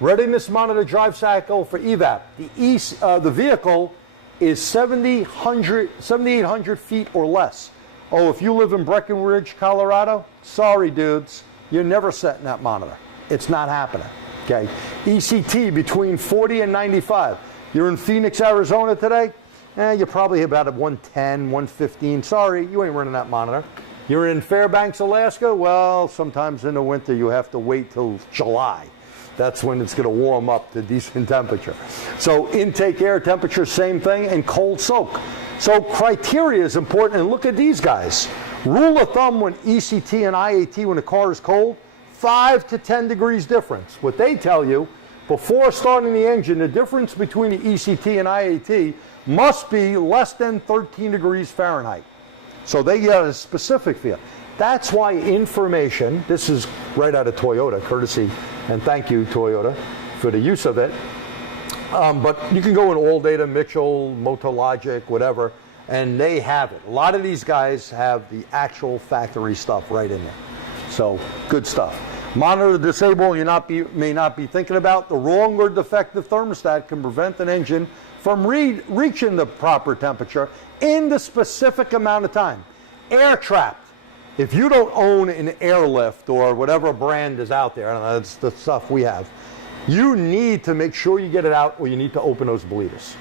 Readiness monitor drive cycle for EVAP. The vehicle is 7,800 feet or less. Oh, if you live in Breckenridge, Colorado, sorry dudes, you're never setting that monitor. It's not happening. Okay. ECT between 40 and 95. You're in Phoenix, Arizona today, you're probably about at 110, 115. Sorry, you ain't running that monitor. You're in Fairbanks, Alaska, well, sometimes in the winter you have to wait till July. That's when it's going to warm up to decent temperature. So intake air temperature, same thing, and cold soak. So criteria is important, and look at these guys. Rule of thumb when ECT and IAT, when the car is cold, 5 to 10 degrees difference. What they tell you, before starting the engine, the difference between the ECT and IAT must be less than 13 degrees Fahrenheit. So they get a specific feel. That's why information, this is right out of Toyota, courtesy, and thank you, Toyota, for the use of it. But you can go in ALLDATA, Mitchell, Motologic, whatever, and they have it. A lot of these guys have the actual factory stuff right in there. So, good stuff. Monitor disable you may not be thinking about. The wrong or defective thermostat can prevent an engine from reaching the proper temperature in the specific amount of time. Air trapped. If you don't own an airlift or whatever brand is out there, I don't know, that's the stuff we have, you need to make sure you get it out, or you need to open those bleeders.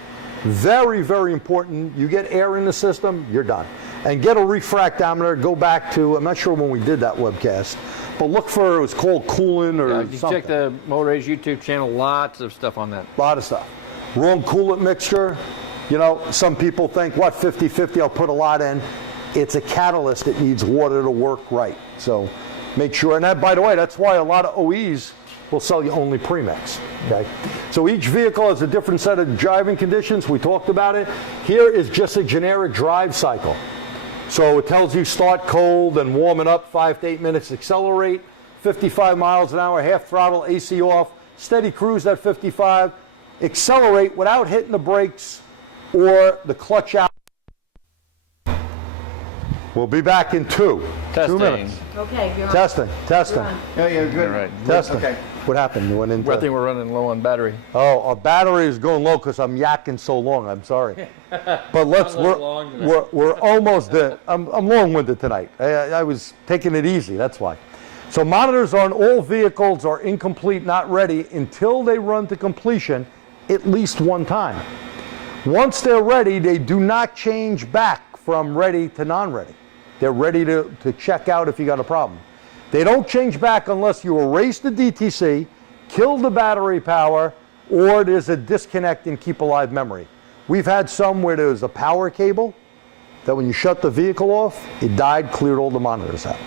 Very, very important. You get air in the system, you're done. And get a refractometer. Go back to, I'm not sure when we did that webcast, but look for, it was called coolant or you something. check the Motor's YouTube channel, lots of stuff on that. A lot of stuff. Wrong coolant mixture. You know, some people think, what, 50-50, I'll put a lot in. It's a catalyst that needs water to work right. So make sure, and that, by the way, that's why a lot of OEs will sell you only premix. Okay? So each vehicle has a different set of driving conditions. We talked about it. Here is just a generic drive cycle. So it tells you start cold and warm it up 5 to 8 minutes, accelerate 55 miles an hour, half throttle, AC off, steady cruise at 55, accelerate without hitting the brakes or the clutch out. We'll be back in 2 minutes. Okay, you're on. Testing. You're on. Yeah, you're good. All right. Testing. Okay. What happened? You went into... I think we're running low on battery. Oh, our battery is going low because I'm yakking so long. I'm sorry. But we're almost there. I'm long-winded tonight. I was taking it easy. That's why. So monitors on all vehicles are incomplete, not ready, until they run to completion at least one time. Once they're ready, they do not change back from ready to non-ready. They're ready to check out if you got a problem. They don't change back unless you erase the DTC, kill the battery power, or there's a disconnect in keep alive memory. We've had some where there's a power cable that when you shut the vehicle off, it died, cleared all the monitors out.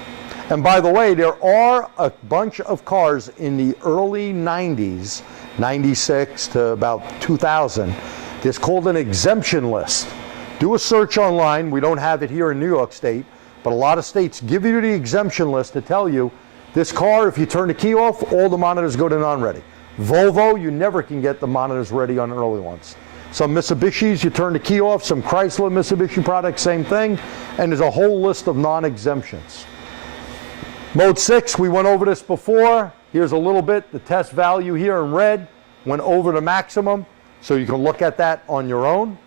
And by the way, there are a bunch of cars in the early 90s, 96 to about 2000. It's called an exemption list. Do a search online. We don't have it here in New York State, but a lot of states give you the exemption list to tell you this car, if you turn the key off, all the monitors go to non-ready. Volvo, you never can get the monitors ready on early ones. Some Mitsubishis, you turn the key off. Some Chrysler, Mitsubishi products, same thing. And there's a whole list of non-exemptions. Mode 6, we went over this before. Here's a little bit. The test value here in red went over the maximum, so you can look at that on your own.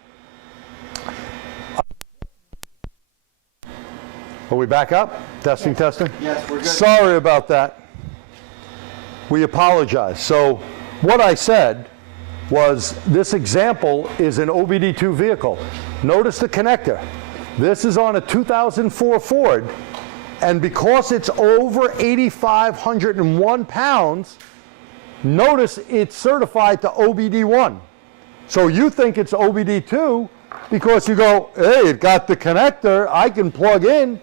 Are we back up? Testing, testing? Yes, we're good. Sorry about that. We apologize. So what I said was this example is an OBD2 vehicle. Notice the connector. This is on a 2004 Ford, and because it's over 8,501 pounds, notice it's certified to OBD1. So you think it's OBD2 because you go, hey, it got the connector, I can plug in.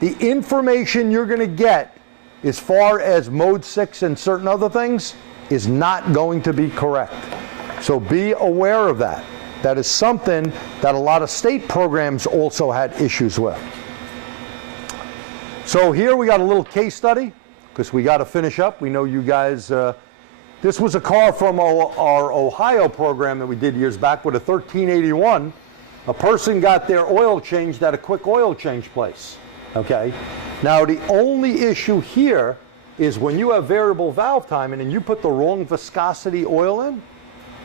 The information you're going to get as far as mode 6 and certain other things is not going to be correct. So be aware of that. That is something that a lot of state programs also had issues with. So here we got a little case study because we got to finish up. We know you guys, this was a car from our Ohio program that we did years back with a 1381. A person got their oil changed at a quick oil change place. Okay. Now the only issue here is when you have variable valve timing and you put the wrong viscosity oil in,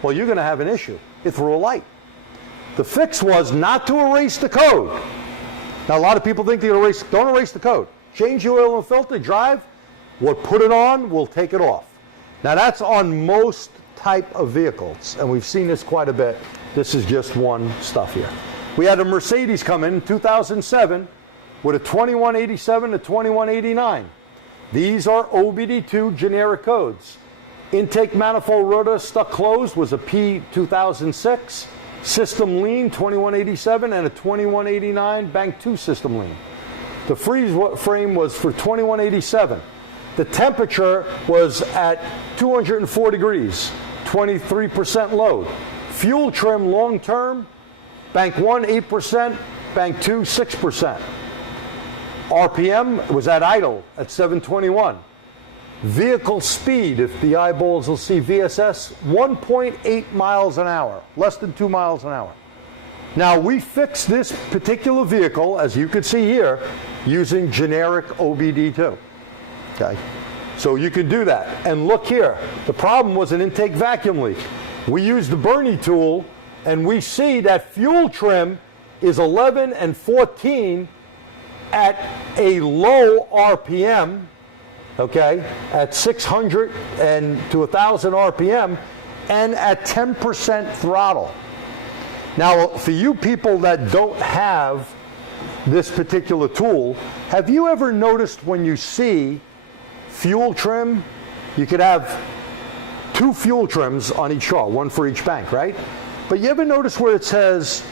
well, you're going to have an issue. It threw a light. The fix was not to erase the code. Now a lot of people think they don't erase the code. Change your oil and filter, drive, we'll put it on, we'll take it off. Now that's on most type of vehicles, and we've seen this quite a bit. This is just one stuff here. We had a Mercedes come in 2007 with a 2187 to 2189. These are OBD2 generic codes. Intake manifold rotor stuck closed was a P2006. System lean 2187 and a 2189 bank 2 system lean. The freeze frame was for 2187. The temperature was at 204 degrees, 23% load. Fuel trim long term, bank 1 8%, bank 2 6%. RPM was at idle at 721. Vehicle speed, if the eyeballs will see VSS, 1.8 miles an hour, less than 2 miles an hour. Now we fixed this particular vehicle, as you can see here, using generic OBD2. Okay, so you can do that. And look here, the problem was an intake vacuum leak. We used the Bernie tool, and we see that fuel trim is 11 and 14 at a low RPM, okay, at 600 and to 1,000 RPM, and at 10% throttle. Now, for you people that don't have this particular tool, have you ever noticed when you see fuel trim, you could have 2 fuel trims on each car, 1 for each bank, right? But you ever notice where it says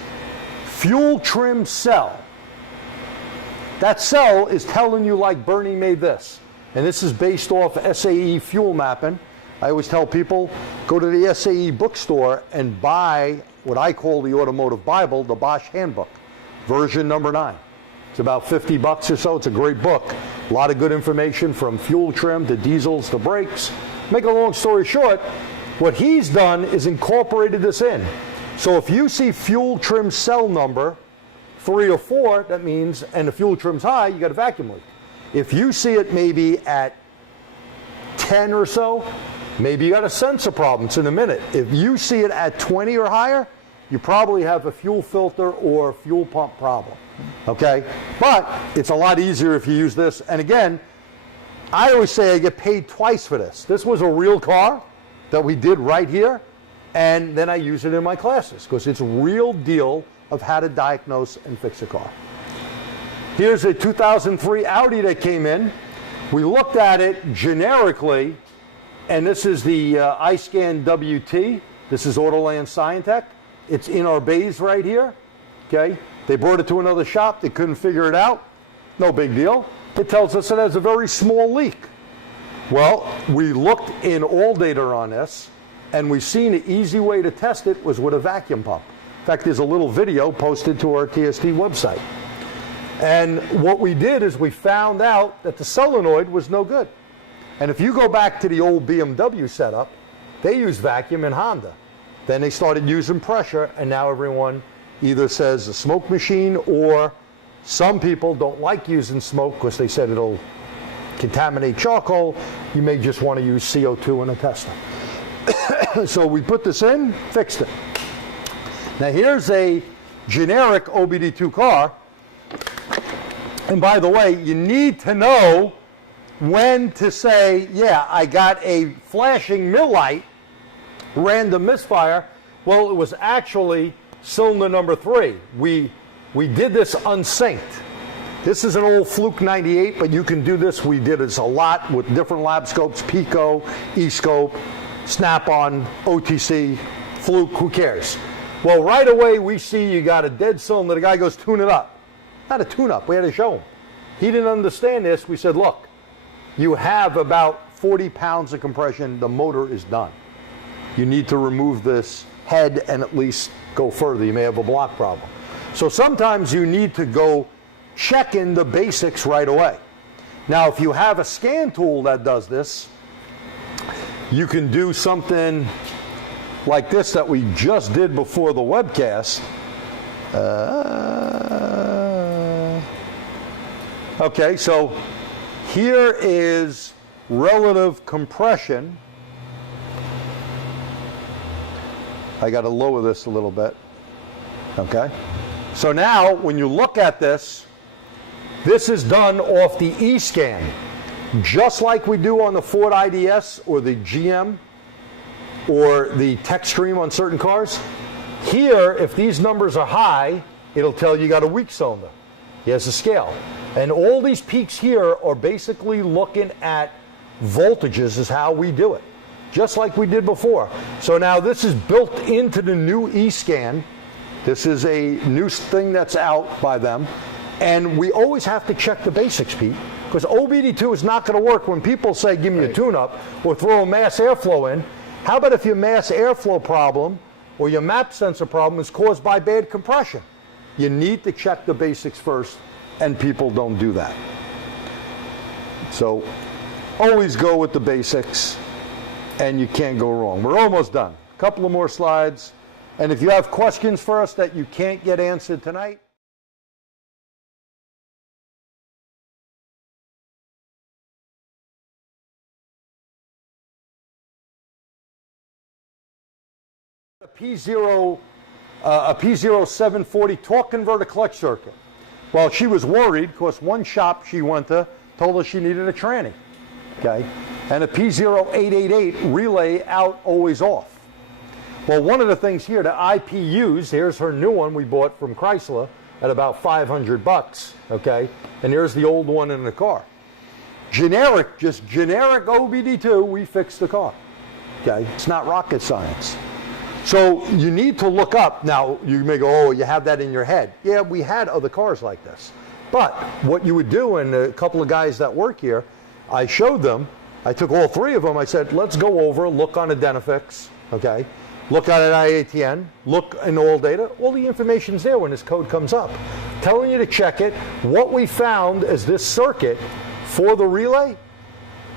fuel trim cell? That cell is telling you, like, Bernie made this. And this is based off SAE fuel mapping. I always tell people, go to the SAE bookstore and buy what I call the Automotive Bible, the Bosch Handbook, version number 9. It's about 50 bucks or so. It's a great book. A lot of good information from fuel trim to diesels to brakes. Make a long story short, what he's done is incorporated this in. So if you see fuel trim cell number 3 or 4, that means, and the fuel trim's high, you got a vacuum leak. If you see it maybe at 10 or so, maybe you got a sensor problem. It's in a minute. If you see it at 20 or higher, you probably have a fuel filter or fuel pump problem. Okay? But it's a lot easier if you use this. And again, I always say I get paid twice for this. This was a real car that we did right here, and then I use it in my classes because it's a real deal of how to diagnose and fix a car. Here's a 2003 Audi that came in. We looked at it generically, and this is the iScan WT. This is Autoland Scientech. It's in our bays right here. Okay? They brought it to another shop. They couldn't figure it out. No big deal. It tells us it has a very small leak. Well, we looked in all data on this, and we've seen an easy way to test it was with a vacuum pump. In fact, there's a little video posted to our TST website. And what we did is we found out that the solenoid was no good. And if you go back to the old BMW setup, they used vacuum in Honda. Then they started using pressure, and now everyone either says a smoke machine, or some people don't like using smoke because they said it'll contaminate charcoal. You may just want to use CO2 in a tester. So we put this in, fixed it. Now here's a generic OBD2 car. And by the way, you need to know when to say, yeah, I got a flashing mill light, random misfire. Well, it was actually cylinder number 3. We did this unsynced. This is an old Fluke 98, but you can do this. We did this a lot with different lab scopes, Pico, E-scope, Snap-on, OTC, fluke, who cares? Well, right away we see you got a dead cylinder. The guy goes, tune it up. Not a tune-up. We had to show him. He didn't understand this. We said, look, you have about 40 pounds of compression. The motor is done. You need to remove this head and at least go further. You may have a block problem. So sometimes you need to go check in the basics right away. Now, if you have a scan tool that does this, you can do something like this that we just did before the webcast. Okay, so here is relative compression. I got to lower this a little bit. Okay, so now when you look at this, this is done off the E-scan, just like we do on the Ford IDS or the GM or the TechStream on certain cars. Here, if these numbers are high, it'll tell you got a weak cylinder. Here's a scale. And all these peaks here are basically looking at voltages is how we do it, just like we did before. So now this is built into the new E-scan. This is a new thing that's out by them. And we always have to check the basics, Pete, because OBD2 is not going to work when people say, give me a tune-up or throw a mass airflow in. How about if your mass airflow problem or your map sensor problem is caused by bad compression? You need to check the basics first, and people don't do that. So always go with the basics, and you can't go wrong. We're almost done. A couple of more slides. And if you have questions for us that you can't get answered tonight, a P0740 torque converter clutch circuit. Well, she was worried because one shop she went to told her she needed a tranny, okay? And a P0888 relay out, always off. Well, one of the things here, the IPUs, here's her new one we bought from Chrysler at about $500, okay? And here's the old one in the car. Generic, just generic OBD2, we fixed the car, okay? It's not rocket science. So you need to look up. Now, you may go, oh, you have that in your head. Yeah, we had other cars like this. But what you would do, and a couple of guys that work here, I showed them, I took all three of them, I said, let's go over, look on Identifix, okay? Look at an IATN, look in all data. All the information's there when this code comes up. Telling you to check it. What we found is this circuit for the relay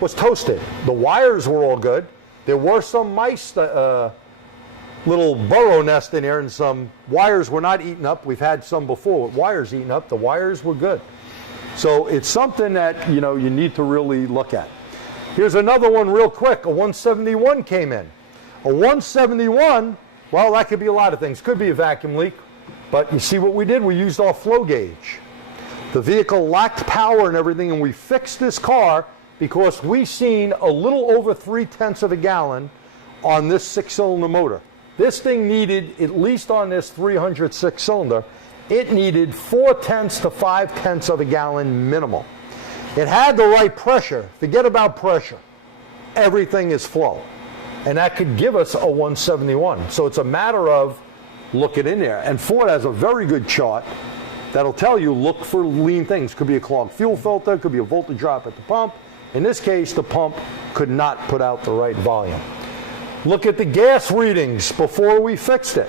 was toasted. The wires were all good. There were some mice little burrow nest in there, and some wires were not eaten up. We've had some before with wires eaten up. The wires were good. So it's something that you need to really look at. Here's another one real quick. A 171 came in. A 171, well, that could be a lot of things. Could be a vacuum leak, but you see what we did? We used our flow gauge. The vehicle lacked power and everything, and we fixed this car because we seen a little over 0.3 of a gallon on this 6-cylinder motor. This thing needed, at least on this 306 cylinder, it needed 0.4 to 0.5 of a gallon minimal. It had the right pressure. Forget about pressure. Everything is flow. And that could give us a 171. So it's a matter of looking in there. And Ford has a very good chart that'll tell you look for lean things. Could be a clogged fuel filter, could be a voltage drop at the pump. In this case, the pump could not put out the right volume. Look at the gas readings before we fixed it.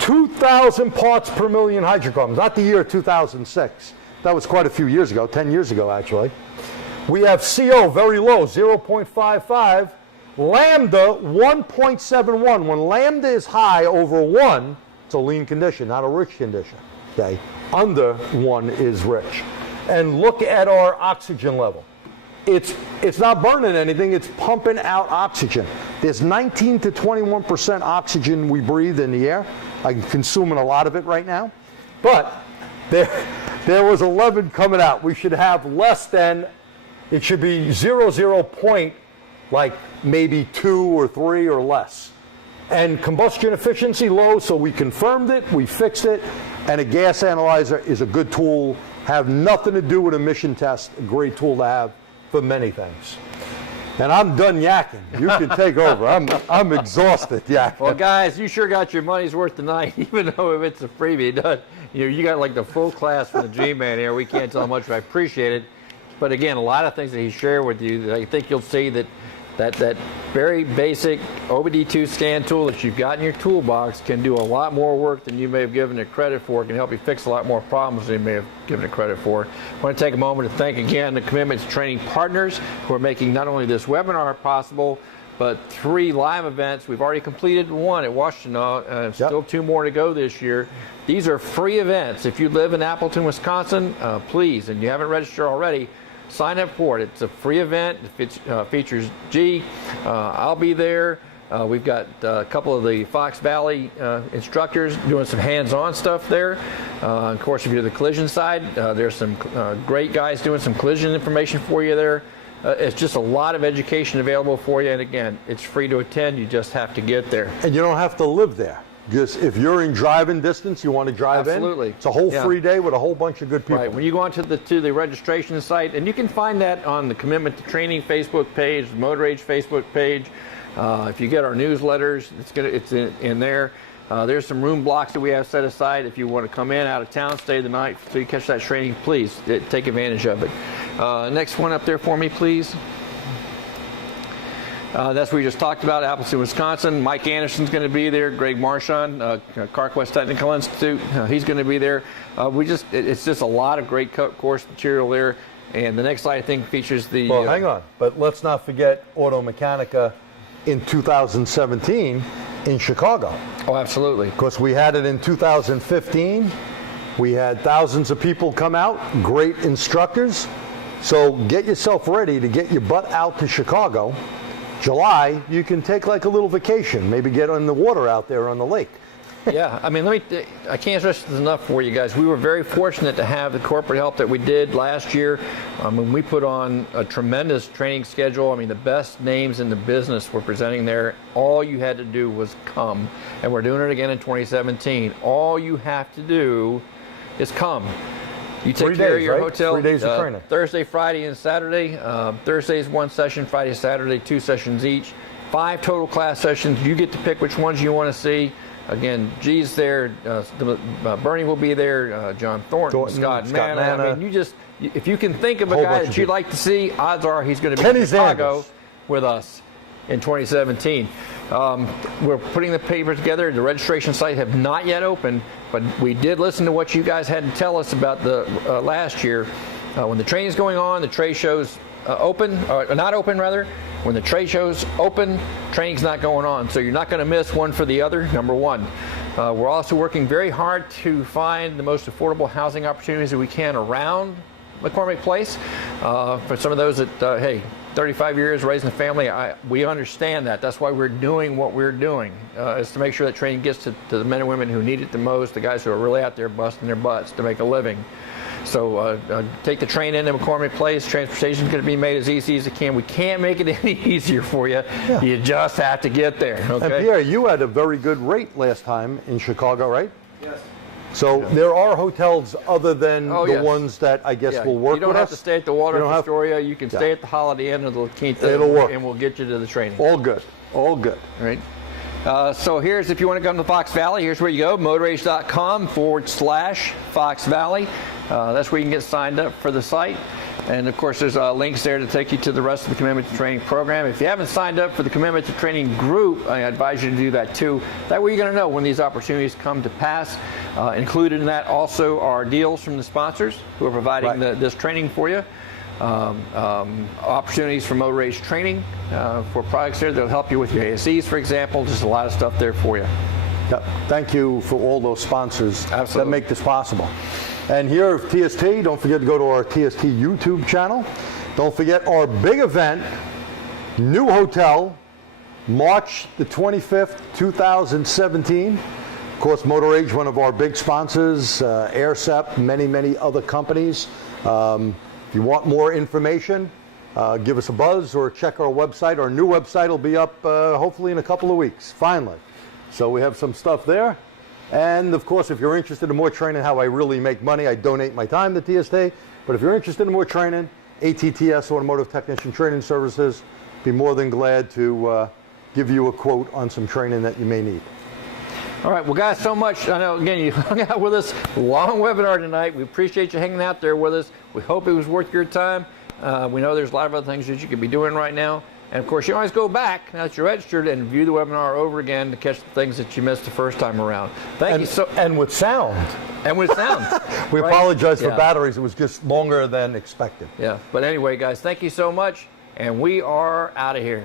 2,000 parts per million hydrocarbons, not the year 2006. That was quite a few years ago, 10 years ago actually. We have CO very low, 0.55. Lambda, 1.71. When lambda is high over 1, it's a lean condition, not a rich condition. Okay? Under 1 is rich. And look at our oxygen level. It's not burning anything, it's pumping out oxygen. There's 19 to 21% oxygen we breathe in the air. I'm consuming a lot of it right now. But there was 11 coming out. We should have less than, it should be 0 point, like maybe 2 or 3 or less. And combustion efficiency low, so we confirmed it, we fixed it, and a gas analyzer is a good tool. Have nothing to do with emission test, a great tool to have for many things. And I'm done yakking. You can take over. I'm exhausted yakking. Well, guys, you sure got your money's worth tonight, even though if it's a freebie, it does. You got like the full class from the G-Man here. We can't tell how much I appreciate it. But again, a lot of things that he shared with you, I think you'll see that very basic OBD2 scan tool that you've got in your toolbox can do a lot more work than you may have given it credit for. It can help you fix a lot more problems than you may have given it credit for. I want to take a moment to thank again the Commitment to Training partners who are making not only this webinar possible, but 3 live events. We've already completed 1 at Washtenaw, still 2 more to go this year. These are free events. If you live in Appleton, Wisconsin, please, and you haven't registered already, sign up for it. It's a free event. It features G. I'll be there. We've got a couple of the Fox Valley instructors doing some hands-on stuff there. Of course, if you're the collision side, there's some great guys doing some collision information for you there. It's just a lot of education available for you. And again, it's free to attend. You just have to get there. And you don't have to live there. Just if you're in driving distance, you want to drive Absolutely. in. It's a whole free day with a whole bunch of good people. Right. When you go onto the registration site, and you can find that on the Commitment to Training Facebook page, the Motor Age Facebook page. If you get our newsletters, it's in there. There's some room blocks that we have set aside. If you want to come in out of town, stay the night, so you catch that training, please take advantage of it. Next one up there for me, please. That's what we just talked about, Appleton, Wisconsin. Mike Anderson's going to be there. Greg Marchand, CarQuest Technical Institute, he's going to be there. It's just a lot of great course material there. And the next slide, I think, features the... Well, hang on. But let's not forget Auto Mechanica in 2017 in Chicago. Oh, absolutely. Because we had it in 2015. We had thousands of people come out, great instructors. So get yourself ready to get your butt out to Chicago. July, you can take like a little vacation, maybe get on the water out there on the lake. Yeah, I mean, I can't stress this enough for you guys. We were very fortunate to have the corporate help that we did last year. We put on a tremendous training schedule. I mean, the best names in the business were presenting there. All you had to do was come, and we're doing it again in 2017. All you have to do is come. You take 3 care days, of your right? hotel. 3 days of training. Thursday, Friday, and Saturday. Thursday's 1 session, Friday, Saturday, 2 sessions each. 5 total class sessions. You get to pick which ones you want to see. Again, G's there. Bernie will be there. John Thornton, Scott Manna. I mean, if you can think of a guy that you'd like to see, odds are he's going to be in Chicago with us in 2017. We're putting the paper together. The registration site have not yet opened, but we did listen to what you guys had to tell us about the last year. When the training's going on, the trade shows open, or not open rather. When the trade shows open, training's not going on, so you're not going to miss one for the other, number one. We're also working very hard to find the most affordable housing opportunities that we can around McCormick Place. For some of those that, hey, 35 years raising a family, we understand that. That's why we're doing what we're doing, is to make sure that training gets to the men and women who need it the most, the guys who are really out there busting their butts to make a living. So take the train into McCormick Place. Transportation is going to be made as easy as it can. We can't make it any easier for you. Yeah. You just have to get there. Okay? And Pierre, you had a very good rate last time in Chicago, right? Yes. So there are hotels other than the yes. ones that I guess will work with us. You don't have to stay at the Water Astoria. You can stay at the Holiday Inn or the La Quinta. It'll work. And we'll get you to the training. All good. All good. All right. So here's, if you want to come to Fox Valley, here's where you go, motorage.com/Fox Valley. That's where you can get signed up for the site. And of course, there's links there to take you to the rest of the Commitment to Training program. If you haven't signed up for the Commitment to Training group, I advise you to do that too. That way you're going to know when these opportunities come to pass. Included in that also are deals from the sponsors who are providing this training for you. Opportunities for motor age training for products there that'll help you with your ASEs, for example. Just a lot of stuff there for you. Yep. Thank you for all those sponsors that make this possible. And here at TST, don't forget to go to our TST YouTube channel. Don't forget our big event, new hotel, March the 25th, 2017. Of course, Motor Age, one of our big sponsors, AirSep, many other companies. If you want more information, give us a buzz or check our website. Our new website will be up hopefully in a couple of weeks, finally. So we have some stuff there. And of course, if you're interested in more training, how I really make money, I donate my time to TST. But if you're interested in more training, ATTS, Automotive Technician Training Services, be more than glad to give you a quote on some training that you may need. All right, well, guys, so much. I know, again, you hung out with us. Long webinar tonight. We appreciate you hanging out there with us. We hope it was worth your time. We know there's a lot of other things that you could be doing right now. And, of course, you always go back, now that you're registered, and view the webinar over again to catch the things that you missed the first time around. Thank you so. And with sound. And with sound. We right? apologize for Yeah. batteries. It was just longer than expected. Yeah, but anyway, guys, thank you so much. And we are out of here.